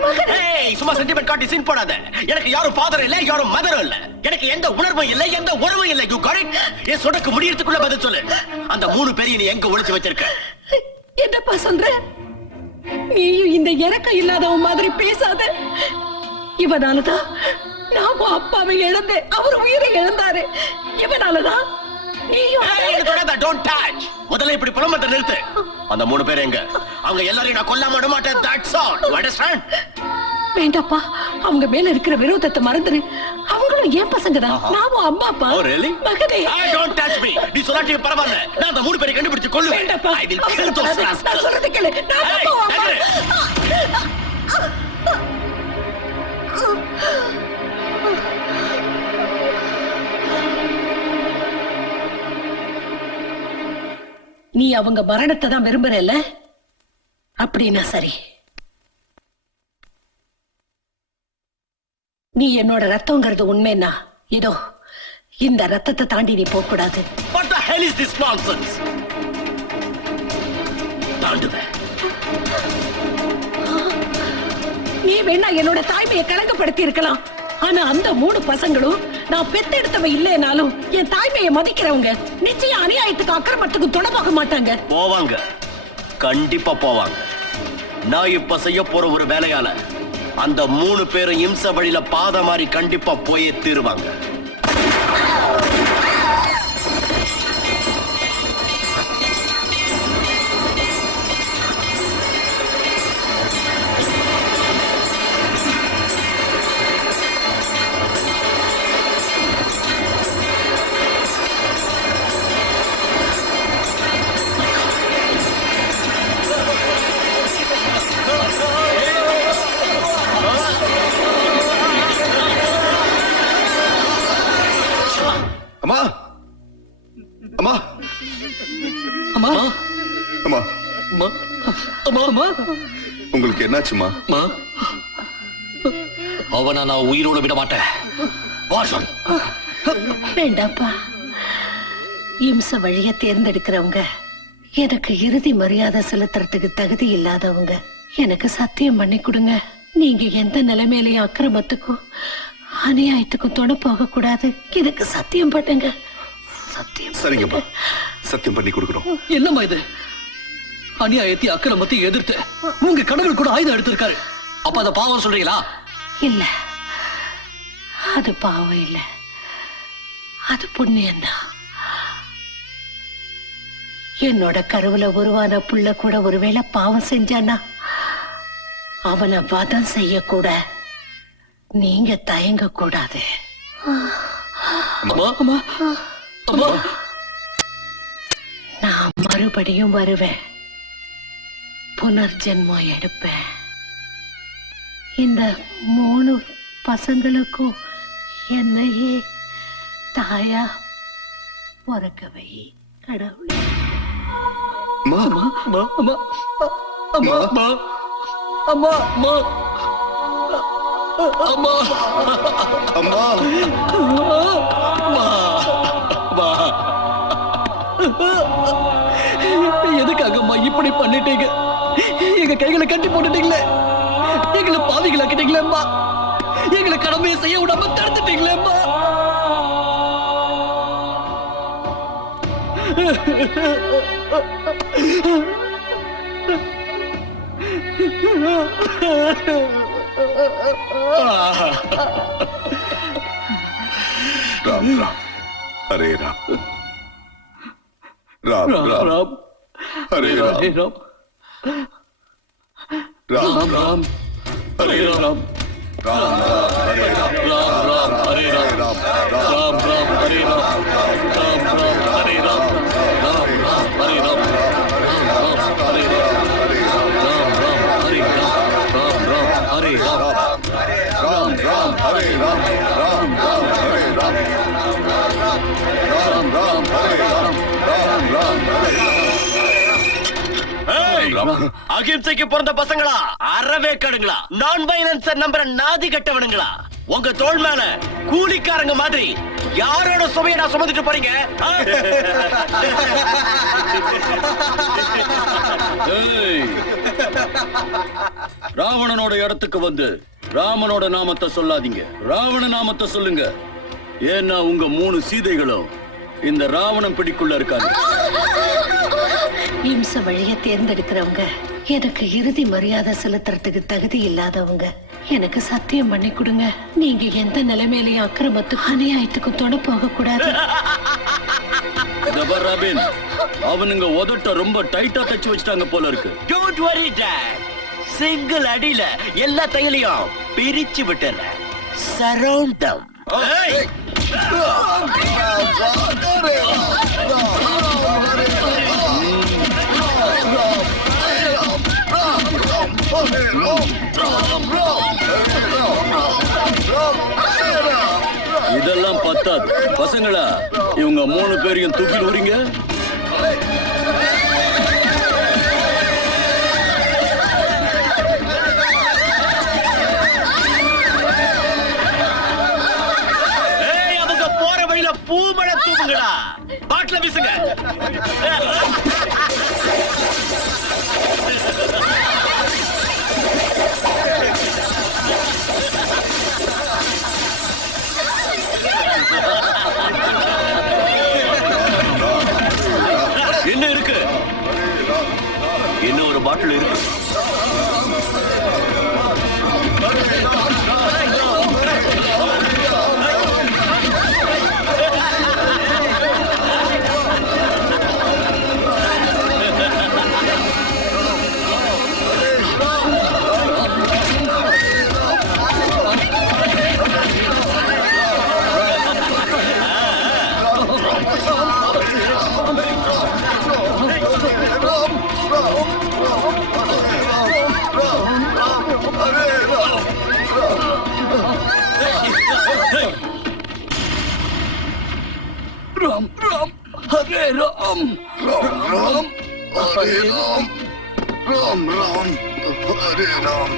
மகனா? சும்மா சென்டிமெண்ட் காட்டி சீன் போடாத. எனக்கு யாரும் ஃபாதர் இல்ல, யாரும் மதரும் இல்ல. எனக்கு எந்த உணர்வும் இல்ல, எந்த உறவும் இல்ல. You got it? என் சொடக்கு முடியறதுக்குள்ள பதில் சொல்லு. அந்த 3 பேரையும் நீ எங்க ஒளிச்சு வச்சிருக்க? என்னப்பா சொல்ற? நீயும் இந்த இறக்கம் இல்லாதவன் மாதிரி பேசாத. இவனாலதான் நான் உன் அப்பாவை இழந்தேன். அவர் உயிரை இழந்தாரு. இவனாலதான் நீயும் முதல்ல இப்படி புலம்பத்தை நிறுத்து. அந்த 3 பேர் எங்க? அவங்க எல்லாரையும் நான் கொல்லாம விட மாட்டேன். That's all. You understand? வேண்டாப்பா, அவங்க மேல இருக்கிற விரோதத்தை மறந்துரு. அவங்களும் ஏன் பசங்க தான். நாமும் அம்மா அப்பா. Oh, really? மகனே, Don't touch me. நீ சொல்லாட்டி பரவாயில்ல. நான் அந்த 3 பேரை கண்டுபிடிச்சு கொல்லுவேன். வேண்டாப்பா. I will kill those rascals. நான் சொல்றதை கேளு. நான் Hey, அம்மா, அம்மா. நகரு. நீ அவங்க மரணத்தை தான் விரும்புறல்ல? அப்படின்னா சரி. நீ என்னோட ரத்தம்ங்கிறது உண்மைன்னா இதோ இந்த ரத்தத்தை தாண்டி நீ போக கூடாது. What the hell is this nonsense? தாண்டுவேன். நீ வேணா என்னோட தாய்மையை கலங்கப்படுத்தி இருக்கலாம். ஆனா அந்த 3 பசங்களும் நான் பெத்தெடுத்தவ இல்லைனாலும் என் தாய்மையை மதிக்கிறவங்க. நிச்சயம் அநியாயத்துக்கு அக்கிரமத்துக்கு தொடர்பாக மாட்டாங்க. போவாங்க, கண்டிப்பா போவாங்க. நான் இப்ப செய்ய போற ஒரு வேலையால அந்த 3 பேரும் இம்ச வழியில பாத மாதிரி கண்டிப்பா போயே தீருவாங்க. அம்மா, அம்மா, அம்மா அம்மா, அம்மா அம்மா அம்மா உங்களுக்கு என்னாச்சுமா? அம்மா, அவனை நான் உயிரோட விட மாட்டேன். வாசன், வேண்டாப்பா. இம்ச வழிய தேர்ந்தெடுக்கிறவங்க எனக்கு இறுதி மரியாதை செலுத்துறதுக்கு தகுதி இல்லாதவங்க. எனக்கு சத்தியம் பண்ணி கொடுங்க. நீங்க எந்த நிலைமையிலையும் அக்கிரமத்துக்கும் அநியாயத்துக்கும் துணை போக கூடாது. இதுக்கு சத்தியம் பண்ணுங்க. சத்தியம். சரிங்கம்மா, சத்தியம் பண்ணி கொடுக்குறோம். என்னம்மா இது? அநியாயத்தை அக்கிரமத்தை எதிர்த்து உங்க கடவுள் கூட ஆயுதம் எடுத்திருக்காரு. அப்ப அத பாவம் சொல்றீங்களா? இல்ல, அது பாவம் இல்ல, அது புண்ணியம்தான். என்னோட கருவுல உருவான புள்ள கூட ஒருவேளை பாவம் செஞ்சானா அவனை வதம் செய்யக்கூட நீங்க தயங்க கூடாது. அம்மா, அம்மா, அம்மா. நான் மறுபடியும் வருவேன், புனர்ஜென்மம் எடுப்பேன். இந்த 3 பசங்களுக்கும் என்னையே தாயா பிறக்கவை கடவுளே. அம்மா, அம்மா, அம்மா, அம்மா, அம்மா, அம்மா, அம்மா, அம்மா, அம்மா, எதுக்காகம்மா இப்படி பண்ணிட்டீங்க? எங்க கைகளை கட்டி போட்டுட்டீங்களே, எங்களை பாவிகளாக்கிட்டீங்களேம்மா, எங்களை கடமையை செய்ய விடாம தடுத்துட்டீங்களேம்மா. ராம் ராம் ஹரே ராம், ராம் ராம் ராம் ஹரே ராம், ராம் ராம் ராம் ஹரே ராம், ராம் ராம் ஹரே ராம், ராம் ராம் ஹரே ராம், ராம் ராம் ஹரே ராம், ராம் ராம் ஹரே ராம், ராம் ராம் ஹரே ராம், ராம் ராம் ஹரே ராம், ராம் ராம் ஹரே ராம், ராம் ராம் ஹரே ராம், ராம் ராம் ஹரே ராம், ராம் ராம் ஹரே ராம், ராம் ராம் ஹரே ராம், ராம் ராம் ஹரே ராம். அகிம்சைக்கு பிறந்த பசங்களா, அறவே கடுங்களா, நான் வைலன்ஸ் நம்புற நாதி கட்டவனுங்களா, உங்க தோள் மேல கூலிக்காரங்க மாதிரி யாரோட சுமையை நான் சுமந்துட்டு போறீங்க? ஏய், ராவணனோட இடத்துக்கு வந்து ராமனோட நாமத்தை சொல்லாதீங்க, ராவண நாமத்தை சொல்லுங்க. ஏன்னா உங்க 3 சீதைகளும் இந்த ராவணன் பிடிக்குள்ள இருக்காங்க. இம்ச வழிய தேர்ந்தெடுக்கிறவங்க எனக்கு இறுதி மரியாதை செலுத்துறதுக்கு தகுதி இல்லாதவங்க. எனக்கு சத்தியம் பண்ணி கொடுங்க, நீங்க எந்த நிலைமையிலையும் அக்கிரமத்துக்கும் அநியாயத்துக்கும் துணை போக கூடாது. ராபின், அவனுங்க உதட்ட ரொம்ப டைட்டா தச்சு வச்சிட்டாங்க போல இருக்கு. Don't worry, Dad. சிங்கிள் அடியில எல்லா தையலையும் பிரிச்சு விட்டுறேன். Surround them. ஏய்! இதெல்லாம் பத்தாது பசங்களா, இவங்க 3 பேரையும் தூக்கி விடுறீங்க. ஏய், அவங்க போற வழியில பூமழை தூவுங்களா, பாட்டில வீசுங்க. என்ன இருக்கு? இன்னும் ஒரு பாட்டில் இருக்கு. ராம் ராம் ஹரே ராம், ராம் ராம் ஹரே ராம், ராம் ராம் ஹரே ராம்,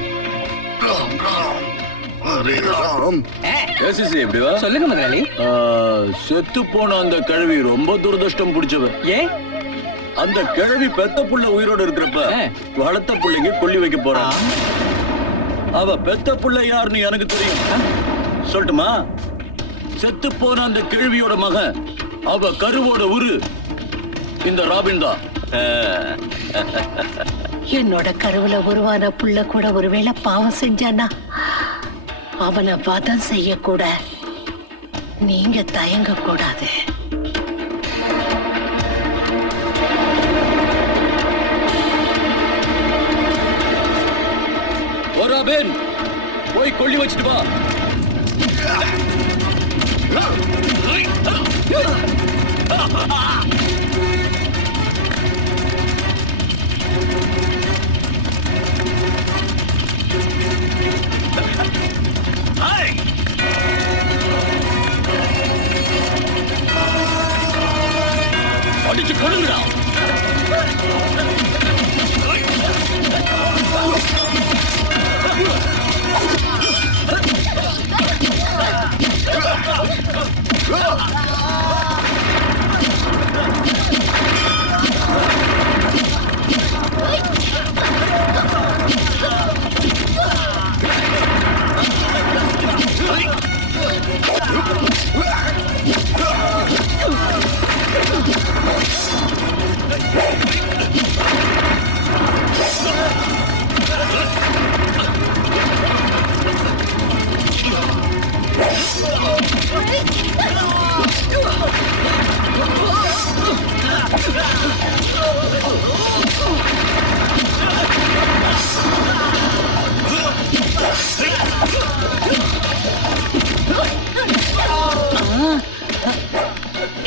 ராம் ராம் ஹரே ராம். ஏசிசி எப்படி வா? சொல்லுங்க முதலாளி. செத்து போன அந்த கிழவி ரொம்ப துரதிருஷ்டம் பிடிச்சவ. ஏன்? அந்த கிழவி பெத்த புள்ள உயிரோடு இருக்கிறப்ப வளர்த்த புள்ளைங்க கொல்லி வைக்க போறான். அவ பெத்த புள்ள யாருன்னு எனக்கு தெரியும். சொல்லட்டுமா? செத்து போன அந்த கேள்வியோட மகன், அவ கருவோட உரு இந்த ராபின் தான். என்னோட கருவுல உருவான புள்ள கூட ஒருவேளை பாவம் செஞ்சானா அவனை வதம் செய்யக்கூட நீங்க தயங்க கூடாது. ஓ ராபின், போய் கொள்ளி வச்சுட்டு வா. அடிச்சு கொள்ளுங்கடா.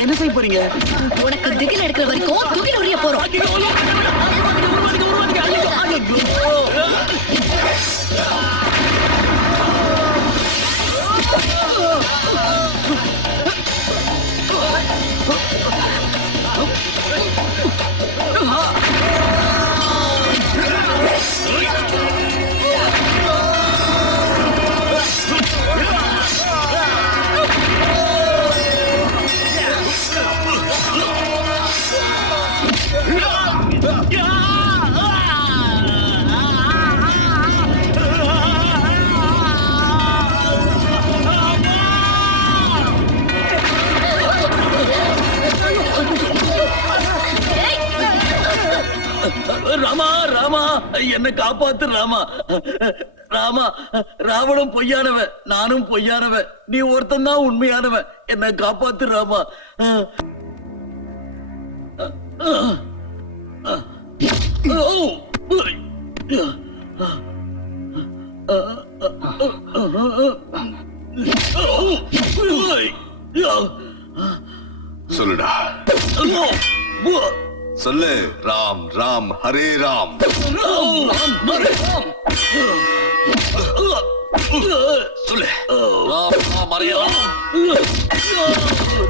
என்ன செய்ய போறீங்க? உனக்கு திகில் எடுக்கிற வரைக்கும் துகில் உரிய போறோம். ராமா, ராமா, என்ன காப்பாத்து ராமா. ராமா, ராவணன் பொய்யானவன், நானும் பொய்யானவன், நீ ஒருத்தன் தான் உண்மையானவன். என்ன காப்பாத்து ராமா. சொல்லுடா, சொல்லு. ராம் ராம் ஹரே ராம். சொல்லு. ராம் ராம் ஹரே ராம்.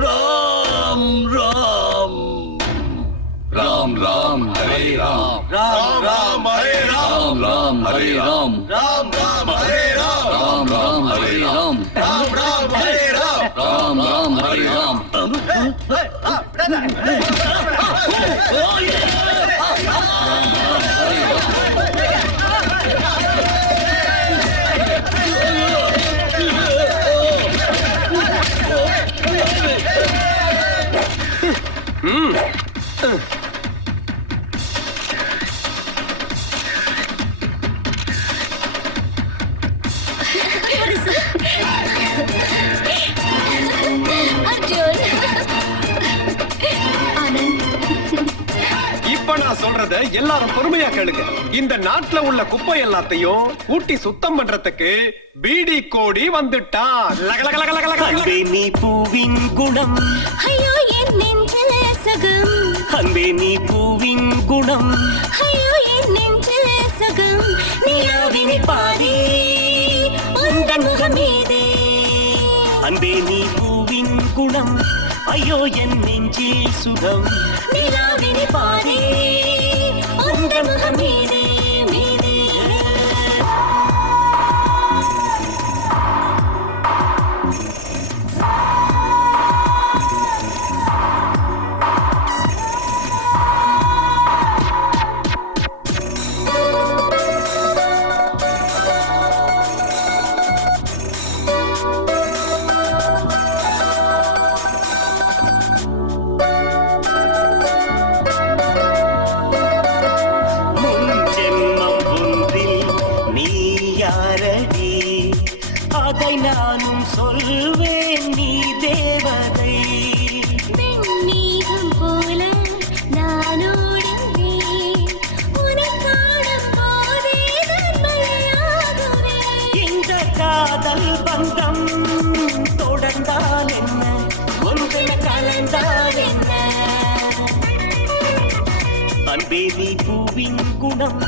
ராம் ராம் ராம் ராம் ஹரே ராம். ராம் ராம் ஹரே ராம். ராம் ஹரே ராம். ராம் ராம் ஹரே ராம். ராம் ராம் ஹரே ராம். ராம் ராம் ஹரே ராம். ராம் ராம் ஹரே ராம். அர்ஜுன், ஆனந்த், இப்ப நான் சொல்றத எல்லாரும் பொறுமையா கேளுங்க. இந்த நாட்டுல உள்ள குப்பை எல்லாத்தையும் கூட்டி சுத்தம் பண்றதுக்கு பீடி கோடி வந்துட்டான். அன்பே நீ பூவின் குணம், ஐயோ என் நெஞ்சில சகம், அன்பே நீ பூவின் குணம், ஐயோ என் நெஞ்சில சகம், நிலாவினை பாதி உந்தன் முகமீதே. அன்பே நீ பூவின் குணம், ஐயோ என் நெஞ்சில் சுகம். நிலாவினை பாதி உந்தன் முகமீதே மீதே. நானும் சொல்வேன் நீ தேவதை. வெண்ணீகம் போல நானோடுவேன், உன்னை காணும் போதே நான் மழையாகுவேன். இந்த காதல் பந்தம் தொடர்ந்தால் என்ன, ஒன்று கலந்தால் என்ன. அன்பே நீ பூவின் குணம்,